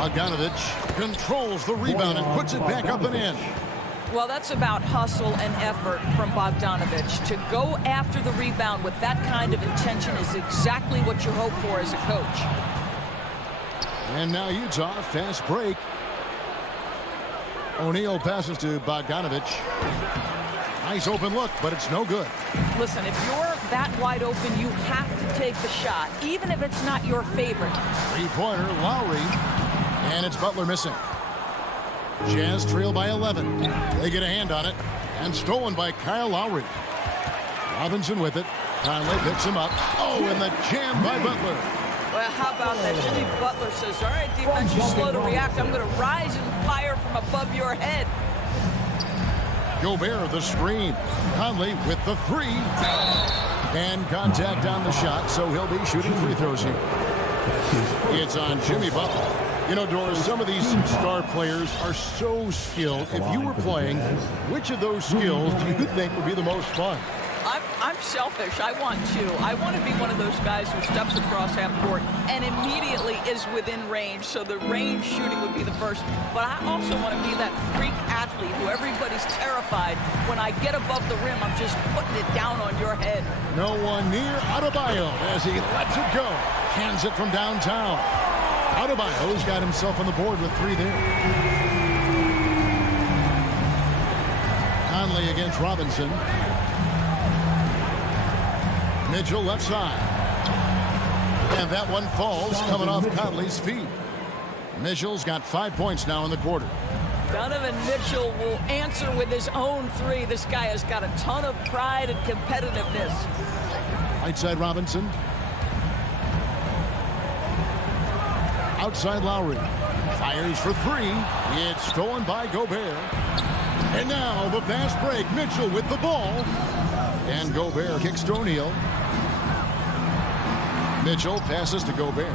Bogdanovich controls the rebound and puts it back up and in. Well, that's about hustle and effort from Bogdanovich. To go after the rebound with that kind of intention is exactly what you hope for as a coach. And now Utah, fast break. O'Neal passes to Bogdanovich. Nice open look, but it's no good. Listen, if you're that wide open, you have to take the shot, even if it's not your favorite. Three-pointer, Lowry. And it's Butler missing. Jazz trail by 11. They get a hand on it. And stolen by Kyle Lowry. Robinson with it. Conley picks him up. Oh, and the jam by Butler. Well, how about that? Jimmy Butler says, all right, defense, you're slow to react. I'm going to rise and fire from above your head. Gobert, the screen. Conley with the 3. And contact on the shot, so he'll be shooting free throws here. It's on Jimmy Butler. You know, Doris, some of these star players are so skilled. If you were playing, which of those skills do you think would be the most fun? I'm selfish. I want to. I want to be one of those guys who steps across half court and immediately is within range. So the range shooting would be the first. But I also want to be that freak athlete who everybody's terrified. When I get above the rim, I'm just putting it down on your head. No one near Adebayo as he lets it go. Hands it from downtown. Adebayo's got himself on the board with 3 there. against Robinson. Mitchell left side. And that one falls coming off Conley's feet. Mitchell's got 5 points now in the quarter. Donovan Mitchell will answer with his own three. This guy has got a ton of pride and competitiveness. Right side Robinson. Outside Lowry. Fires for three. It's stolen by Gobert. And now the fast break. Mitchell with the ball. And Gobert kicks to O'Neal. Mitchell passes to Gobert.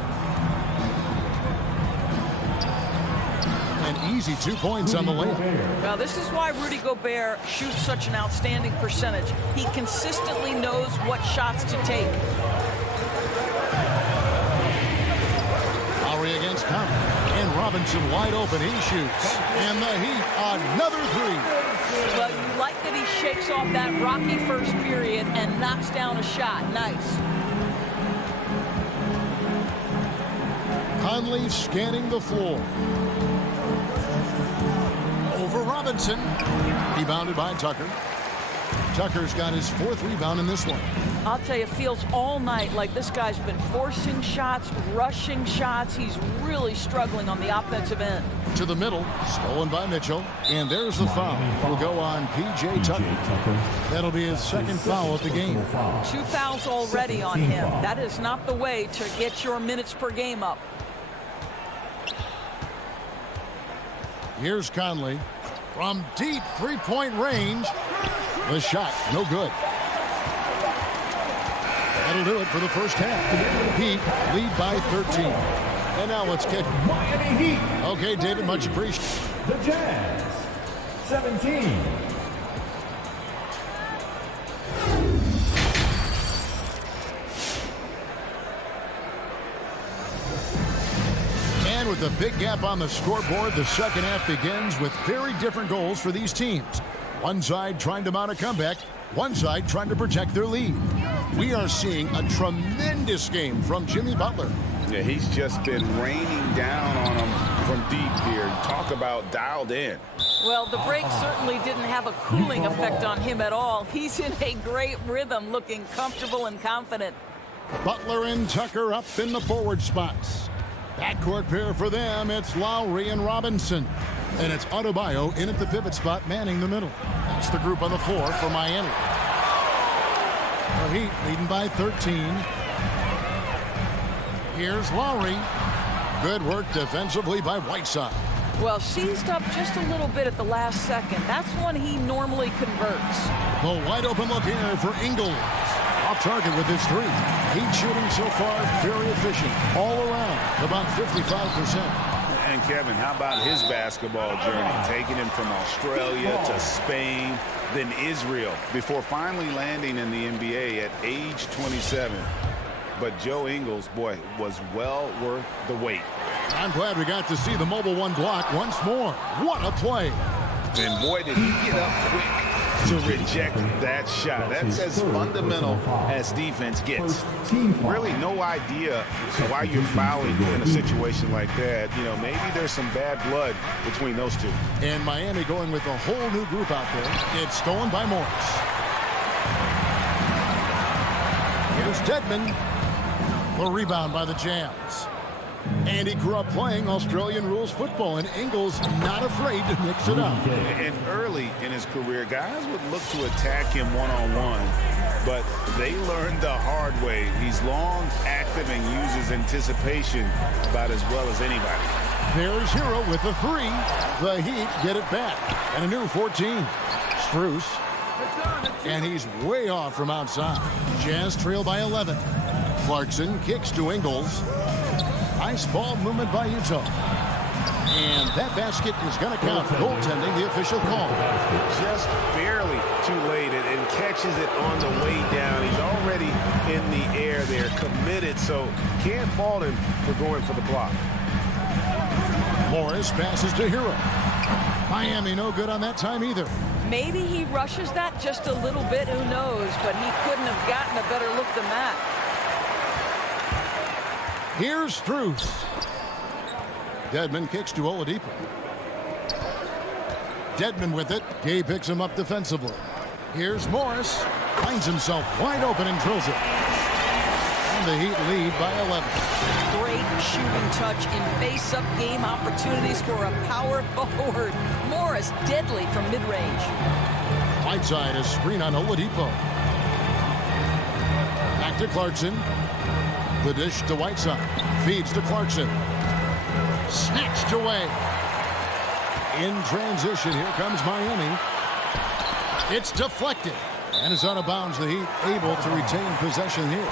An easy 2 points on the layup. Now, this is why Rudy Gobert shoots such an outstanding percentage. He consistently knows what shots to take. Lowry against Conley. And Robinson wide open. He shoots. And the Heat, another three. But you like that he shakes off that rocky first period and knocks down a shot. Nice. Conley scanning the floor. Over Robinson. Rebounded by Tucker. Tucker's got his 4th rebound in this one. I'll tell you, it feels all night like this guy's been forcing shots, rushing shots. He's really struggling on the offensive end. To the middle, stolen by Mitchell. And there's the foul. Will go on P.J. Tucker. That'll be his 2nd foul of the game. 2 fouls already on him. That is not the way to get your minutes per game up. Here's Conley from deep three-point range. The shot, no good. That'll do it for the first half. Heat lead by 13. And now let's get Miami Heat. Okay, David, much appreciated. The Jazz, 17. And with a big gap on the scoreboard, the second half begins with very different goals for these teams. One side trying to mount a comeback, one side trying to protect their lead. We are seeing a tremendous game from Jimmy Butler. Yeah, he's just been raining down on them from deep here. Talk about dialed in. Well, the break certainly didn't have a cooling effect on him at all. He's in a great rhythm, looking comfortable and confident. Butler and Tucker up in the forward spots. Backcourt pair for them, it's Lowry and Robinson. And it's Adebayo in at the pivot spot, manning the middle. That's the group on the floor for Miami. The Heat leading by 13. Here's Lowry. Good work defensively by Whiteside. Well, seized up just a little bit at the last second. That's when he normally converts. The wide open look here for Ingles. Off target with his three. Heat shooting so far very efficient. All around, about 55%. And Kevin, how about his basketball journey? Taking him from Australia to Spain, then Israel, before finally landing in the NBA at age 27. But Joe Ingles, boy, was well worth the wait. I'm glad we got to see the mobile one block once more. What a play. And boy, did he get up quick to reject that shot. That's as fundamental as defense gets. Really no idea why you're fouling in a situation like that. You know, maybe there's some bad blood between those two. And Miami going with a whole new group out there. It's stolen by Morris. Here's Dedmon. A rebound by the Jazz. And he grew up playing Australian rules football, and Ingles not afraid to mix it up. And early in his career, guys would look to attack him one-on-one, but they learned the hard way. He's long, active, and uses anticipation about as well as anybody. There's Hero with the three. The Heat get it back. And a new 14. Strus. And he's way off from outside. Jazz trail by 11. Clarkson kicks to Ingles. Nice ball movement by Utah. And that basket is going to count. Goaltending, the official call. Just barely too late and catches it on the way down. He's already in the air there, committed, so can't fault him for going for the block. Morris passes to Hero. Miami no good on that time either. Maybe he rushes that just a little bit, who knows, but he couldn't have gotten a better look than that. Here's Strus. Dedmon kicks to Oladipo. Dedmon with it. Gay picks him up defensively. Here's Morris. Finds himself wide open and drills it. And the Heat lead by 11. Great shooting touch in face-up game opportunities for a power forward. Morris deadly from mid-range. Whiteside, a screen on Oladipo. Back to Clarkson. The dish to Whiteside. Feeds to Clarkson. Snatched away. In transition, here comes Miami. It's deflected. And is out of bounds. The Heat able to retain possession here.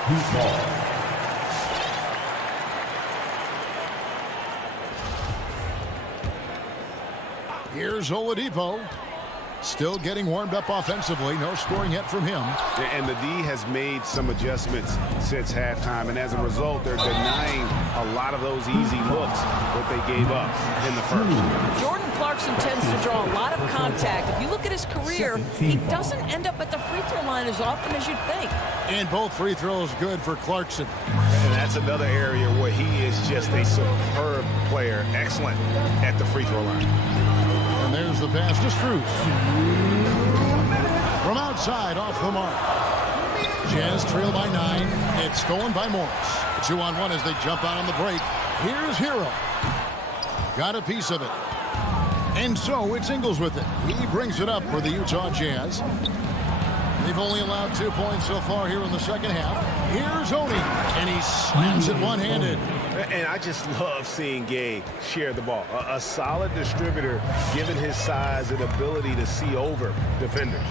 Here's Oladipo. Still getting warmed up offensively. No scoring yet from him. And the D has made some adjustments since halftime, and as a result, they're denying a lot of those easy looks that they gave up in the first. Jordan Clarkson tends to draw a lot of contact. If you look at his career, he doesn't end up at the free throw line as often as you'd think. And both free throws good for Clarkson. And that's another area where he is just a superb player, excellent at the free throw line. And there's the pass to Strus. From outside, off the mark. Jazz trail by 9. It's stolen by Morris. 2-on-1 as they jump out on the break. Here's Hero. Got a piece of it. And so it's Ingles with it. He brings it up for the Utah Jazz. They've only allowed 2 points so far here in the second half. Here's Oni, and he slams it one-handed. And I just love seeing Gay share the ball. A solid distributor, given his size and ability to see over defenders.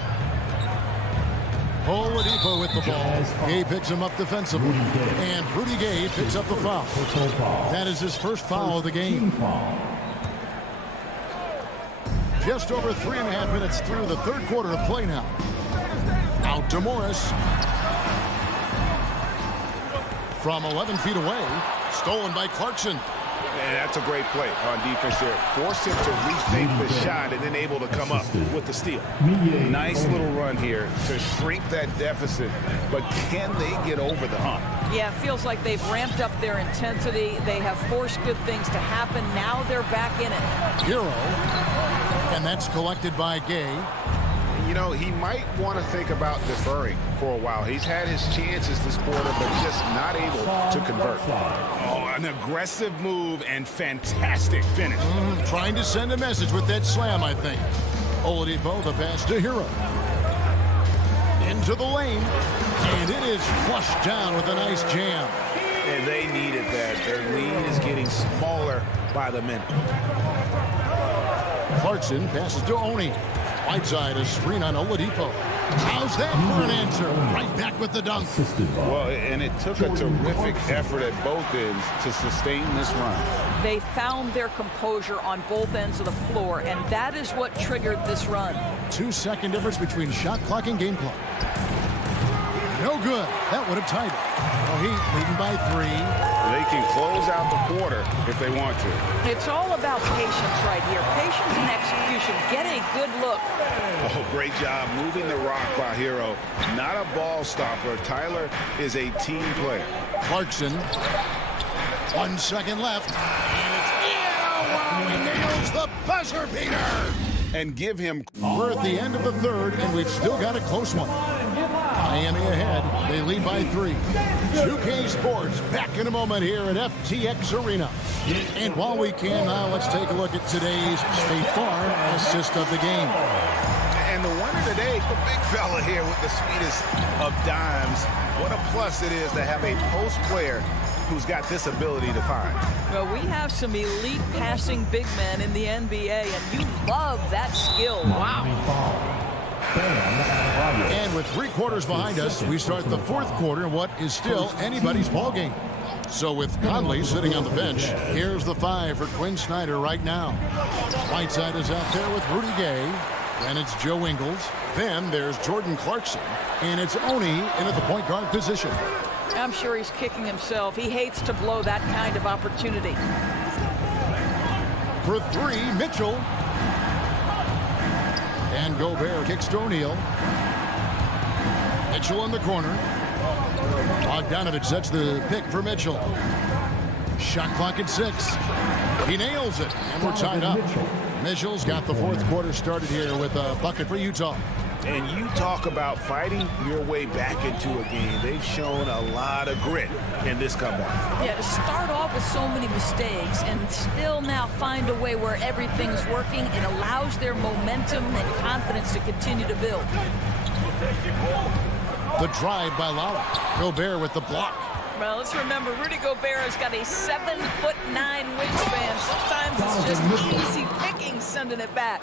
Oladipo with the ball. Gay picks him up defensively. And Rudy Gay picks up the foul. That is his first foul of the game. Just over 3.5 minutes through the third quarter of play now. Out to Morris. From 11 feet away. Stolen by Clarkson. And that's a great play on defense there. Forced him to rethink the shot and then able to come up with the steal. Nice little run here to shrink that deficit. But can they get over the hump? Yeah, it feels like they've ramped up their intensity. They have forced good things to happen. Now they're back in it. Hero. And that's collected by Gay. You know, he might want to think about deferring for a while. He's had his chances this quarter, but just not able to convert. Oh, an aggressive move and fantastic finish. Trying to send a message with that slam, I think. Oladipo, the pass to Hero. Into the lane. And it is flushed down with a nice jam. And they needed that. Their lead is getting smaller by the minute. Clarkson passes to Oni. Whiteside, a screen on Oladipo. How's that for an answer? Right back with the dunk. Well, and it took a terrific effort at both ends to sustain this run. They found their composure on both ends of the floor, and that is what triggered this run. 2-second difference between shot clock and game clock. No good. That would have tied it. The Heat leading by 3. They can close out the quarter if they want to. It's all about patience right here. Patience and execution. Get a good look. Oh, great job moving the rock by Hero. Not a ball stopper. Tyler is a team player. Clarkson. 1 second left. And it's he nails the buzzer beater. And give him. We're at the end of the third, and we've still got a close one. Miami ahead. They lead by 3. 2K Sports back in a moment here at FTX Arena. And while we can, now let's take a look at today's State Farm assist of the game. And the winner today, the big fella here with the sweetest of dimes. What a plus it is to have a post player who's got this ability to find. Well, we have some elite passing big men in the NBA, and you love that skill. Wow. And with 3 quarters behind us, we start the fourth quarter in what is still anybody's ball game. So with Conley sitting on the bench, here's the 5 for Quinn Snyder right now. Whiteside is out there with Rudy Gay. Then it's Joe Ingles. Then there's Jordan Clarkson. And it's Oni in at the point guard position. I'm sure he's kicking himself. He hates to blow that kind of opportunity. For 3, Mitchell. And Gobert kicks to O'Neal. Mitchell in the corner. Bogdanovich sets the pick for Mitchell. Shot clock at 6. He nails it. And we're tied up. Mitchell's got the fourth quarter started here with a bucket for Utah. And you talk about fighting your way back into a game. They've shown a lot of grit in this comeback. Yeah, to start off with so many mistakes and still now find a way where everything's working, it allows their momentum and confidence to continue to build. The drive by Lowry. Gobert with the block. Well, let's remember, Rudy Gobert has got a 7'9" wingspan. Sometimes it's just easy picking sending it back.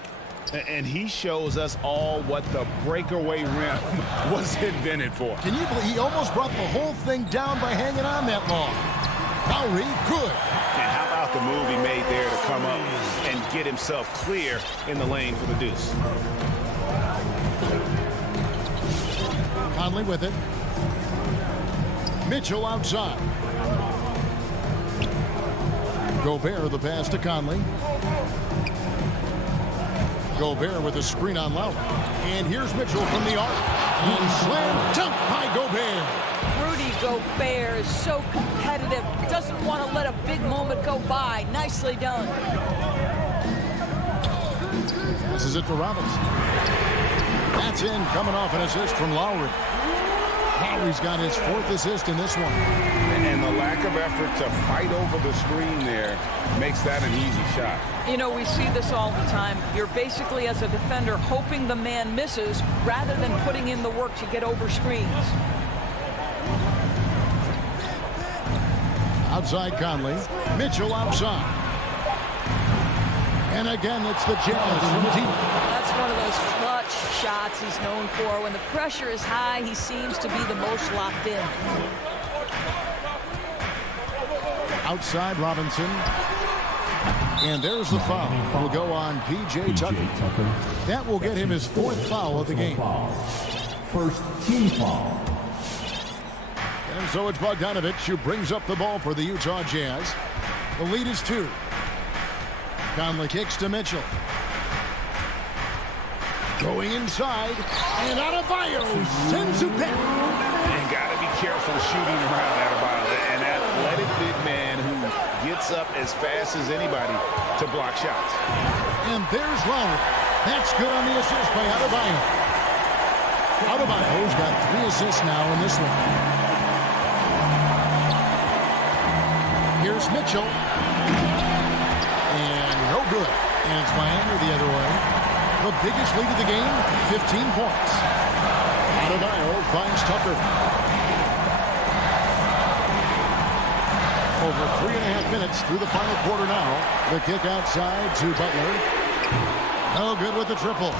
And he shows us all what the breakaway rim was invented for. Can you believe he almost brought the whole thing down by hanging on that long? Lowry, good. And how about the move he made there to come up and get himself clear in the lane for the deuce? Conley with it. Mitchell outside. Gobert the pass to Conley. Gobert with a screen on Lowry. And here's Mitchell from the arc. And slam dunk by Gobert. Rudy Gobert is so competitive. Doesn't want to let a big moment go by. Nicely done. This is it for Robinson. That's in, coming off an assist from Lowry. Lowry's got his fourth assist in this one. And the lack of effort to fight over the screen there makes that an easy shot. You know, we see this all the time. You're basically, as a defender, hoping the man misses rather than putting in the work to get over screens. Outside Conley. Mitchell outside. And again, it's the Jazz from deep. That's one of those clutch shots he's known for. When the pressure is high, he seems to be the most locked in. Outside Robinson. And there's the foul. Will go on P.J. Tucker. That will get him his fourth foul of the game. First team foul. And so it's Bogdanovich who brings up the ball for the Utah Jazz. The lead is 2. Conley kicks to Mitchell. Going inside. And Adebayo sends it back. And got to be careful shooting around Adebayo. An athletic big man who gets up as fast as anybody to block shots. And there's Lowry. That's good on the assist by Adebayo. Adebayo's got 3 assists now in this one. Here's Mitchell. And no good. And it's Miami the other way. The biggest lead of the game, 15 points. Adebayo finds Tucker. Over 3.5 minutes through the final quarter now. The kick outside to Butler. No good with the triple.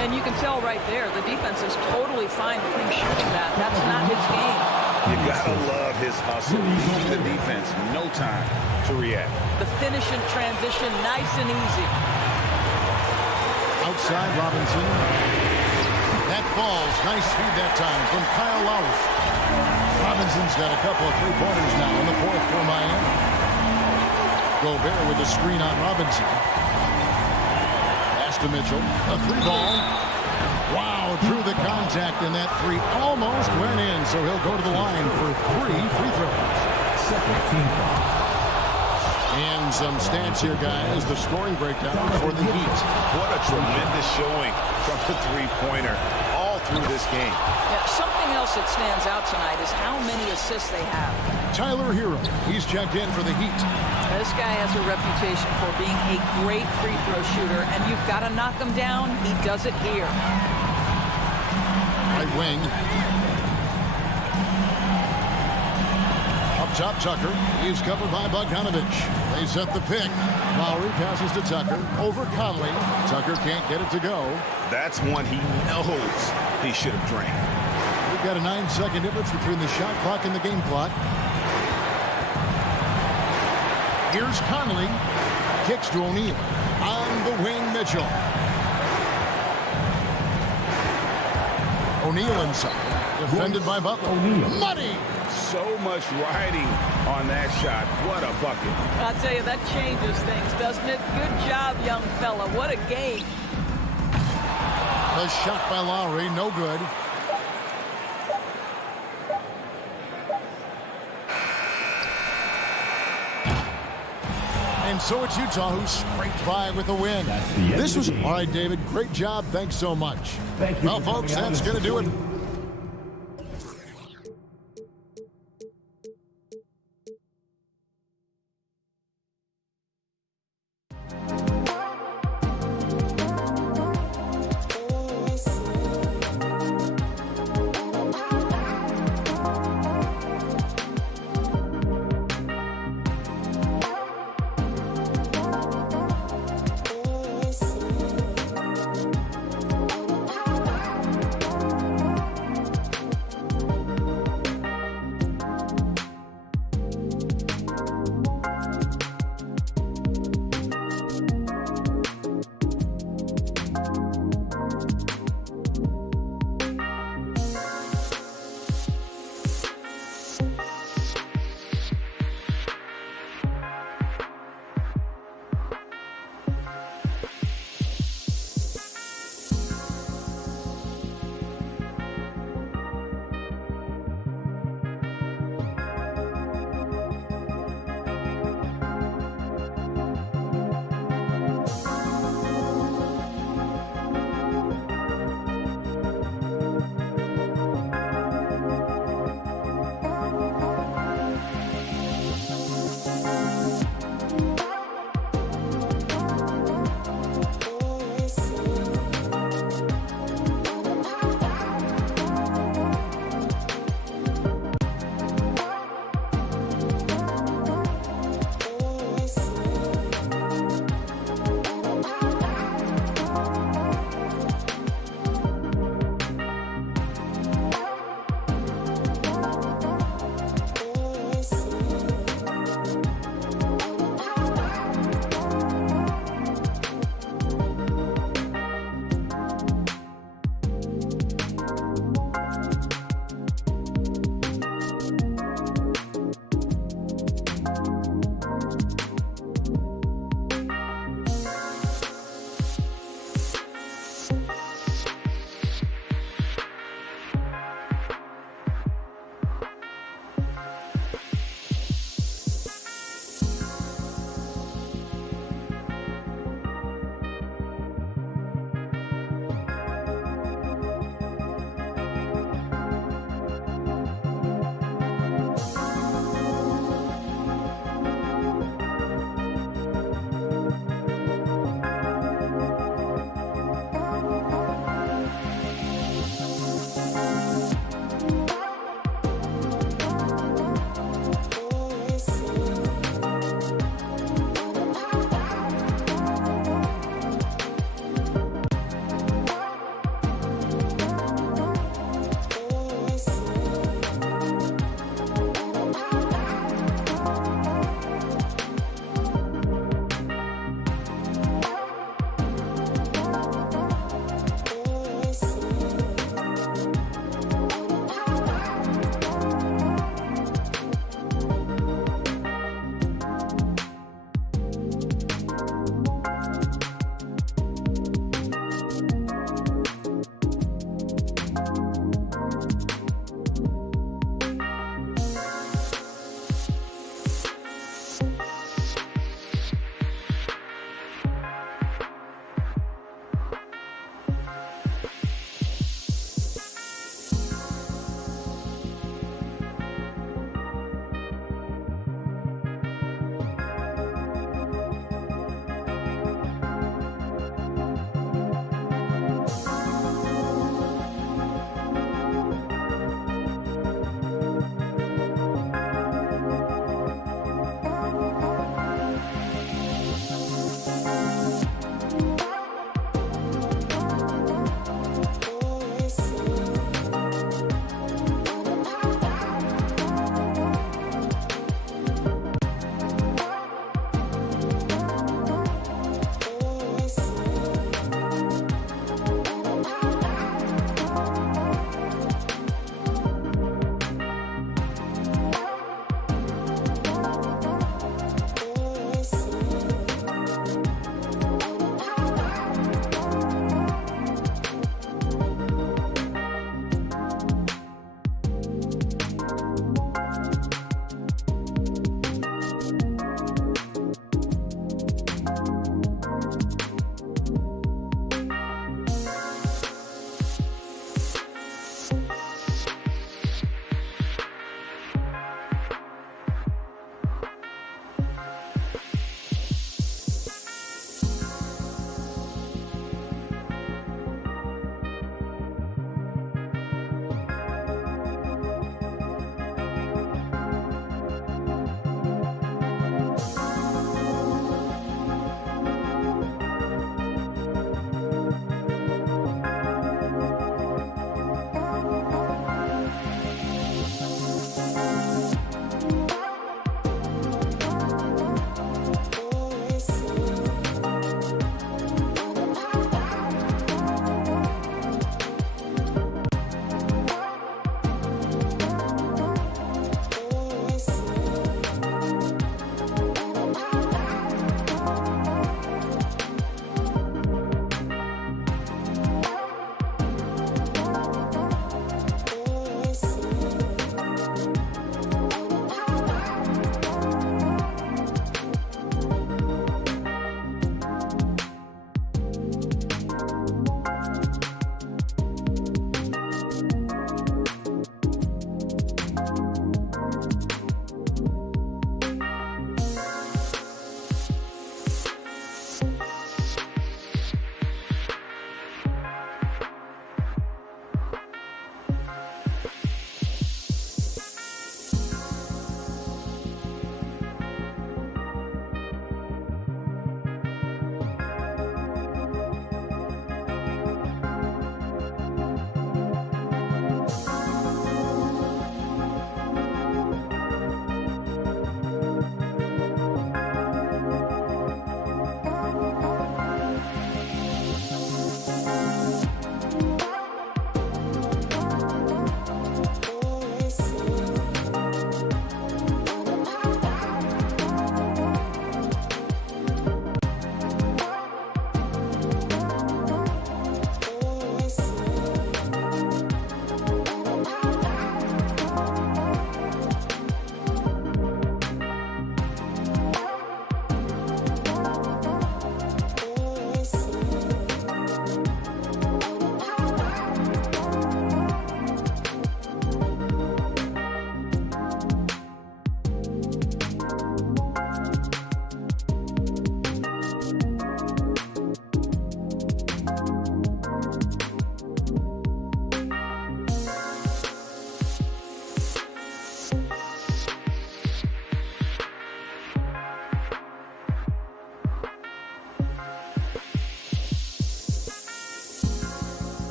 And you can tell right there, the defense is totally fine with him shooting that. That's not his game. You gotta love his hustle. The defense, no time to react. The finish in transition, nice and easy. Outside Robinson. That falls. Nice speed that time from Kyle Lowry. Robinson's got a couple of three-pointers now in the fourth for Miami. Gobert with the screen on Robinson. Pass to Mitchell. A 3-ball. Wow, through the contact, and that 3 almost went in, so he'll go to the line for 3 free throws. Second team foul. And some stats here, guys. The scoring breakdown for the Heat. What a tremendous showing from the three-pointer all through this game. Yeah, something else that stands out tonight is how many assists they have. Tyler Hero, he's checked in for the Heat. This guy has a reputation for being a great free throw shooter, and you've got to knock him down. He does it here. Right wing. Up top, Tucker. He's covered by Bogdanovich. They set the pick. Lowry passes to Tucker. Over Conley. Tucker can't get it to go. That's one he knows he should have drained. We've got a 9-second difference between the shot clock and the game clock. Here's Conley. Kicks to O'Neal. On the wing, Mitchell. O'Neal inside. Defended by Butler. Money! So much riding on that shot. What a bucket. I'll tell you, that changes things, doesn't it? Good job, young fella. What a game. The shot by Lowry, no good. And so it's Utah who scraped by with a win. This was all right, David. Great job. Thanks so much. Well, folks, that's going to do it.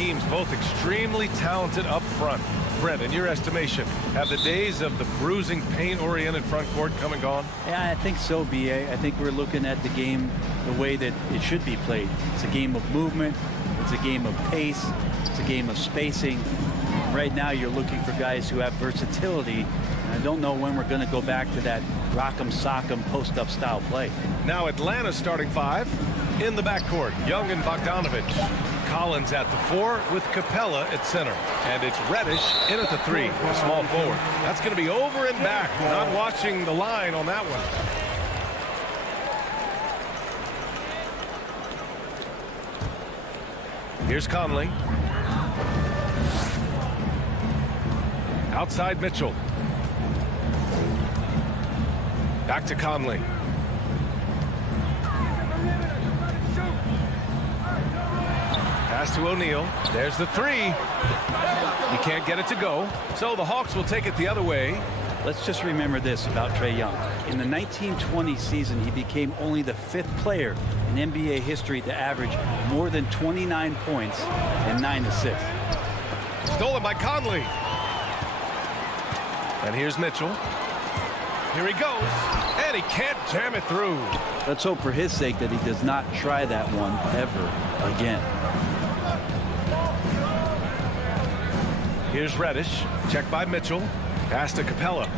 teams, both extremely talented up front. Brent, in your estimation, have the days of the bruising, pain-oriented front court come and gone? Yeah, I think so, B.A. I think we're looking at the game the way that it should be played. It's a game of movement. It's a game of pace. It's a game of spacing. Right now, you're looking for guys who have versatility. And I don't know when we're going to go back to that rock'em sock'em post-up style play. Now Atlanta's starting five in the backcourt. Young and Bogdanovich. Collins at the 4 with Capella at center. And it's Reddish in at the 3, a small forward. That's going to be over and back. Not watching the line on that one. Here's Conley. Outside Mitchell. Back to Conley. Pass to O'Neal. There's the 3. He can't get it to go. So the Hawks will take it the other way. Let's just remember this about Trae Young. In the 1920 season, he became only the 5th player in NBA history to average more than 29 points and 9 assists. Stolen by Conley. And here's Mitchell. Here he goes. And he can't jam it through. Let's hope for his sake that he does not try that one ever again. Here's Reddish. Check by Mitchell. Pass to Capella.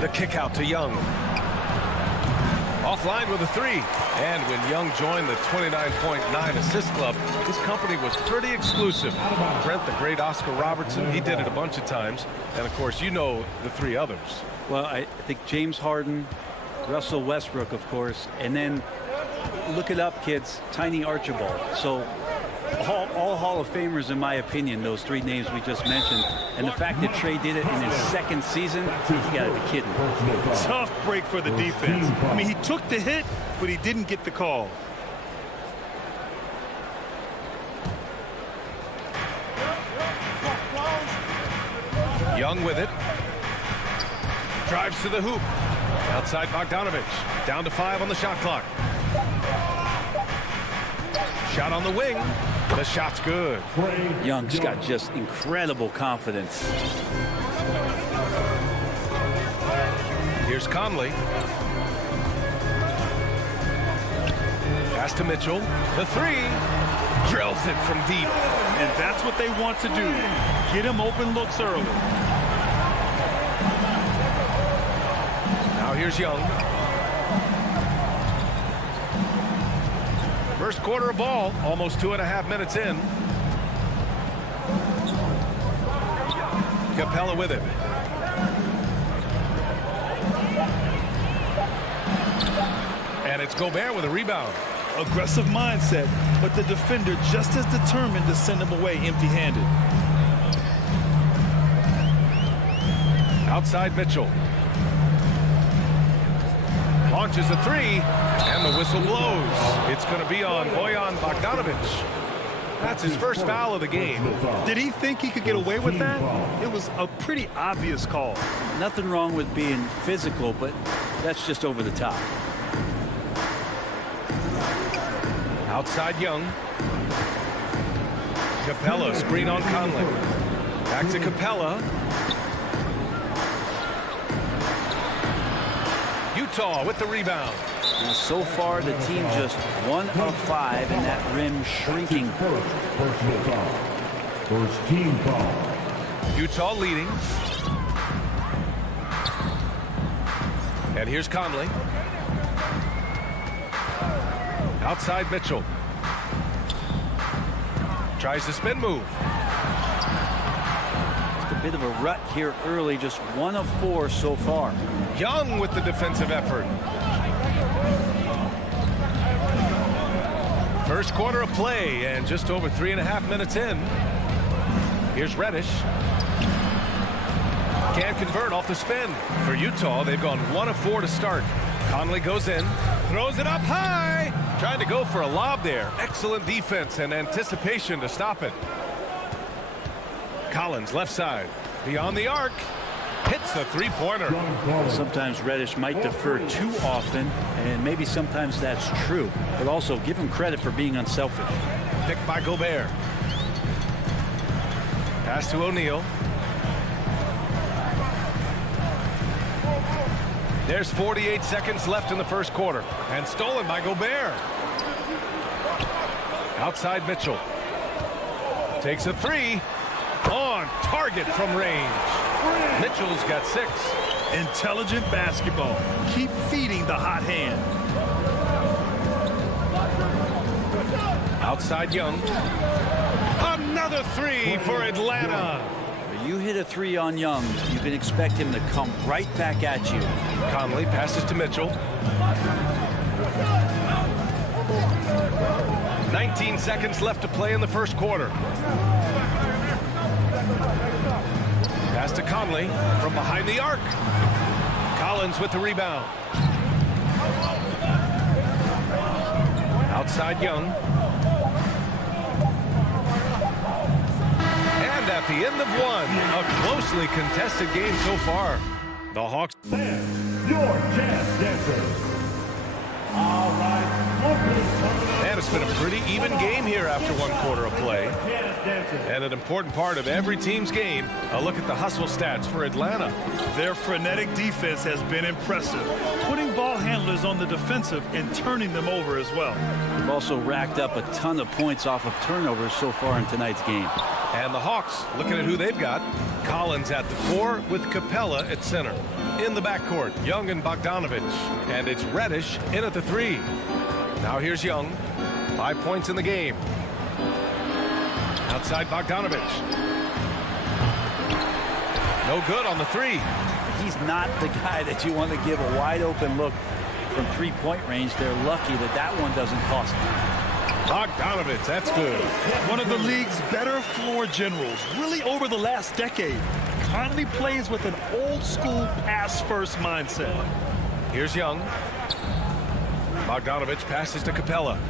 The kick out to Young. Offline with a 3. And when Young joined the 29.9 assist club, his company was pretty exclusive. Brent, the great Oscar Robertson, he did it a bunch of times. And, of course, you know the 3 others. Well, I think James Harden, Russell Westbrook, of course, and then look it up, kids, Tiny Archibald. So all Hall of Famers, in my opinion, those 3 names we just mentioned. And the fact that Trae did it in his 2nd season, you got to be kidding. Tough break for the defense. I mean, he took the hit, but he didn't get the call. Young with it. Drives to the hoop. Outside Bogdanovich. Down to 5 on the shot clock. Shot on the wing. The shot's good. Young's got just incredible confidence. Here's Conley. Pass to Mitchell. The 3. Drills it from deep. And that's what they want to do. Get him open looks early. Now here's Young. First quarter of ball, almost 2.5 minutes in. Capella with it. And it's Gobert with a rebound. Aggressive mindset, but the defender just as determined to send him away empty-handed. Outside Mitchell. Launches a 3, and the whistle blows. It's going to be on Bojan Bogdanovich. That's his first foul of the game. Did he think he could get away with that? It was a pretty obvious call. Nothing wrong with being physical, but that's just over the top. Outside Young. Capella, screen on Conley. Back to Capella. Utah with the rebound. Now, so far, the team just 1 of 5, and that rim shrinking. Personal foul. First team foul. Utah leading. And here's Conley. Outside Mitchell. Tries the spin move. Just a bit of a rut here early, just 1 of 4 so far. Young with the defensive effort. First quarter of play and just over 3.5 minutes in. Here's Reddish. Can't convert off the spin. For Utah, they've gone 1 of 4 to start. Conley goes in, throws it up high. Trying to go for a lob there. Excellent defense and anticipation to stop it. Collins, left side. Beyond the arc. Hits the 3-pointer. Sometimes Reddish might defer too often, and maybe sometimes that's true. But also give him credit for being unselfish. picked by Gobert. Pass to O'Neal. There's 48 seconds left in the first quarter. And stolen by Gobert. Outside Mitchell. Takes a three. On target from range. Mitchell's got 6. Intelligent basketball. Keep feeding the hot hand. Outside Young. Another three for Atlanta. You hit a 3 on Young, you can expect him to come right back at you. Conley passes to Mitchell. 19 seconds left to play in the first quarter. Pass to Conley from behind the arc. Collins with the rebound. Outside Young. And at the end of one, a closely contested game so far. The Hawks. Your chance dancers. All right. And it's been a pretty even game here after one quarter of play. And an important part of every team's game, a look at the hustle stats for Atlanta. Their frenetic defense has been impressive, putting ball handlers on the defensive and turning them over as well. They've also racked up a ton of points off of turnovers so far in tonight's game. And the Hawks, looking at who they've got. Collins at the 4 with Capella at center. In the backcourt, Young and Bogdanovich. And it's Reddish in at the 3. Now here's Young. 5 points in the game. Outside Bogdanovich. No good on the 3. He's not the guy that you want to give a wide open look from 3-point range. They're lucky that that one doesn't cost them. Bogdanovich, that's good. One of the league's better floor generals, really over the last decade. Conley plays with an old-school pass-first mindset. Here's Young. Bogdanovich passes to Capella.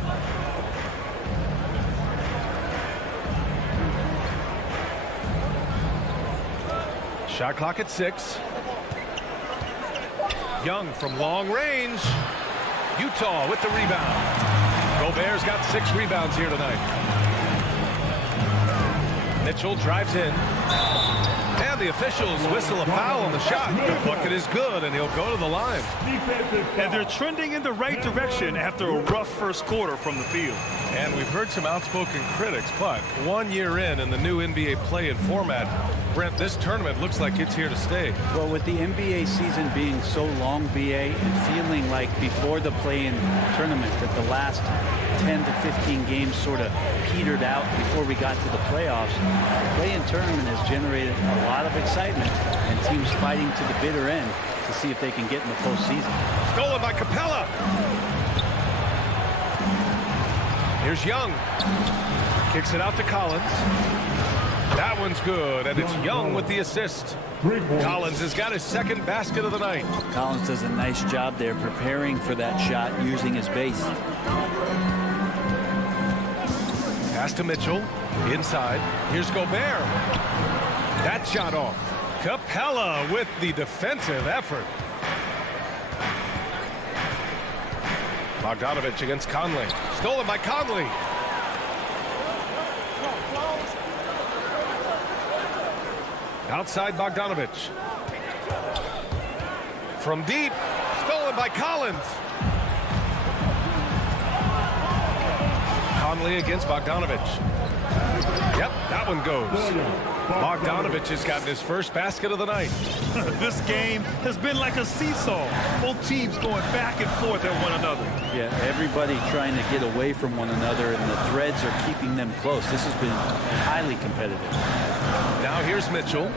Shot clock at 6. Young from long range. Utah with the rebound. Gobert's got 6 rebounds here tonight. Mitchell drives in. And the officials whistle a foul on the shot. The bucket is good, and he'll go to the line. And they're trending in the right direction after a rough first quarter from the field. And we've heard some outspoken critics, but 1 year in the new NBA play-in format, Brent, this tournament looks like it's here to stay. Well, with the NBA season being so long, BA, and feeling like before the play-in tournament that the last 10 to 15 games sort of petered out before we got to the playoffs, the play-in tournament has generated a lot of excitement and teams fighting to the bitter end to see if they can get in the postseason. Stolen by Capella. Here's Young. Kicks it out to Collins. That one's good, and it's Young with the assist. Collins has got his second basket of the night. Collins does a nice job there preparing for that shot using his base. Pass to Mitchell. Inside. Here's Gobert. That shot off. Capella with the defensive effort. Bogdanovich against Conley. Stolen by Conley. Outside Bogdanovich. From deep. Stolen by Collins. Conley against Bogdanovich. Yep, that one goes. Bogdanovich has gotten his first basket of the night. This game has been like a seesaw. Both teams going back and forth at one another. Yeah, everybody trying to get away from one another, and the threads are keeping them close. This has been highly competitive. Now here's Mitchell.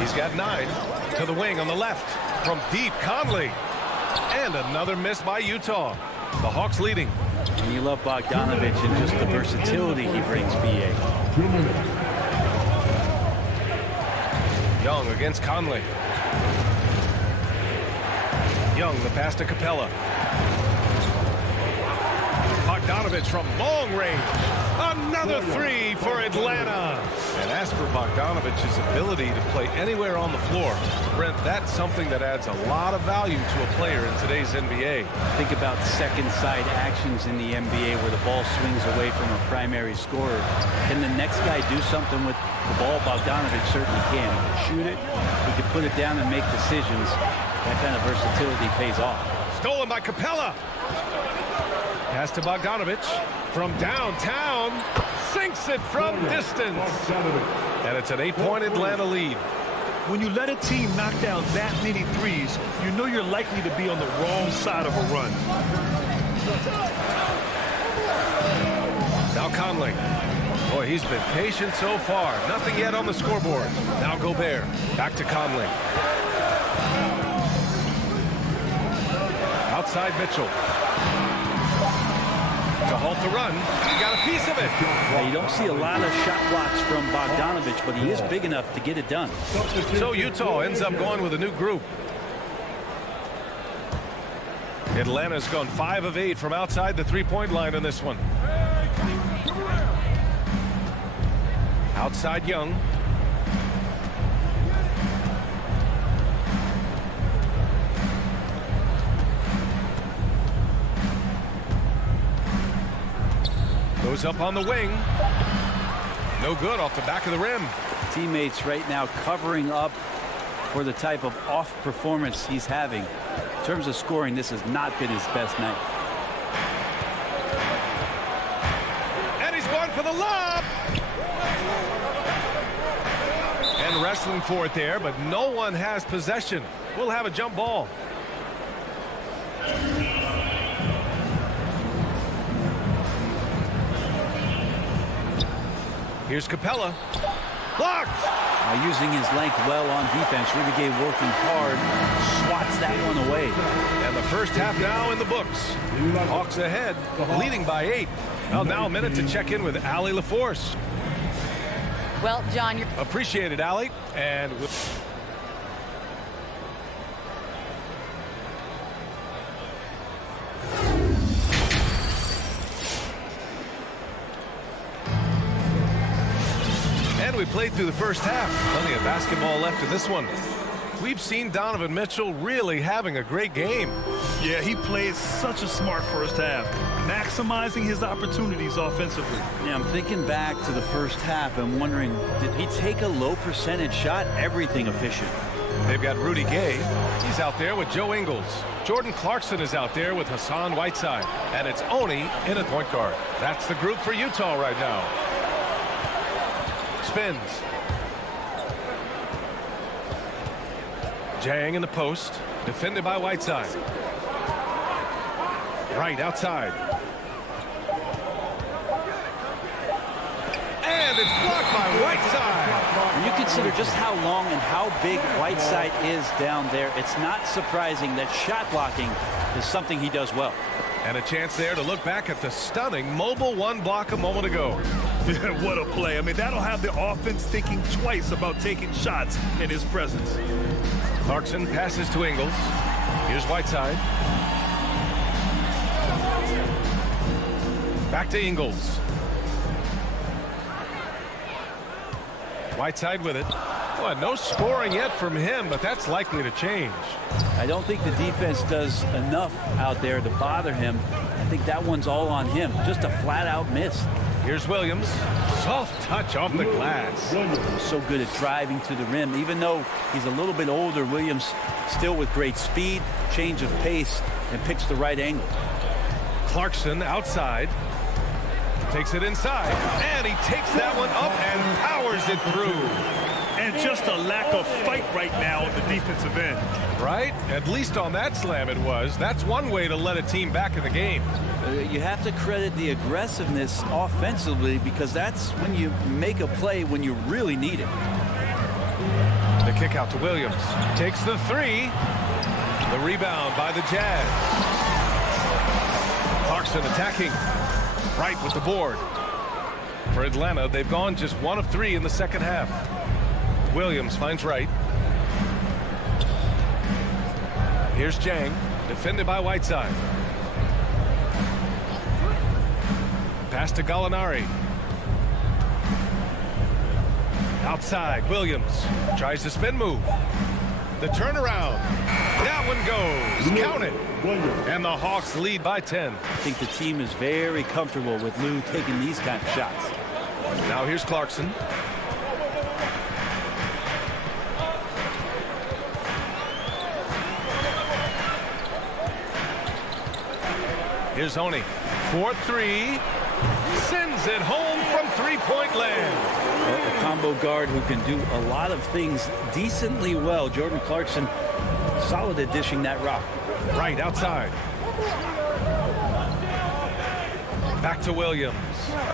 He's got 9 to the wing on the left. From deep, Conley. And another miss by Utah. The Hawks leading. And you love Bogdanovich and just the versatility he brings, BA. Young against Conley. Young, the pass to Capella. Bogdanovich from long range. Another Another three for Atlanta. And as for Bogdanovich's ability to play anywhere on the floor, Brent, that's something that adds a lot of value to a player in today's NBA. Think about second side actions in the NBA where the ball swings away from a primary scorer. Can the next guy do something with the ball? Bogdanovich certainly can. He can shoot it. He can put it down and make decisions. That kind of versatility pays off. Stolen by Capella. Pass to Bogdanovich from downtown. Sinks it from distance. And it's an 8-point Atlanta lead. When you let a team knock down that many threes, you know you're likely to be on the wrong side of a run. Now Conley. Boy, he's been patient so far. Nothing yet on the scoreboard. Now Gobert. Back to Conley. Outside Mitchell. To halt the run. He got a piece of it. Yeah, you don't see a lot of shot blocks from Bogdanovich, but he is big enough to get it done. So Utah ends up going with a new group. Atlanta's gone 5 of 8 from outside the three-point line in this one. Outside Young. Goes up on the wing. No good off the back of the rim. Teammates right now covering up for the type of off performance he's having. In terms of scoring, this has not been his best night. And he's going for the lob. And wrestling for it there, but no one has possession. We'll have a jump ball. Here's Capella. Blocked! Using his length well on defense. Rudy Gay working hard. Swats that one away. And the first half now in the books. Hawks ahead, leading by 8. Well, now a minute to check in with Allie LaForce. Well, John, you're... Appreciate it, Allie. And... And we played through the first half. Plenty of basketball left in this one. We've seen Donovan Mitchell really having a great game. Yeah, he played such a smart first half, maximizing his opportunities offensively. Yeah, I'm thinking back to the first half and wondering, did he take a low percentage shot? Everything efficient. They've got Rudy Gay. He's out there with Joe Ingles. Jordan Clarkson is out there with Hassan Whiteside. And it's Oni in a point guard. That's the group for Utah right now. Spins. Jang in the post. Defended by Whiteside. Right outside. And it's blocked by Whiteside. When you consider just how long and how big Whiteside is down there, it's not surprising that shot blocking is something he does well. And a chance there to look back at the stunning mobile one block a moment ago. Yeah, what a play. I mean, that'll have the offense thinking twice about taking shots in his presence. Clarkson passes to Ingles. Here's Whiteside. Back to Ingles. Whiteside with it. Well, no scoring yet from him, but that's likely to change. I don't think the defense does enough out there to bother him. I think that one's all on him. Just a flat-out miss. Here's Williams. Soft touch off the glass. He's so good at driving to the rim. Even though he's a little bit older, Williams still with great speed, change of pace, and picks the right angle. Clarkson outside. Takes it inside. And he takes that one up and powers it through. And just a lack of fight right now on the defensive end. Right? At least on that slam it was. That's one way to let a team back in the game. You have to credit the aggressiveness offensively because that's when you make a play when you really need it. The kick out to Williams. Takes the three. The rebound by the Jazz. Clarkson attacking. Right with the board. For Atlanta, they've gone just 1 of 3 in the second half. Williams finds Wright. Here's Jang, defended by Whiteside. Pass to Gallinari. Outside, Williams tries to spin move. The turnaround. That one goes. Count it. And the Hawks lead by 10. I think the team is very comfortable with Lou taking these kind of shots. Now here's Clarkson. Here's Honey. 4-3. Sends it home from three-point land. A combo guard who can do a lot of things decently well. Jordan Clarkson, solid at dishing that rock. Right outside. Back to Williams.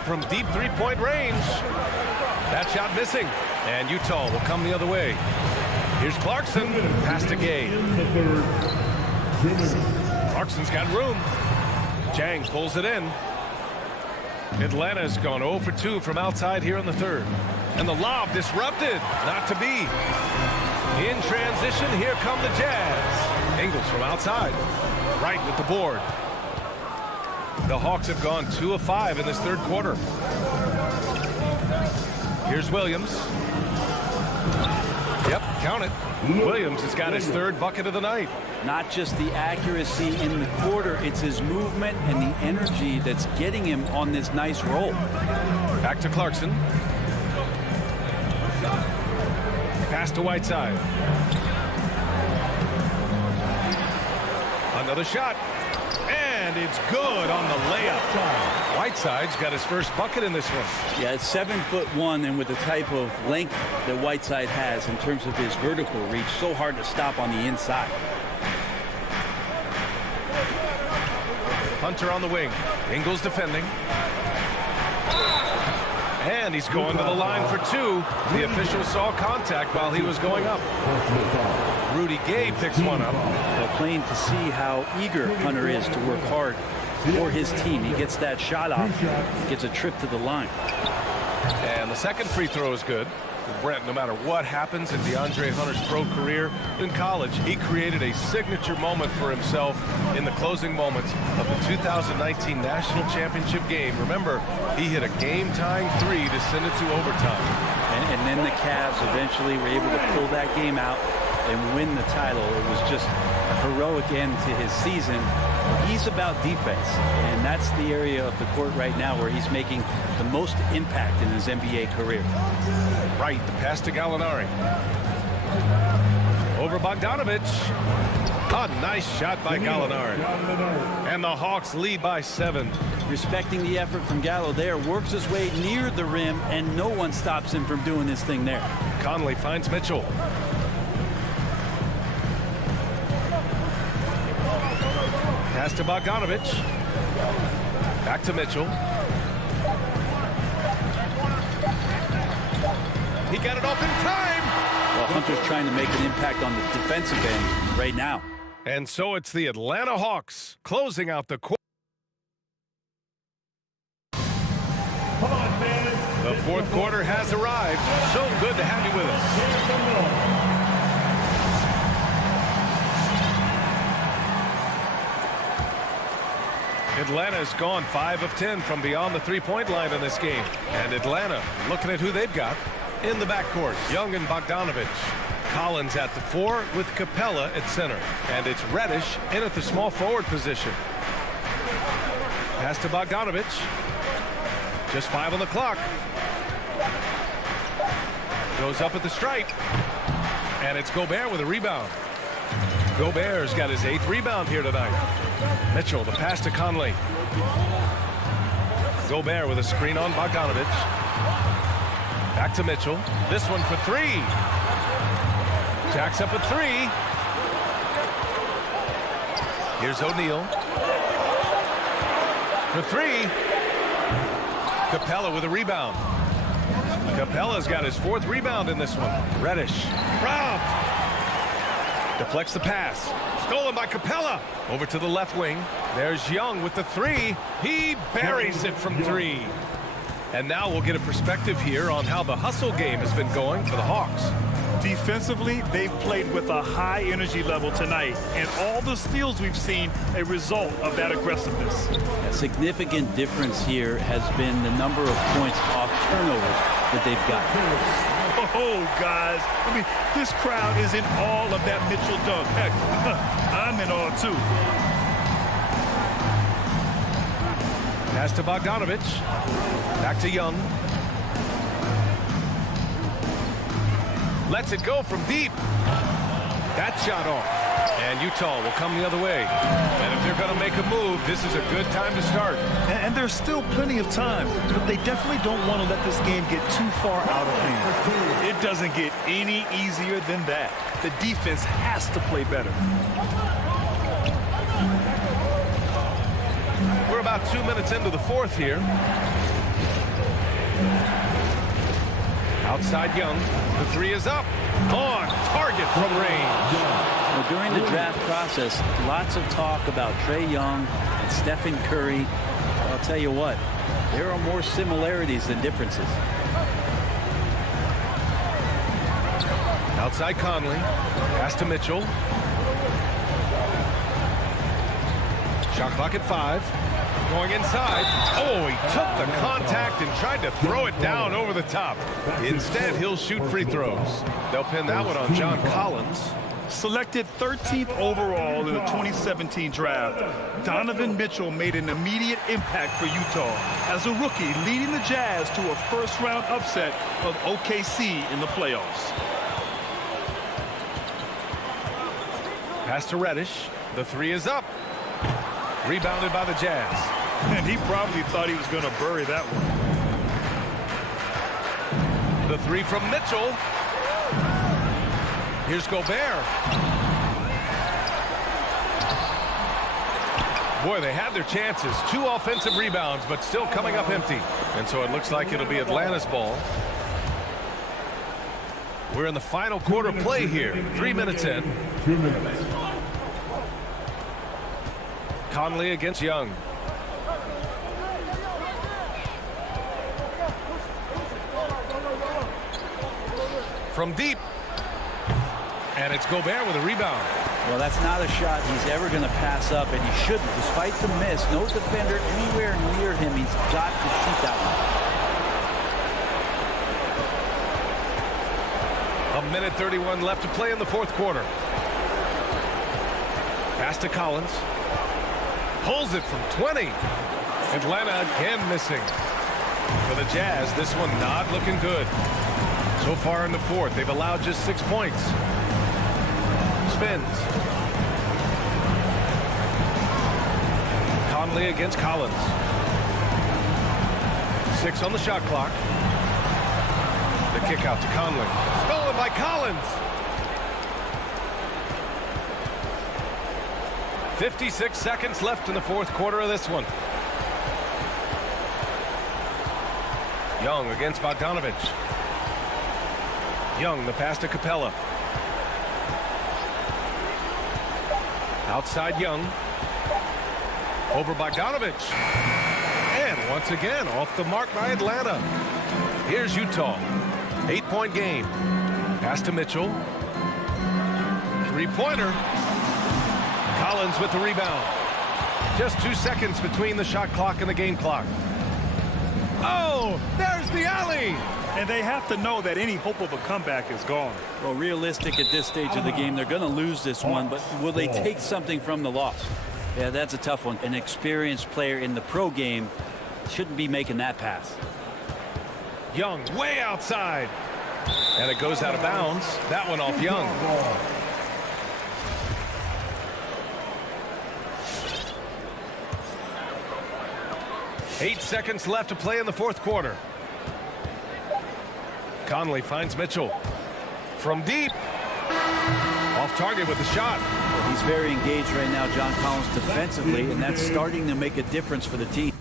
From deep three-point range. That shot missing. And Utah will come the other way. Here's Clarkson. Pass to Gay. Clarkson's got room. Jang pulls it in. Atlanta's gone 0 for 2 from outside here in the third. And the lob disrupted. Not to be. In transition, here come the Jazz. Ingles from outside. Right with the board. The Hawks have gone 2 of 5 in this third quarter. Here's Williams. Yep, count it. Williams has got his third bucket of the night. Not just the accuracy in the quarter, it's his movement and the energy that's getting him on this nice roll. Back to Clarkson. Pass to Whiteside. Another shot. And it's good on the layup. Whiteside's got his first bucket in this one. Yeah, it's 7'1", and with the type of length that Whiteside has in terms of his vertical reach, so hard to stop on the inside. Hunter on the wing. Ingles defending. And he's going to the line for 2. The official saw contact while he was going up. Rudy Gay picks one up. Well, plain to see how eager Hunter is to work hard for his team. He gets that shot off, gets a trip to the line. And the second free throw is good. Brent, no matter what happens in DeAndre Hunter's pro career, in college, he created a signature moment for himself in the closing moments of the 2019 National Championship game. Remember, he hit a game-tying 3 to send it to overtime. And then the Cavs eventually were able to pull that game out and win the title. It was just a heroic end to his season. He's about defense, and that's the area of the court right now where he's making the most impact in his NBA career. Right, the pass to Gallinari. Over Bogdanovich. A nice shot by Gallinari. And the Hawks lead by 7. Respecting the effort from Gallo there, works his way near the rim, and no one stops him from doing this thing there. Conley finds Mitchell. Pass to Bogdanovich. Back to Mitchell. He got it off in time. Well, Hunter's trying to make an impact on the defensive end right now. And so it's the Atlanta Hawks closing out the quarter. The fourth quarter has arrived. So good to have you with us. Atlanta's gone 5 of 10 from beyond the three-point line in this game. And Atlanta looking at who they've got in the backcourt. Young and Bogdanovich. Collins at the 4 with Capella at center. And it's Reddish in at the small forward position. Pass to Bogdanovich. Just 5 on the clock. Goes up at the stripe. And it's Gobert with a rebound. Gobert's got his 8th rebound here tonight. Mitchell, the pass to Conley. Gobert with a screen on Bogdanovich. Back to Mitchell. This one for 3. Jacks up at 3. Here's O'Neal. For 3. Capella with a rebound. Capella's got his 4th rebound in this one. Reddish. Robbed. Deflects the pass. Stolen by Capella. Over to the left wing. There's Young with the 3. He buries it from 3. And now we'll get a perspective here on how the hustle game has been going for the Hawks. Defensively, they've played with a high energy level tonight, and all the steals we've seen a result of that aggressiveness. A significant difference here has been the number of points off turnovers that they've got. Oh, guys. I mean, this crowd is in awe of that Mitchell dunk. Heck, I'm in awe, too. Pass to Bogdanovich. Back to Young. Lets it go from deep. That shot off. And Utah will come the other way. And if they're going to make a move, this is a good time to start. And there's still plenty of time, but they definitely don't want to let this game get too far out of hand. It doesn't get any easier than that. The defense has to play better. We're about 2 minutes into the fourth here. Outside Young. The three is up. On target from range. Well, during the draft process, lots of talk about Trae Young and Stephen Curry. I'll tell you what, there are more similarities than differences. Outside Conley. Pass to Mitchell. Shot clock at 5. Going inside. Oh, he took the contact and tried to throw it down over the top. Instead, he'll shoot free throws. They'll pin that one on John Collins. Selected 13th overall in the 2017 draft, Donovan Mitchell made an immediate impact for Utah as a rookie, leading the Jazz to a first-round upset of OKC in the playoffs. Pass to Reddish. The three is up. Rebounded by the Jazz. And he probably thought he was going to bury that one. The three from Mitchell. Here's Gobert. Boy, they had their chances. 2 offensive rebounds, but still coming up empty. And so it looks like it'll be Atlanta's ball. We're in the final quarter play here. 3 minutes in. 2 minutes. Conley against Young. From deep. And it's Gobert with a rebound. Well, that's not a shot he's ever going to pass up, and he shouldn't. Despite the miss, no defender anywhere near him. He's got to shoot that one. 1:31 left to play in the fourth quarter. Pass to Collins. Pulls it from 20. Atlanta again missing. For the Jazz, this one not looking good. So far in the fourth, they've allowed just 6 points. Spins. Conley against Collins. 6 on the shot clock. The kick out to Conley. Stolen by Collins. 56 seconds left in the fourth quarter of this one. Young against Bogdanovich. Young, the pass to Capella. Outside Young. Over Bogdanovich. And once again, off the mark by Atlanta. Here's Utah. 8-point game. Pass to Mitchell. 3-pointer. Collins with the rebound. Just 2 seconds between the shot clock and the game clock. Oh, there's the alley. And they have to know that any hope of a comeback is gone. Well, realistic at this stage of the game, they're going to lose this one, but will they take something from the loss? Yeah, that's a tough one. An experienced player in the pro game shouldn't be making that pass. Young way outside. And it goes out of bounds. That one off Young. Eight seconds left to play in the fourth quarter. Conley finds Mitchell. From deep. Off target with the shot. Well, he's very engaged right now, John Collins, defensively, and that's starting to make a difference for the team.